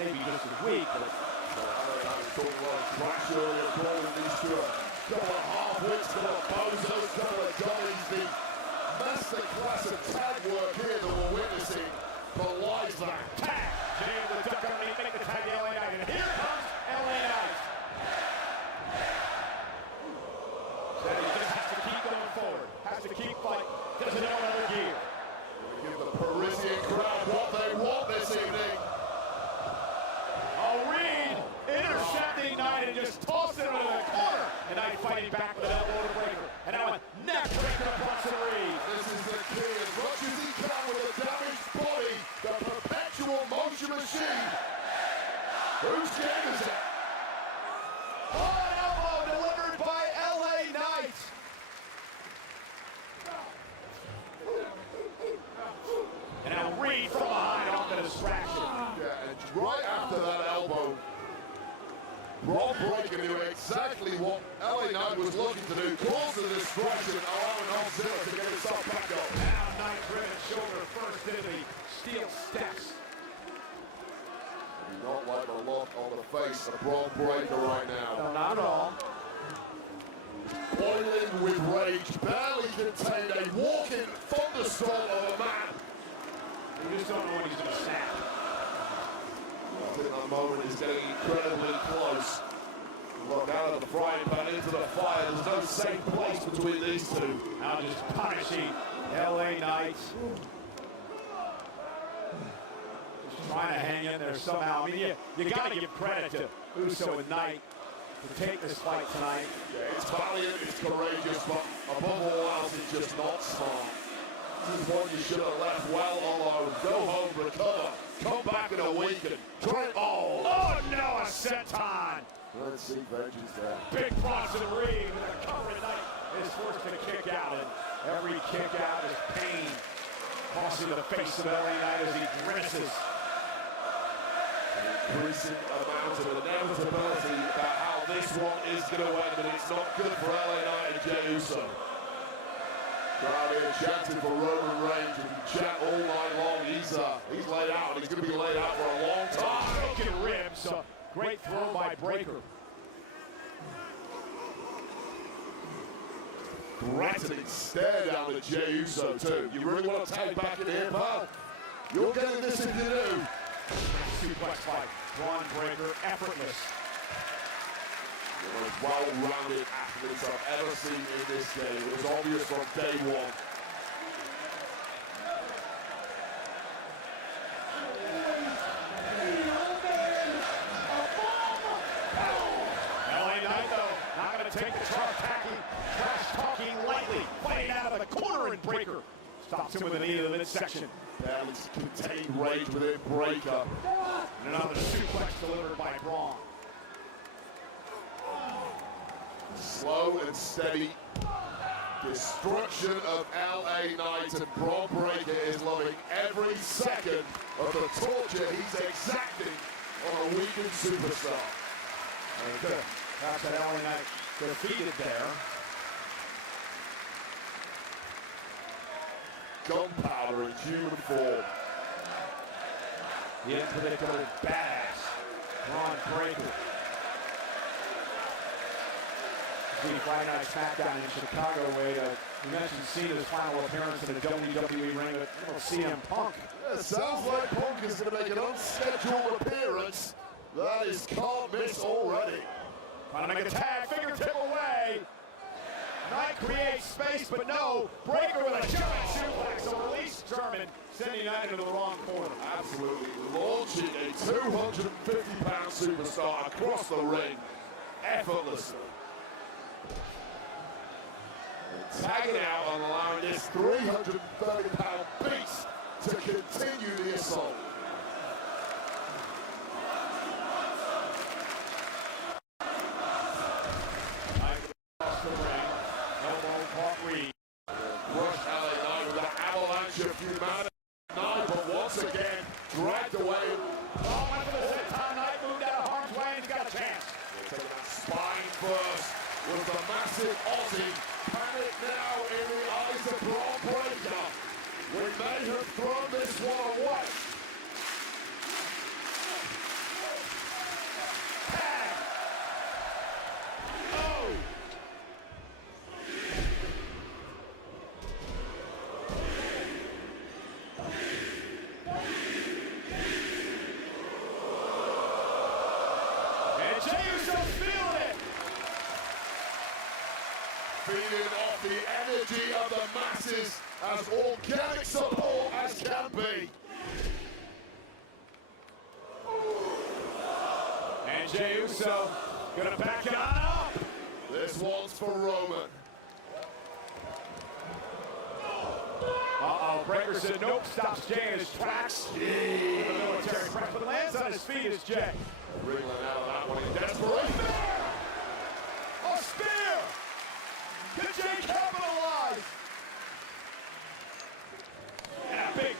Maybe just as weak, but I was talking a lot of trash earlier, calling these two a couple of half-wits, couple of bozos, couple of dummies. The masterclass of tag work here that we're witnessing belies that. Tag! Jey with the duck underneath, make the tag to LA Knight, and here comes LA Knight. So he just has to keep going forward, has to keep fighting, doesn't know another gear. Give the Parisian crowd what they want this evening. Oh, Reed intercepting Knight and just tossing him into the corner. And Knight fighting back with an elbow to Breaker. And now a neck breaker to Bronson Reed. This is the key, as much as he can with a damaged body, the perpetual motion machine. Whose game is it? Oh, an elbow delivered by LA Knight. And now Reed from behind off the distraction. Yeah, and right after that elbow, Braun Breaker knew exactly what LA Knight was looking to do. Calls the distraction, allowing Godzilla to get himself back up. Now Knight driven shoulder first into the steel steps. I do not like the look on the face of Braun Breaker right now. No, not at all. Boiling with rage, barely contained, a walking thunderstorm of a man. We just don't know when he's going to snap. I think that moment is getting incredibly close. Look, out of the frying pan into the fire. There's no safe place between these two. Now just punishing LA Knight. Just trying to hang in there somehow. I mean, you got to give credit to Uso and Knight to take this fight tonight. Yeah, it's valiant, it's courageous, but above all else, it's just not smart. This is one you should have left well alone. Go home, recover, come back in a week and try it all. Oh no, a senton! Let's see vengeance there. Big Bronson Reed with a cover tonight is forced to kick out, and every kick out is pain. Crossing the face of LA Knight as he grimaces. Increasing amount of inevitability about how this one is going to end, and it's not good for LA Knight and Jey Uso. Crowd here chanting for Roman Reigns, and chant all night long. He's laid out, and he's going to be laid out for a long time. Broken ribs, great throw by Breaker. Threatening stare down at Jey Uso too. You really want to take back in here, pal? You're getting this if you do. Suplex by Braun Breaker, effortless. The most well-rounded athletes I've ever seen in this game. It was obvious from day one. LA Knight, though, not going to take the trash talking lightly. Fighting out of the corner, and Breaker stops him with a knee to the midsection. Balance contained rage within Breaker. And another suplex delivered by Braun. Slow and steady destruction of LA Knight, and Braun Breaker is loving every second of the torture he's exacting on a weakened superstar. And that's that LA Knight defeated there. Gunpowder in human form. The unpredictable badass, Braun Breaker. The Friday Night SmackDown in Chicago, Wade. You mentioned Cena's final appearance in the WWE ring with CM Punk. Yeah, sounds like Punk is going to make an unscheduled appearance. That is can't miss already. Trying to make a tag, fingertip away. Knight creates space, but no. Breaker with a giant suplex. So release German, sending Knight into the wrong corner. Absolutely launching a 250-pound superstar across the ring effortlessly. And tagging out and allowing this 330-pound beast to continue the assault. Across the ring, elbow caught Reed. Rush LA Knight with an avalanche of humanity. Knight, but once again, dragged away. Oh, went for the set. Tom Knight moved out of harm's way and he's got a chance. Taking that spine first with the massive Aussie. Panic now in the eyes of Braun Breaker. We may have thrown this one away. Tag. Oh. And Jey Uso's feeling it. Feeding off the energy of the masses as organic support as can be. And Jey Uso gonna back it on up. This one's for Roman. Uh-oh, Breaker said nope, stops Jey in his tracks. The military press, but lands on his feet is Jey. Wriggling out of that one in desperation. A spear! Can Jey capitalize? And a big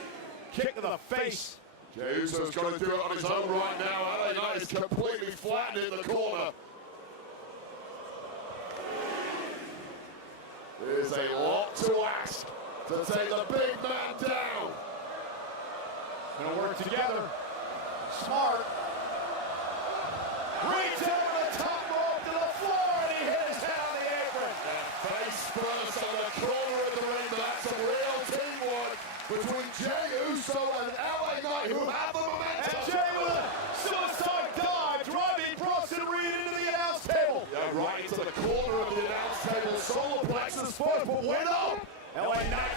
kick to the face. Jey Uso's going to do it on his own right now. LA Knight is completely flattened in the corner. There's a lot to ask to take the big man down. Gonna work together. Smart. Reach over the top rope to the floor and he hits down the apron. Face first on the corner of the ring, but that's a real teamwork between Jey Uso and LA Knight, who have the momentum. And Jey with a suicide dive, driving Bronson Reed into the announce table. Yeah, right into the corner of the announce table. Solar plexus first, but win up. LA Knight,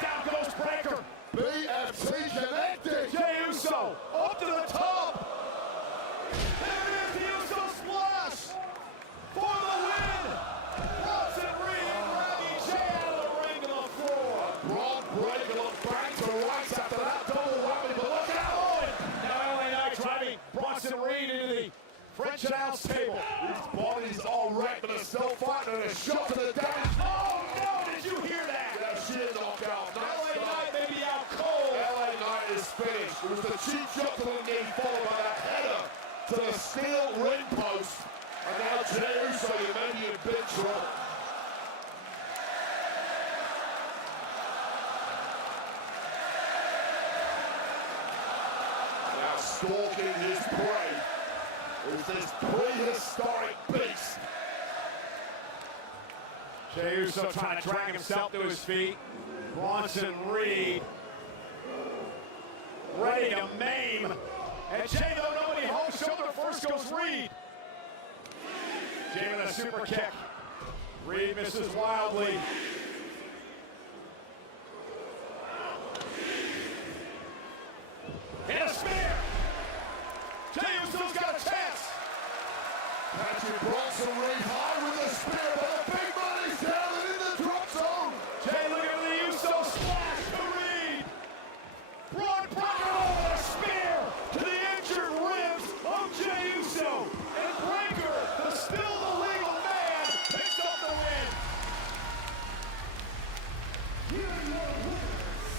down goes Breaker. BFT connected. Jey Uso, up to the top. There it is, the Uso splash for the win. Bronson Reed dragging Jey out of the ring to the floor. Braun Breaker looked back to rights after that double whammy, but look out! Now LA Knight driving Bronson Reed into the French announce table. These bodies are wrecked, but they're still fighting, and a shot to the dash. Oh no, did you hear that? Yeah, sheer knockout. LA Knight may be out cold. LA Knight is finished. It was the cheap shot to the knee, followed by that header to the steel ring post. And now Jey Uso, you may be in big trouble. Now stalking his prey is this prehistoric beast. Jey Uso trying to drag himself to his feet. Bronson Reed ready to maim. And Jey don't know any home shoulder. First goes Reed. Jey with a super kick. Reed misses wildly. And a spear. Jey Uso's got a chance. Patrick Bronson Reed high with a spear, but the big money's down and in the drop zone. Jey looking at the Uso splash to Reed. Braun Breaker over a spear to the injured ribs of Jey Uso. And Breaker, still the legal man, picks up the win. Here are your winners,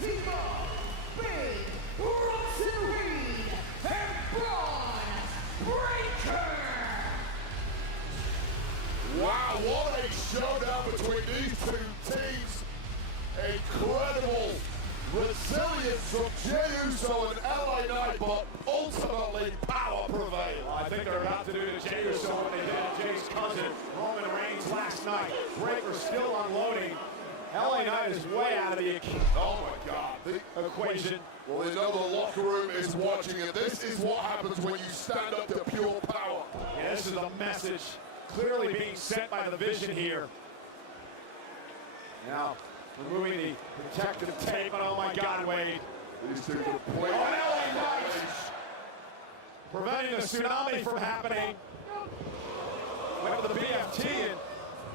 Team Up, Big Bronson Reed and Braun Breaker. Wow, what a showdown between these two teams. Incredible resilience from Jey Uso and LA Knight. Uso what they did to Jay's cousin, Roman Reigns, last night. Breakker still unloading. LA Knight is way out of the equation. Well, they know the locker room is watching it. This is what happens when you stand up to pure power. Yeah, this is a message clearly being sent by the Vision here. Now, removing the protective tape, but oh my God, Wade. These two are playing. LA Knight preventing the tsunami from happening. Went with the BFT and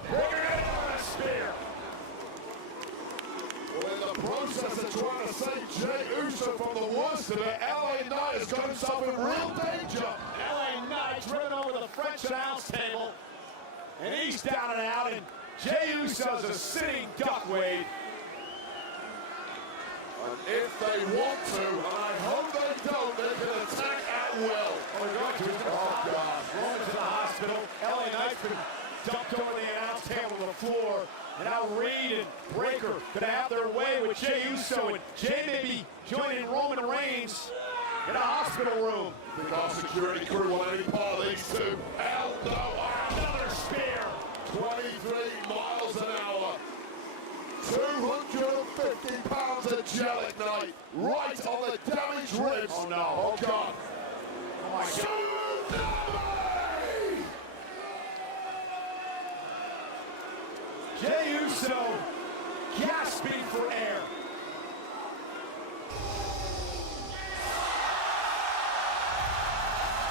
Breakker on a spear. Well, in the process of trying to save Jey Uso from the worst of it, LA Knight has got himself in real danger. LA Knight driven over the French announce table, and he's down and out, and Jey Uso's a sitting duck, Wade. And if they want to, and I hope they don't, they can attack at will. Oh, God. Roman's in the hospital. LA Knight's been dumped over the announce table to the floor. And now Reed and Breakker gonna have their way with Jey Uso, and Jey may be joining Roman Reigns in a hospital room. Think our security crew want any part of these two? Hell no! Another spear. 23 miles an hour. 250 pounds of gel at night. Right on the damaged ribs. Oh, no. Oh, God. Oh, my God. Tsunami! Jey Uso gasping for air.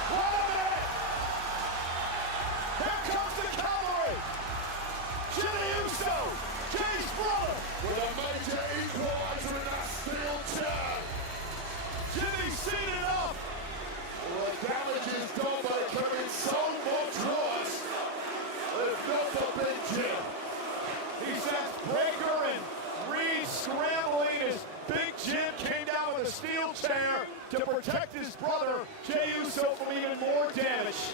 Wait a minute! Here comes the cavalry! Jey Uso, Jay's brother! With a major equalizer in that steel chair. Jimmy seated up! Well, the damage is done, but it could be so much worse. If not for Big Jim. He sends Breakker and Reed scrambling as Big Jim came down with a steel chair to protect his brother, Jey Uso, from even more damage.